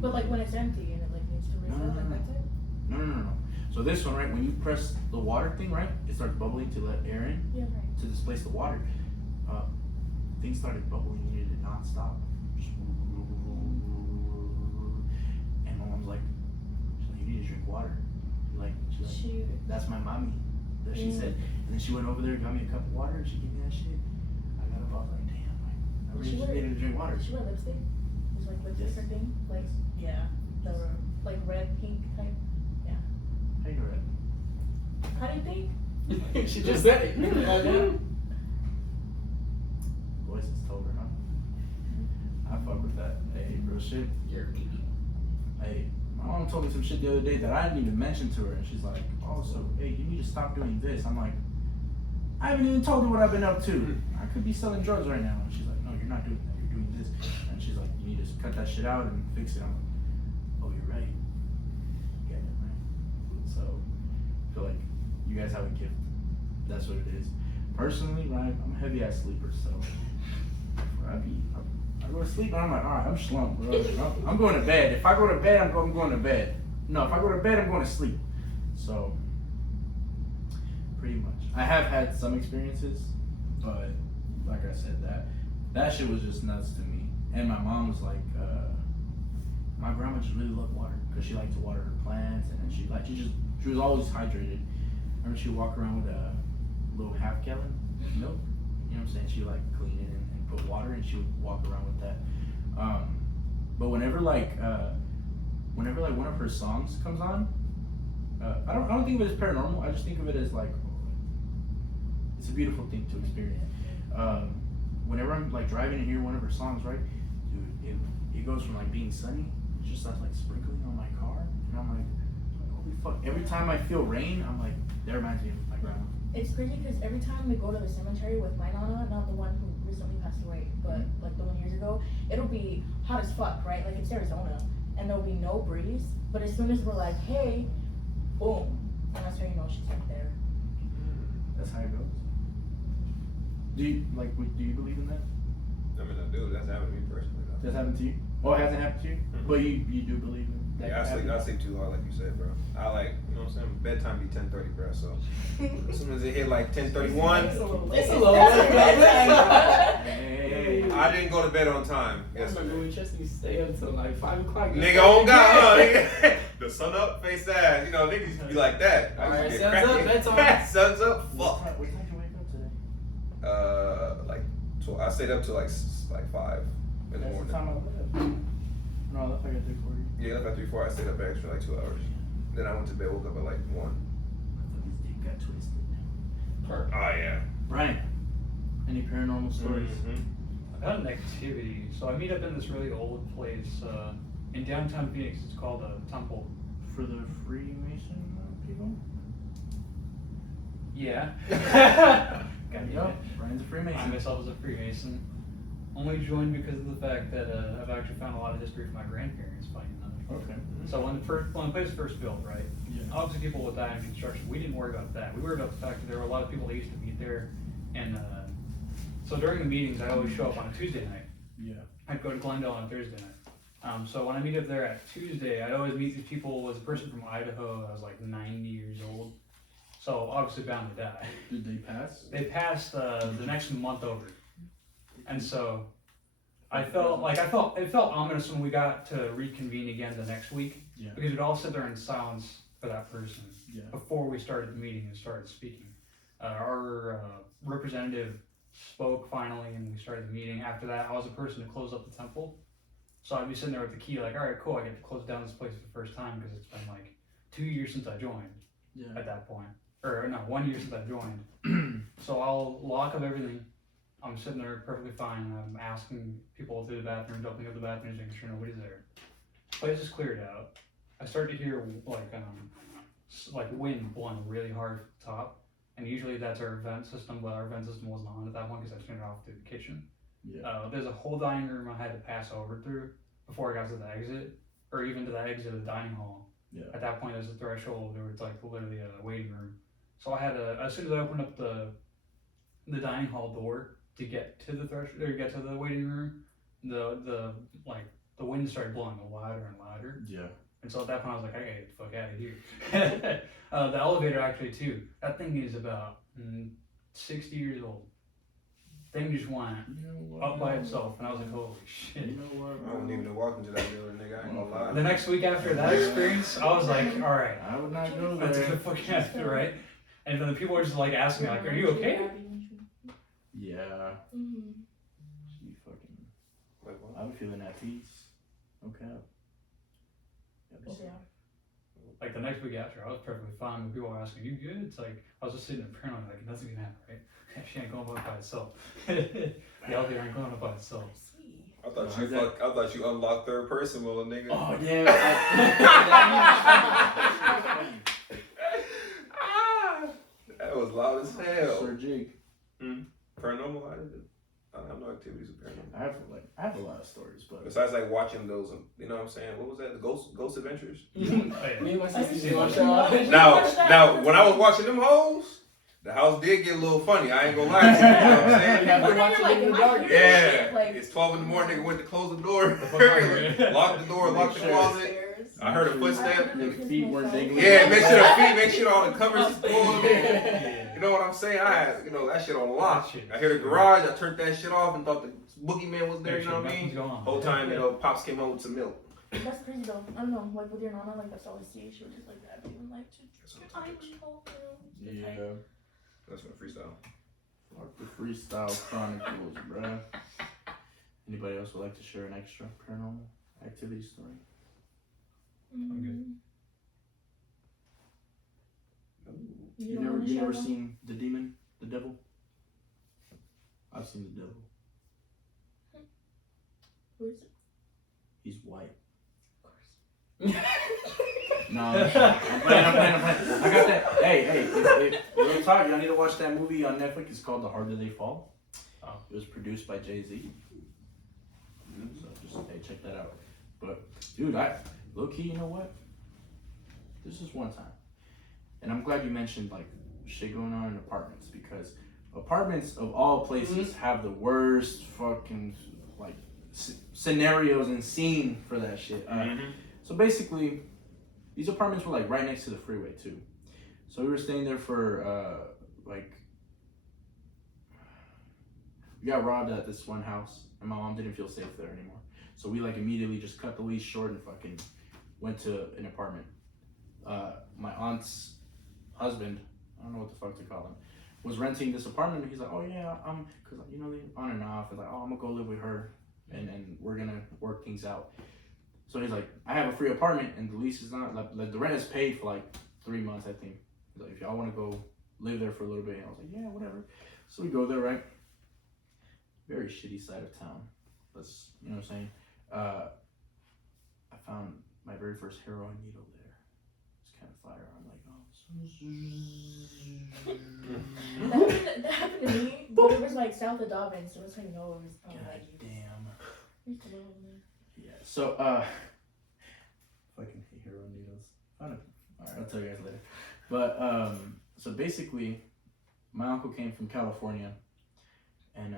But like when it's empty and it like needs to refill, like that's it. No. So this one, right, when you press the water thing, right, it starts bubbling to let air in. Yeah, right. To displace the water. Things started bubbling and it did not stop. And my mom's like, you need to drink water. She's like, that's my mommy. That she said. And then she went over there and got me a cup of water and she gave me that shit. I got up, I was like, damn, I really just needed to drink water. Did she wear lipstick? Was like lipstick or thing? Like, yeah. The like red, pink type. Yeah. How you know that? How do you think? She just said it. Voices told her, huh? I fuck with that. Hey, real shit. Hey, my mom told me some shit the other day that I didn't even mention to her, and she's like, oh, so, hey, you need to stop doing this. I'm like, I haven't even told her what I've been up to. I could be selling drugs right now. And she's like, no, you're not doing that. You're doing this. And she's like, you need to cut that shit out and fix it. I'm like, oh, you're right. Yeah, you're right. So, I feel like you guys have a gift. That's what it is. Personally, right, I'm a heavy ass sleeper, so I go to sleep and I'm like, all right, I'm slumped, bro. I'm going to bed. If I go to bed, I'm going to bed. No, if I go to bed, I'm going to sleep. So, pretty much. I have had some experiences, but like I said, that shit was just nuts to me. And my mom was like, my grandma just really loved water because she liked to water her plants, and then she was always hydrated. I remember she would walk around with a little half gallon of milk. You know what I'm saying? She would like clean it and put water, and she would walk around with that. But whenever one of her songs comes on, I don't think of it as paranormal. I just think of it as like it's a beautiful thing to experience. Whenever I'm like driving and hear one of her songs, right, dude, it goes from like being sunny, it just starts like sprinkling on my car, and I'm like, holy fuck! Every time I feel rain, I'm like, that reminds me of my grandma. It's crazy because every time we go to the cemetery with my nana, not the one who recently passed away, but like the one years ago, it'll be hot as fuck, right? Like it's Arizona, and there'll be no breeze. But as soon as we're like, hey, boom, and that's how you know she's right there. That's how it goes. Do you believe in that? I mean, I do. That's happened to me personally. That's happened to you? Oh, it hasn't happened to you? Mm-hmm. But you do believe in that? Yeah, I sleep too hard, like you said, bro. I like, you know what I'm saying? Bedtime be 10:30, bro. So as soon as it hit like 10:31, It's a little That's Hey. I didn't go to bed on time. I Yesterday. remember we just used to stay up until like 5 o'clock. Nigga, on God, nigga. The sun up, face ass. You know, niggas used to be like that. Alright, I used to sun's get up, cracky. bedtime. Sun's up, What fuck. time did you wake up today? Like, I stayed up till like 5 in the That's the morning. time I left. No, I left like at 3:40. Yeah, I left at 3-4. I stayed up extra like 2 hours. Then I went to bed, woke up at like 1. His dick got twisted. Perfect. Oh yeah. Brian, any paranormal stories? Mm-hmm. I've had an activity. So I meet up in this really old place in downtown Phoenix. It's called a temple. For the Freemason people? Yeah. There you go. Brian's a I Freemason. myself as a Freemason. Only joined because of the fact that I've actually found a lot of history from my grandparents fighting them. Okay. So when the place first built, right? Yeah. Obviously, people would die in construction. We didn't worry about that. We worried about the fact that there were a lot of people that used to meet there, and so during the meetings, I always show up on a Tuesday night. Yeah. I'd go to Glendale on a Thursday night. So when I meet up there at Tuesday, I'd always meet these people. Was a person from Idaho that was like 90 years old, so obviously bound to die. Did they pass? They passed the next month over, and so it felt ominous when we got to reconvene again the next week, Yeah. because we'd all sit there in silence for that person Yeah. before we started the meeting and started speaking. Our representative spoke finally, and we started the meeting. After that, I was the person to close up the temple. So I'd be sitting there with the key, like, all right, cool, I get to close down this place for the first time because it's been like 2 years since I joined Yeah. at that point. Or no, 1 year since I joined. So I'll lock up everything. I'm sitting there perfectly fine. I'm asking people through the bathrooms, opening up the bathrooms, making sure nobody's there. Place is cleared out. I start to hear like wind blowing really hard from the top. And usually that's our vent system, but our vent system wasn't on at that point because I turned it off through the kitchen. Yeah. There's a whole dining room I had to pass over through before I got to the exit, or even to the exit of the dining hall. Yeah. At that point, there's a threshold where it's like literally a waiting room. So I had to, as soon as I opened up the dining hall door to get to the threshold, or get to the waiting room, the wind started blowing louder and louder. Yeah. And so at that point, I was like, I gotta get the fuck out of here. The elevator actually too. That thing is about 60 years old. Thing just went up by itself, and I was like, holy shit. You know what? I wouldn't even walk into that building, nigga. I ain't gonna lie. The next week after that experience, I was like, all right, I would not go let's get there. the fuck out of here, right? And then the people were just like asking me, like, are you okay? Yeah. Mm-hmm. She fucking. Wait, what? I'm feeling at peace. Okay. Yeah. Like the next week after, I was perfectly fine. When people were asking, you good? It's like, I was just sitting there paranoid, like, nothing's gonna happen, right? She ain't going up by itself. The elevator ain't going up by itself. I thought you unlocked third person mode, nigga. Oh yeah. That was loud as hell. Sir Jake. Paranormal? I don't have no activities with paranormal. I have a lot of stories, but Besides like watching those, you know what I'm saying? What was that? The Ghost Adventures? Oh, yeah. Me and my sister see used to watch that. that. Now, when I was watching them hoes, the house did get a little funny. I ain't gonna lie to you. You know what I'm saying? Yeah, But then watching you're like, it in am the I dark. hearing Yeah, shit? Like, it's 12 in the morning. Nigga went to close the door, fuck? locked the door, locked the closet. I heard a footstep. your feet weren't dangling. Yeah, make sure all the covers is pulled. Yeah. You know what I'm saying? I had, that shit on lock. Shit. I hear the garage. I turned that shit off and thought the boogeyman was there. You know what I Nothing's mean? going on. Whole time, Pops came home with some milk. that's crazy though. I don't know, like with your nana, like that's all I see. She would just like grab you and like, I'm cold, you know. Yeah. That's from freestyle. Fuck the freestyle chronicles, bruh. Anybody else would like to share an extra paranormal activity story? I'm good. You don't wanna You share never one? seen the demon, the devil? I've seen the devil. Who is it? He's white. Of course. No, I'm playing. I got that. Hey, if real talk, y'all need to watch that movie on Netflix. It's called The Harder They Fall. It was produced by Jay-Z. So just, hey, check that out. But, dude, low key, you know what? This is one time. And I'm glad you mentioned, like, shit going on in apartments, because apartments, of all places, have the worst fucking, like, scenarios and scene for that shit. So basically, these apartments were like right next to the freeway too. So we were staying there for we got robbed at this one house, and my mom didn't feel safe there anymore. So we like immediately just cut the lease short and fucking went to an apartment. My aunt's husband, I don't know what the fuck to call him, was renting this apartment. And he's like, oh yeah, cause they on and off. He's like, oh, I'm gonna go live with her, and we're gonna work things out. So he's like, I have a free apartment, and the lease is not, like the rent is paid for like 3 months, I think. He's like, if y'all want to go live there for a little bit, and I was like, yeah, whatever. So we go there, right? Very shitty side of town. That's, you know what I'm saying? I found my very first heroin needle there. It's kind of fire. I'm like, oh, That happened to me, but it was like south of Dobbin, so it's like no, it was God probably damn. Yeah. So fucking hate hero needles. Alright, I'll tell you guys later. But so basically, my uncle came from California, and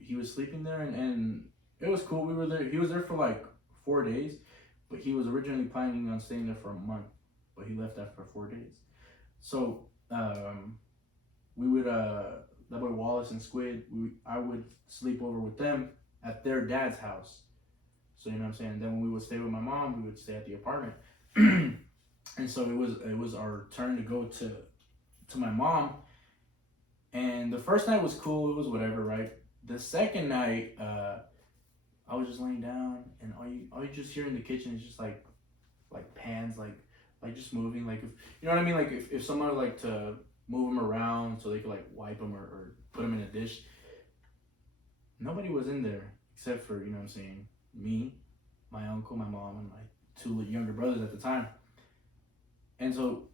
he was sleeping there, and it was cool. We were there. He was there for like 4 days, but he was originally planning on staying there for a month, but he left after 4 days. So we would that boy Wallace and Squid, I would sleep over with them at their dad's house. So you know what I'm saying. Then when we would stay with my mom, we would stay at the apartment. And so it was our turn to go to my mom. And the first night was cool. It was whatever, right? The second night, I was just laying down, and all you just hear in the kitchen is just like pans, like just moving, like if you know what I mean, like if someone would like to move them around so they could like wipe them or put them in a dish. Nobody was in there except for, you know what I'm saying, me, my uncle, my mom, and my 2 younger brothers at the time. And so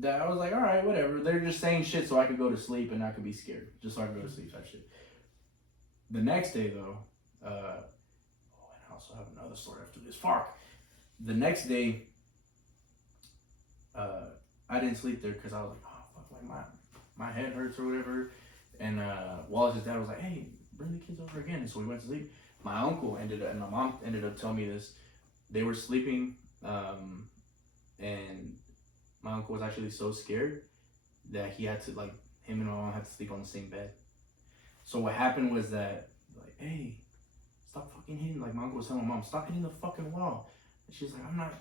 that I was like, all right, whatever. They're just saying shit so I could go to sleep and not could be scared, just so I could go to sleep type shit. The next day though, and I also have another story after this. Fuck. The next day, I didn't sleep there because I was like, oh fuck, like my head hurts or whatever. And Wallace's dad was like, hey, bring the kids over again. And so we went to sleep. My uncle and my mom ended up telling me this. They were sleeping, and my uncle was actually so scared that he had to, like, him and my mom had to sleep on the same bed. So what happened was that, like, hey, stop fucking hitting, like my uncle was telling my mom, stop hitting the fucking wall. And she's like, I'm not.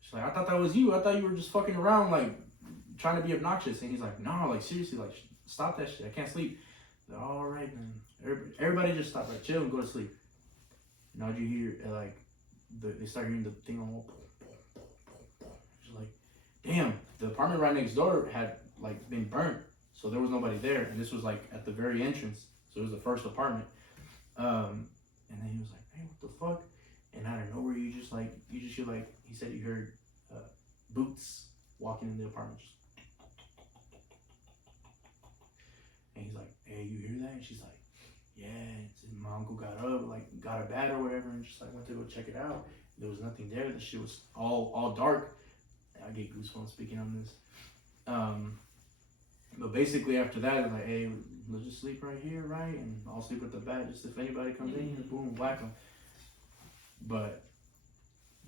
She's like, I thought that was you. I thought you were just fucking around, like, trying to be obnoxious. And he's like, no, like, seriously, like, stop that shit. I can't sleep. Like, all right, man. Everybody just stop, like, chill and go to sleep. And all you hear, like, they start hearing the thing on the wall. She's like, damn, the apartment right next door had, like, been burnt. So there was nobody there. And this was, like, at the very entrance. So it was the first apartment. And then he was like, hey, what the fuck? And out of nowhere, you just hear, like, he said he heard boots walking in the apartment. And he's like, hey, you hear that? And she's like, yeah. And my uncle got up, like, got a bat or whatever, and just, like, went to go check it out. There was nothing there. The shit was all dark. I get goosebumps speaking on this. But basically after that, it was like, hey, let's just sleep right here, right? And I'll sleep with the bat, just if anybody comes in here, boom, whack them. But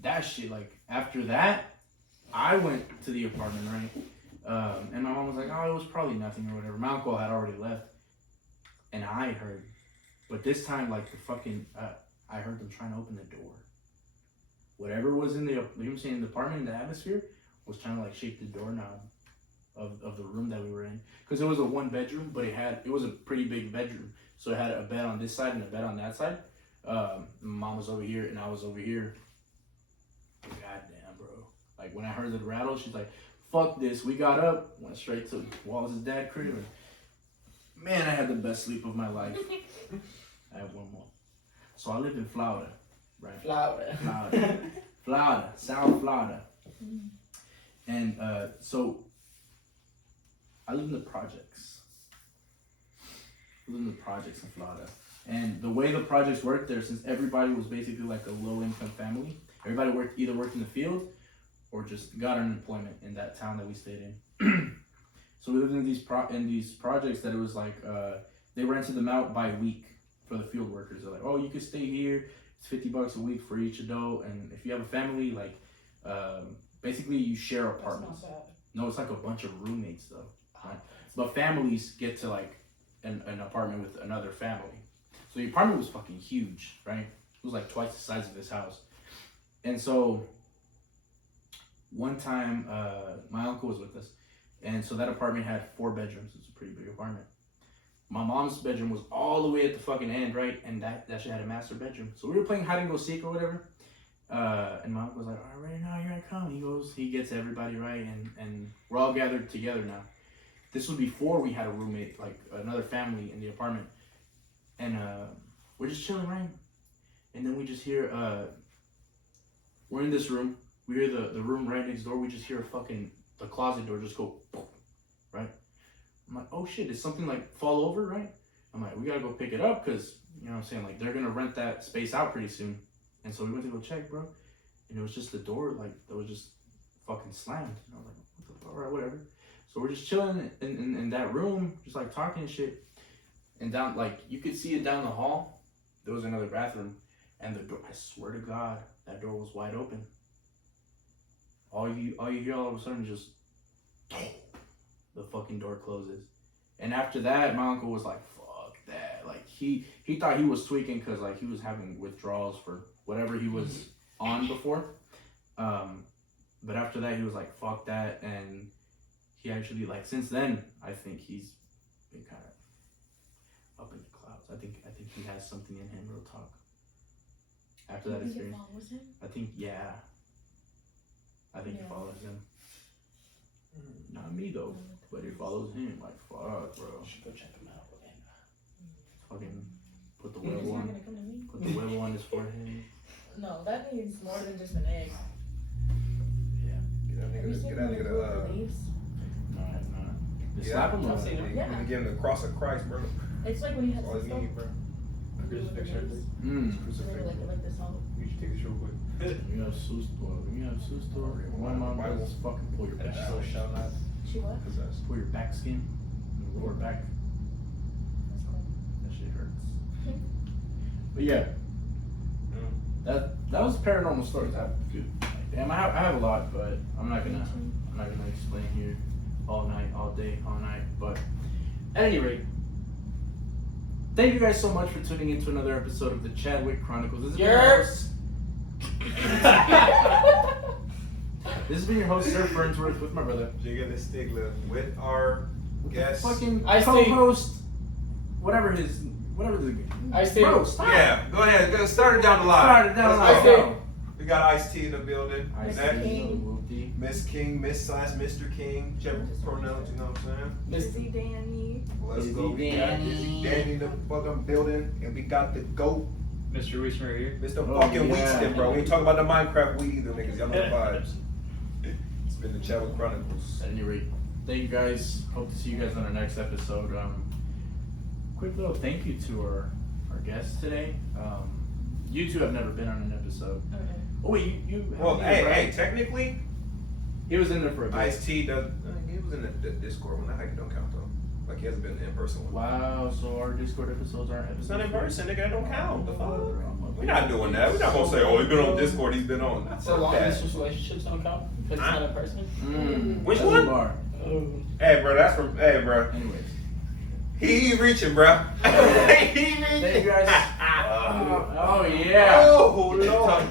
that shit, like, after that, I went to the apartment, right? And my mom was like, oh, it was probably nothing or whatever. My uncle had already left. And I heard. But this time, like, the fucking, I heard them trying to open the door. Whatever was in the, you know what I'm saying, the apartment, in the atmosphere, was trying to, like, shake the doorknob of the room that we were in. Because it was a 1 bedroom, but it was a pretty big bedroom. So it had a bed on this side and a bed on that side. My mom was over here and I was over here. Goddamn, bro. Like, when I heard the rattle, she's like, fuck this. We got up, went straight to Wallace's dad crib. And man, I had the best sleep of my life. I have one more. So I lived in Florida, right? Florida, South Florida. And so I lived in the projects. in Florida. And the way the projects worked there, since everybody was basically like a low-income family, everybody either worked in the field or just got unemployment in that town that we stayed in. So we lived in these projects that it was like they rented them out by week for the field workers. They're like, oh, you can stay here. It's $50 a week for each adult, and if you have a family, like basically you share apartments. No, it's like a bunch of roommates though. Right? But families get to like an apartment with another family. So the apartment was fucking huge, right? It was like twice the size of this house. And so one time, my uncle was with us. And so that apartment had 4 bedrooms. It's a pretty big apartment. My mom's bedroom was all the way at the fucking end, right? And that shit had a master bedroom. So we were playing hide and go seek or whatever. And my uncle was like, all right, now here I come. He gets everybody, right? And we're all gathered together now. This was before we had a roommate, like another family in the apartment. And we're just chilling, right? And then we just hear, we're in this room. we hear the room right next door. We just hear the closet door just go, right? I'm like, oh shit, did something like fall over, right? I'm like, we gotta go pick it up because, you know what I'm saying, like they're gonna rent that space out pretty soon. And so we went to go check, bro. And it was just the door, like, that was just fucking slammed. And I was like, what the fuck, all right, whatever. So we're just chilling in that room, just like talking and shit. And down, like, you could see it down the hall. There was another bathroom. And the door, I swear to God, that door was wide open. All you hear all of a sudden just, the fucking door closes. And after that, my uncle was like, fuck that. Like, he thought he was tweaking because, like, he was having withdrawals for whatever he was on before. But after that, he was like, fuck that. And he actually, like, since then, I think he's been kind of up in the clouds. I think he has something in him, real talk. After that experience. I think, yeah. I think it follows him. Not me, though. But it follows him. Like, fuck, bro. You should go check him out. Fucking put the webble on. Put the webble on his forehead. No, that needs more than just an egg. Get that Have you seen nigga the the leaves? No, I have not. Just yeah. slap him I've or seen him. Yeah. Give him the cross of Christ, bro. It's like when you have That's all some you stuff. need, bro. Crucifix right there. So they like this all. You should take this real quick. You have susto. One mom just fucking pull your back. So shall not She what? possess. Pull your back skin. Your lower back. That's cool. That shit hurts. But yeah. That was paranormal stories. Damn, I have a lot, but I'm not gonna explain here all night, all day, all night. But at any rate, thank you guys so much for tuning in to another episode of the Chadwick Chronicles. This has been your host, Sir Fernsworth, with my brother. Jigga the Stigler with our guest. Fucking Ice-T. co-host, whatever the Ice-T. Bro, stop. Yeah, go ahead. Go start it down the line. Start it down the Let's line. go. We got Ice-T in the building. Ice-T, Next, King. Miss King, Miss / Mr. King, whichever pronouns, you know what I'm saying? Busy Danny. Let's Busy go. We got Danny. Busy Danny in the fucking building, and we got the GOAT, Mr. Weisman right here. Mr. Oh, fucking yeah. Wheatston, bro. We ain't talking about the Minecraft weed either, niggas. Y'all know the vibes. It's been the Chadwick Chronicles. At any rate, thank you guys. Hope to see you guys on our next episode. Quick little thank you to our guests today. You two have never been on an episode. Oh wait, you. Well, haven't, right? hey, technically, He was in there for a bit. Ice-T does. He was in the Discord one. That heck don't count though. Like he hasn't been in person one. Wow, so our Discord episodes aren't episodes. It's not in person, nigga. That don't count. The fuck? Bro, We're not doing that. We're not gonna say, oh, he's been on Discord. He's been on. So long Fuck that. distance relationships don't count because it's not in person. Which that's one? a bar. Hey, bro. That's from. Hey, bro. Anyways, He reaching, bro. He reaching. thank you guys. Oh yeah. Oh Lord.